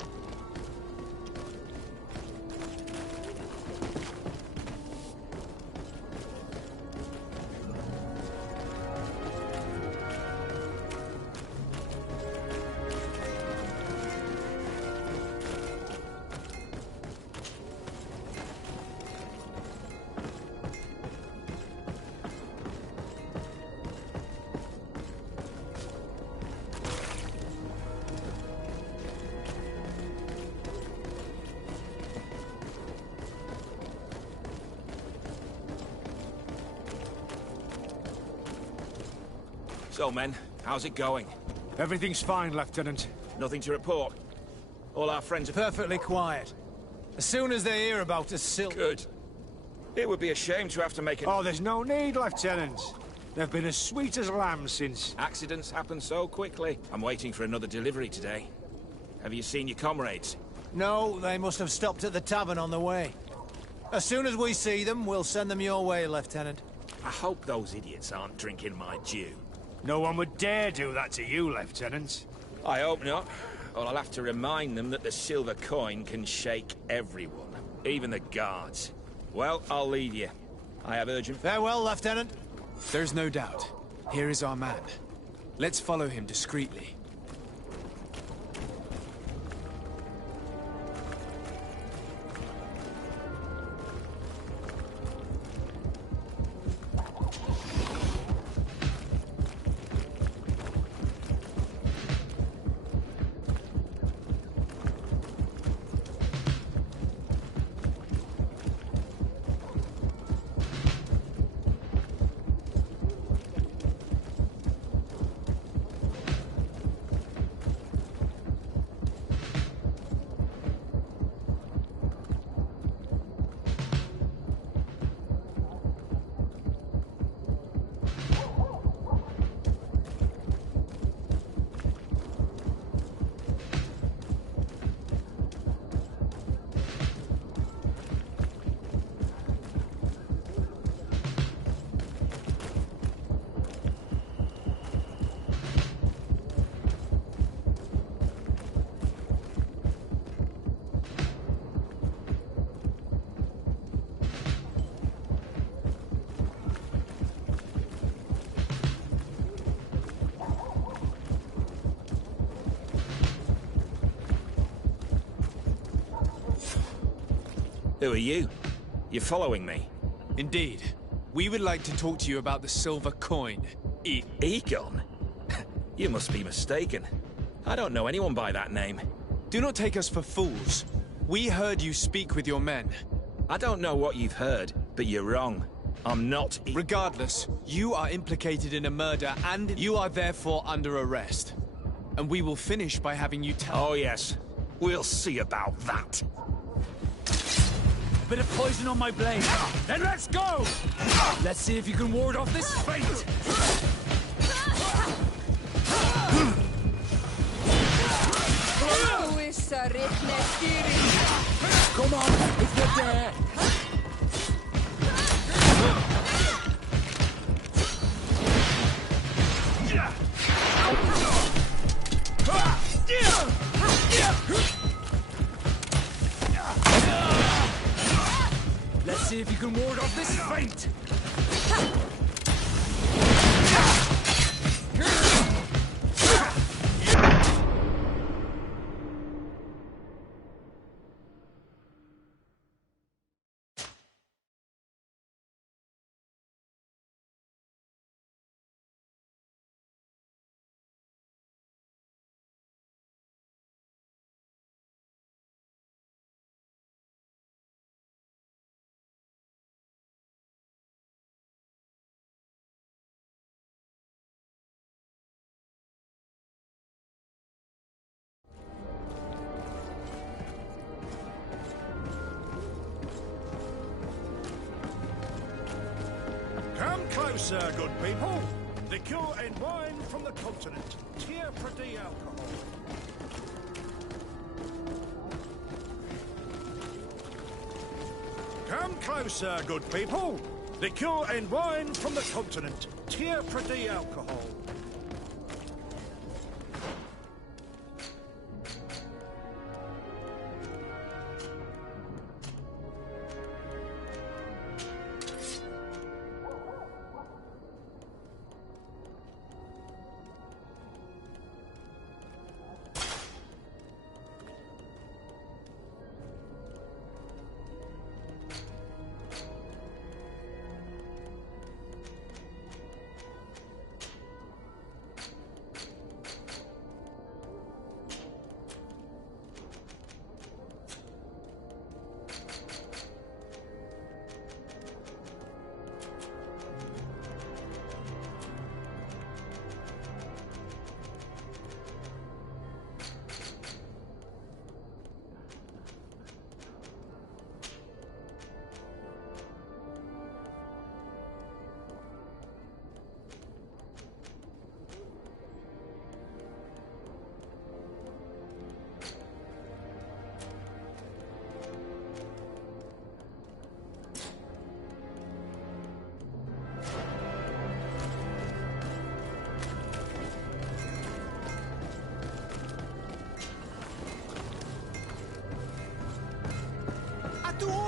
So, men, how's it going? Everything's fine, Lieutenant. Nothing to report? All our friends are... Perfectly quiet. As soon as they hear about us, Good. It would be a shame to have to make Oh, there's no need, Lieutenant. They've been as sweet as lambs since... Accidents happen so quickly. I'm waiting for another delivery today. Have you seen your comrades? No, they must have stopped at the tavern on the way. As soon as we see them, we'll send them your way, Lieutenant. I hope those idiots aren't drinking my dew. No one would dare do that to you, Lieutenant. I hope not. Or I'll have to remind them that the silver coin can shake everyone, even the guards. Well, I'll leave you. I have urgent... Farewell, Lieutenant. There's no doubt. Here is our man. Let's follow him discreetly. Who are you? You're following me? Indeed. We would like to talk to you about the silver coin. Egon? You must be mistaken. I don't know anyone by that name. Do not take us for fools. We heard you speak with your men. I don't know what you've heard, but you're wrong. I'm not... Regardless, you are implicated in a murder and you are therefore under arrest. And we will finish by having you tell... Oh yes, we'll see about that. Bit of poison on my blade. Then let's go! Let's see if you can ward off this fate! Come on, if you're there! Let's see if you can ward off this feint! Come closer, good people. Liqueur and wine from the continent. Tier pretty alcohol. Come closer, good people. Liqueur and wine from the continent. Tier pretty alcohol.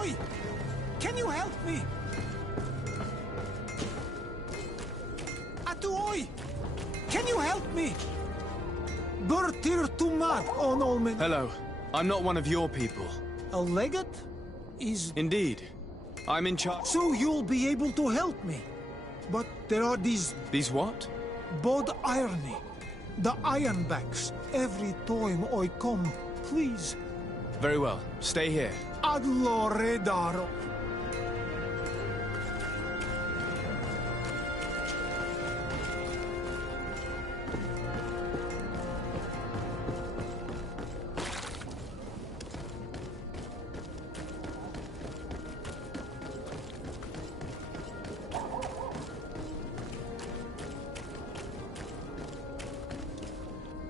Oi! Can you help me? Atuoi! Can you help me? Bertir Tumat on Olmen. Hello. I'm not one of your people. A legate? Is... Indeed. I'm in charge. So you'll be able to help me. But there are these... These what? Bod irony. The ironbacks. Every time I come, please. Very well. Stay here. Ad Loredaro.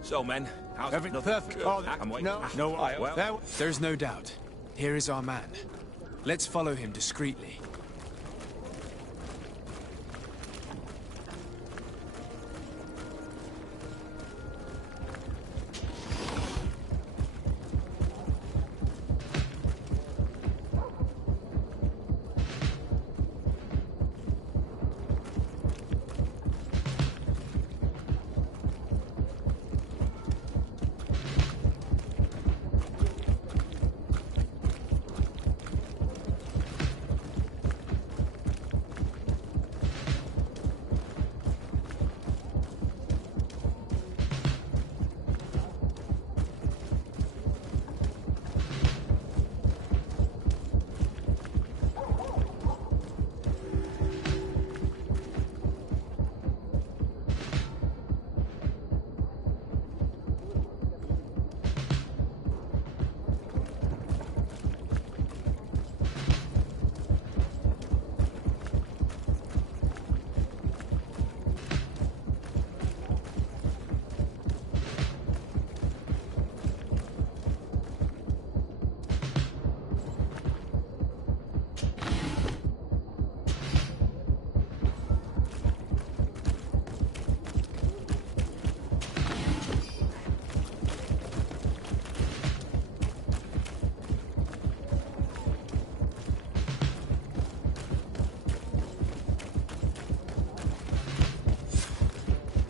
So, men, how's Everything perfect. Oh, I'm waiting. no, well, There's no doubt. Here is our man. Let's follow him discreetly.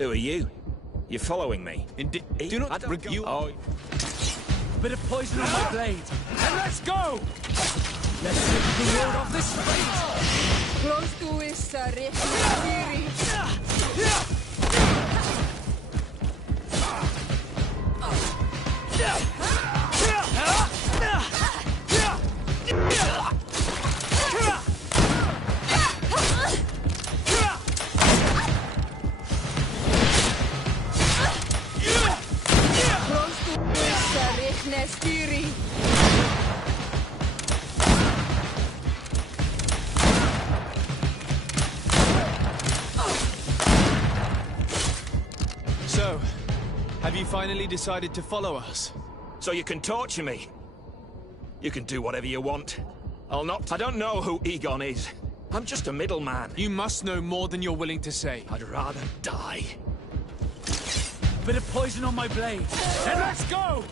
Who are you? You're following me? Indeed. Do not regard you. Oh. Bit of poison on my blade. And let's go! Let's take the load off this fate! Close to is So, have you finally decided to follow us? So you can torture me? You can do whatever you want. I'll not... I don't know who Egon is. I'm just a middleman. You must know more than you're willing to say. I'd rather die. Bit of poison on my blade. And let's go!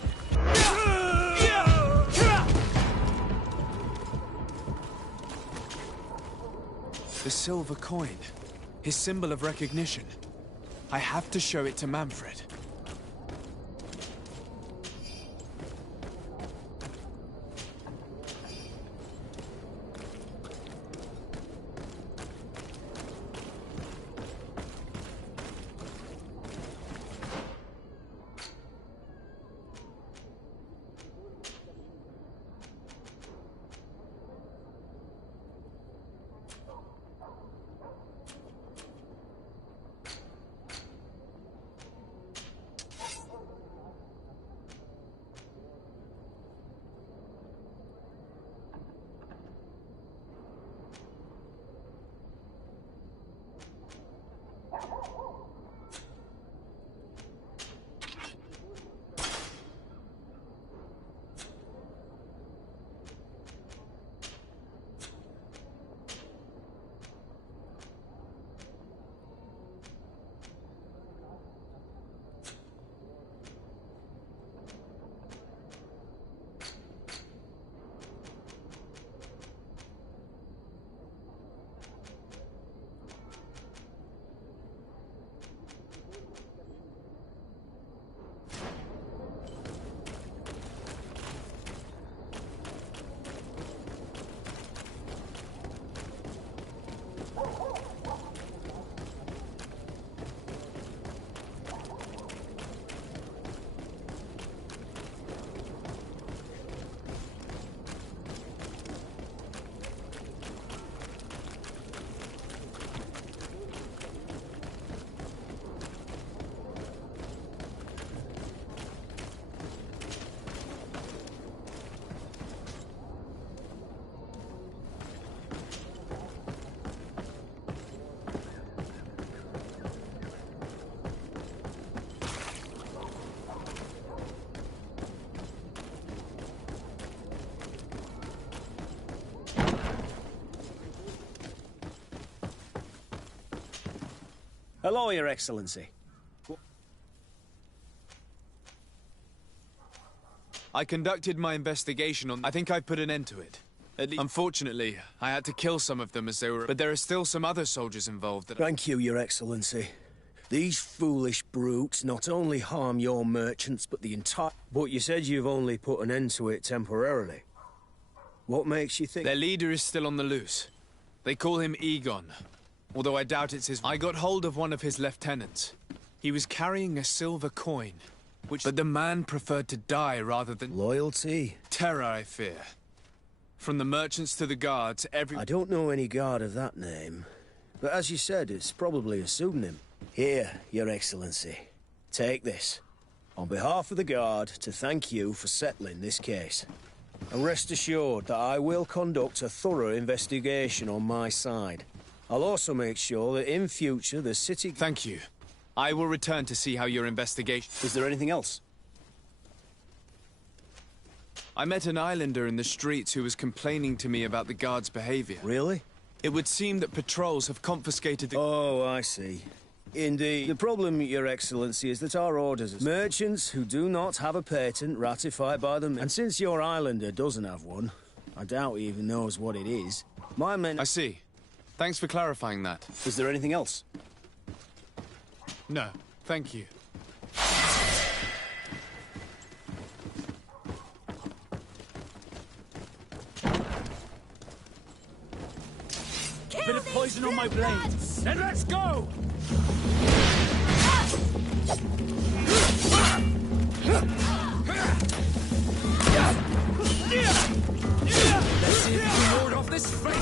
The silver coin. His symbol of recognition. I have to show it to Manfred. Hello, Your Excellency. I conducted my investigation on... I think I've put an end to it. Unfortunately, I had to kill some of them as they were... But there are still some other soldiers involved that... Thank you, Your Excellency. These foolish brutes not only harm your merchants, but the entire... But you said you've only put an end to it temporarily. What makes you think... Their leader is still on the loose. They call him Egon. Although I doubt it's his... I got hold of one of his lieutenants. He was carrying a silver coin, which... But the man preferred to die rather than... Loyalty? Terror, I fear. From the merchants to the guards, I don't know any guard of that name. But as you said, it's probably a pseudonym. Here, Your Excellency. Take this. On behalf of the guard, to thank you for settling this case. And rest assured that I will conduct a thorough investigation on my side. I'll also make sure that in future the city... Thank you. I will return to see how your investigation... Is there anything else? I met an islander in the streets who was complaining to me about the guards' behavior. Really? It would seem that patrols have confiscated the... Oh, I see. Indeed. The problem, Your Excellency, is that our orders... Merchants who do not have a patent ratified by them... And since your islander doesn't have one, I doubt he even knows what it is. My men... I see. Thanks for clarifying that. Is there anything else? No, thank you. Bit of poison on my blade. Then let's go! Let's see if you can ward off this fate.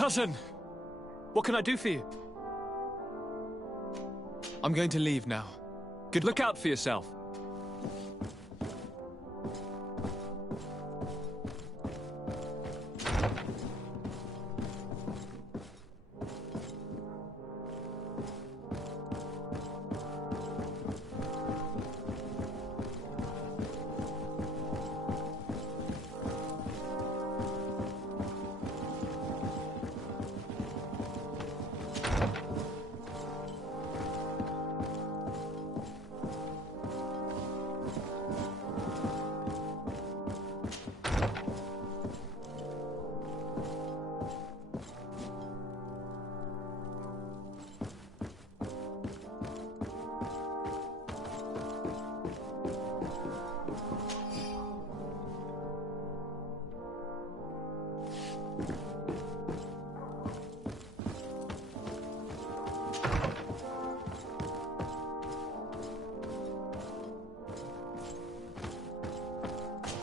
Cousin! What can I do for you? I'm going to leave now. Good look out for yourself.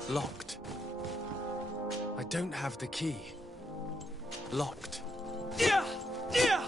Locked. I don't have the key. Locked. Yeah! Yeah!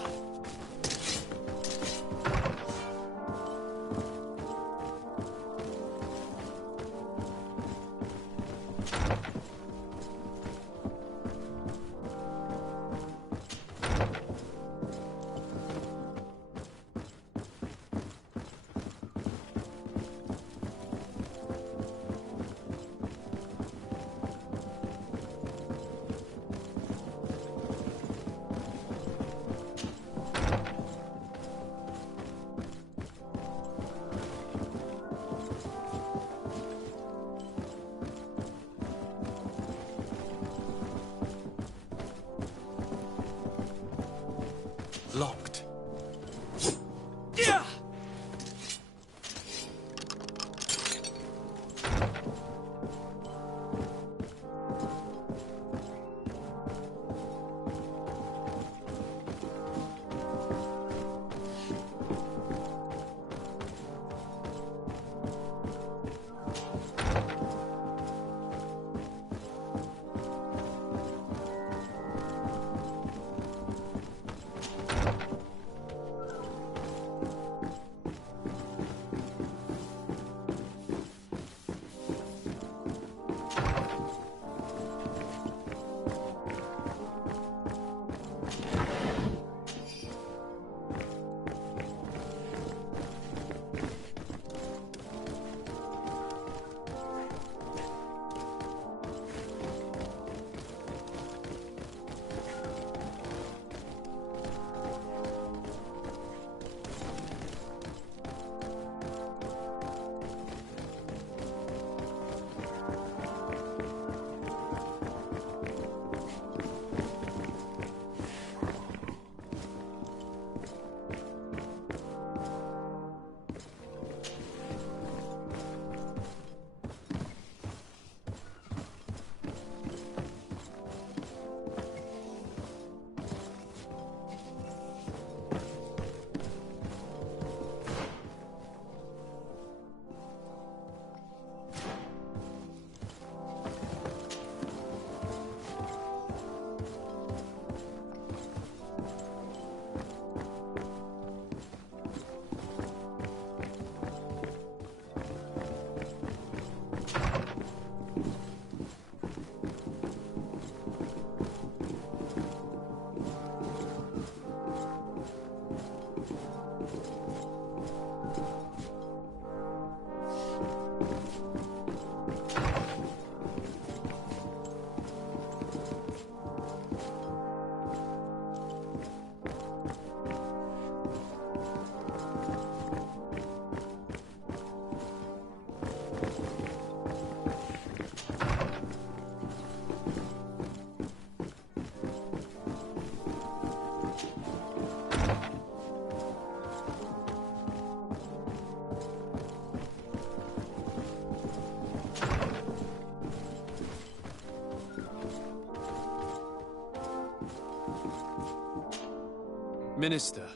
Minister.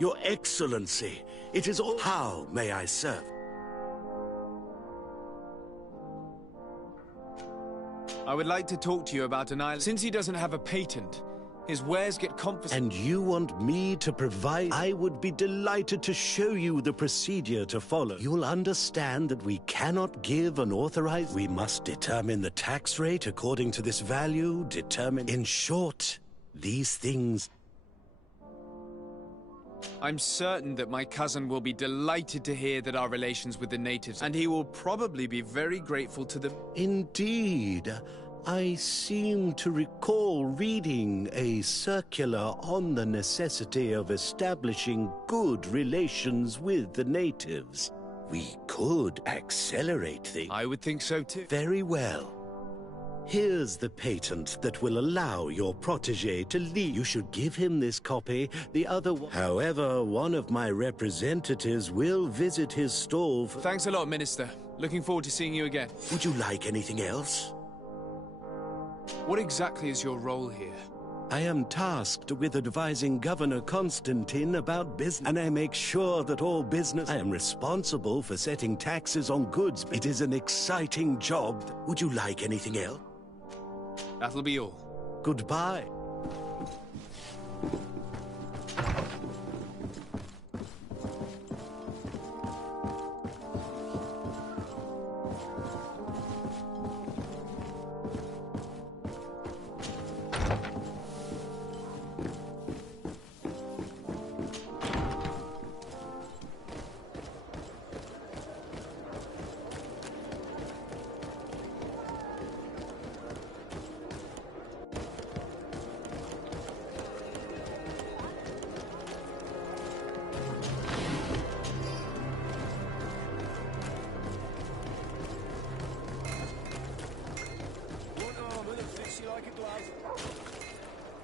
Your Excellency, it is all... How may I serve? I would like to talk to you about an island. Since he doesn't have a patent, his wares get confiscated. And you want me to provide? I would be delighted to show you the procedure to follow. You'll understand that we cannot give an authorized... We must determine the tax rate according to this value, determine... In short, these things... I'm certain that my cousin will be delighted to hear that our relations with the natives, and he will probably be very grateful to them. Indeed. I seem to recall reading a circular on the necessity of establishing good relations with the natives. We could accelerate things. I would think so too. Very well. Here's the patent that will allow your protege to leave. You should give him this copy, the other one. However, one of my representatives will visit his stall for... Thanks a lot, Minister. Looking forward to seeing you again. Would you like anything else? What exactly is your role here? I am tasked with advising Governor Constantine about business, and I make sure that all business... I am responsible for setting taxes on goods. It is an exciting job. Would you like anything else? That'll be all. Goodbye.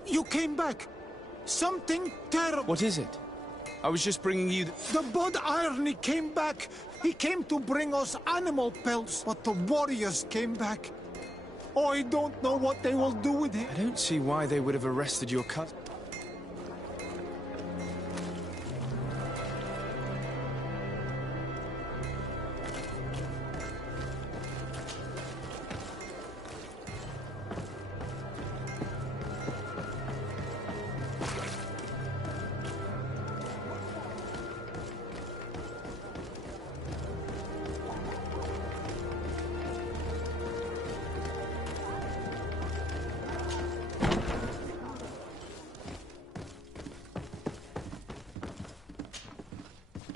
You came back. Something terrible. What is it? I was just bringing you The Bud Irony came back. He came to bring us animal pelts, but the warriors came back. Oh, I don't know what they will do with him. I don't see why they would have arrested your cousin.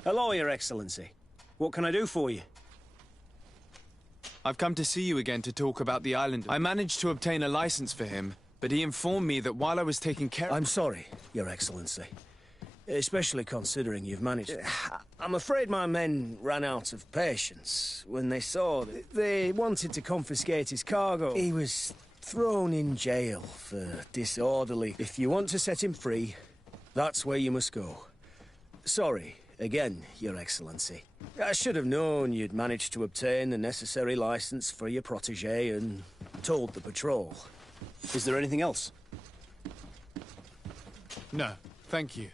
Hello, Your Excellency. What can I do for you? I've come to see you again to talk about the island. I managed to obtain a license for him, but he informed me that while I was taking care... I'm sorry, Your Excellency. Especially considering you've managed... I'm afraid my men ran out of patience when they saw that they wanted to confiscate his cargo. He was thrown in jail for disorderly... If you want to set him free, that's where you must go. Sorry. Again, Your Excellency. I should have known you'd managed to obtain the necessary license for your protege and told the patrol. Is there anything else? No, thank you.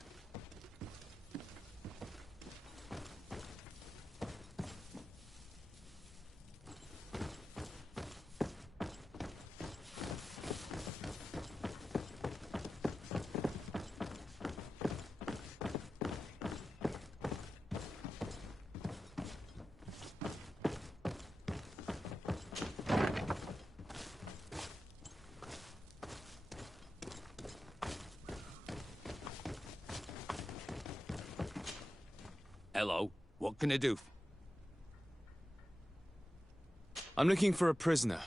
Hello. What can I do? I'm looking for a prisoner.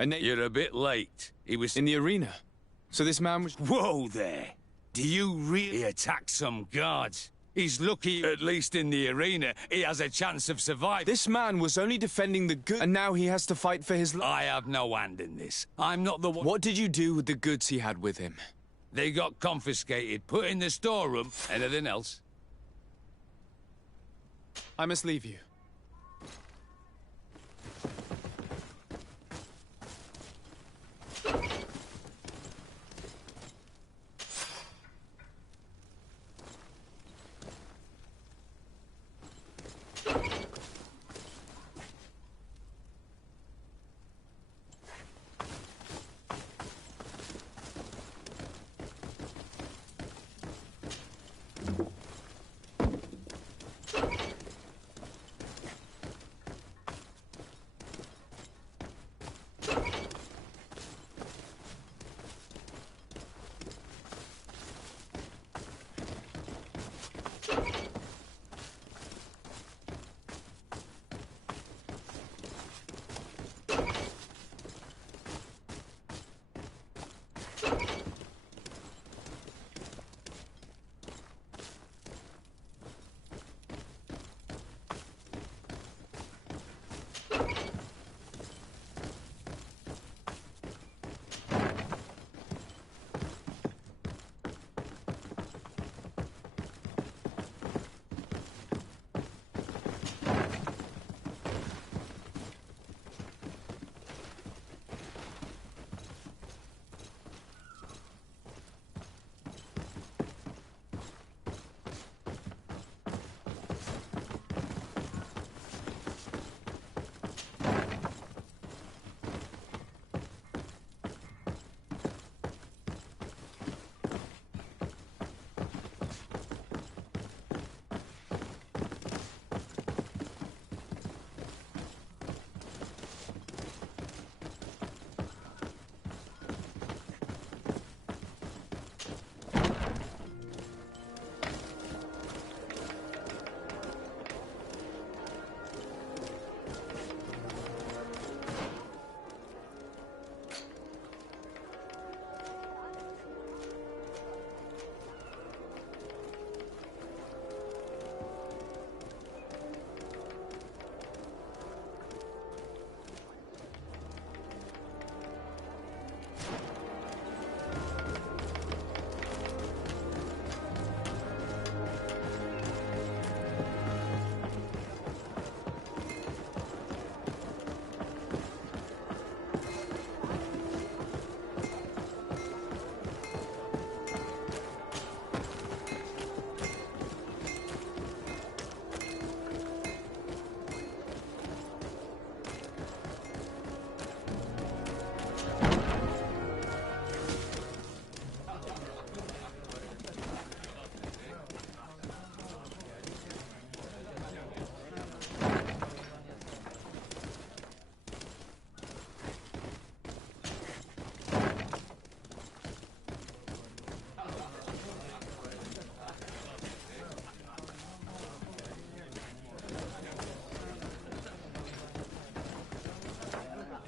You're a bit late. He was... in the arena. So this man was... Whoa there! Do you really attack some guards? He's lucky, at least in the arena, he has a chance of surviving. This man was only defending the goods, and now he has to fight for his life. I have no hand in this. I'm not the one... What did you do with the goods he had with him? They got confiscated, put in the storeroom. Anything else? I must leave you.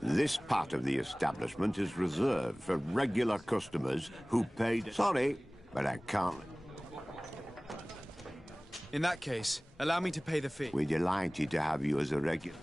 This part of the establishment is reserved for regular customers who paid... Sorry, but I can't. In that case, allow me to pay the fee. We're delighted to have you as a regular.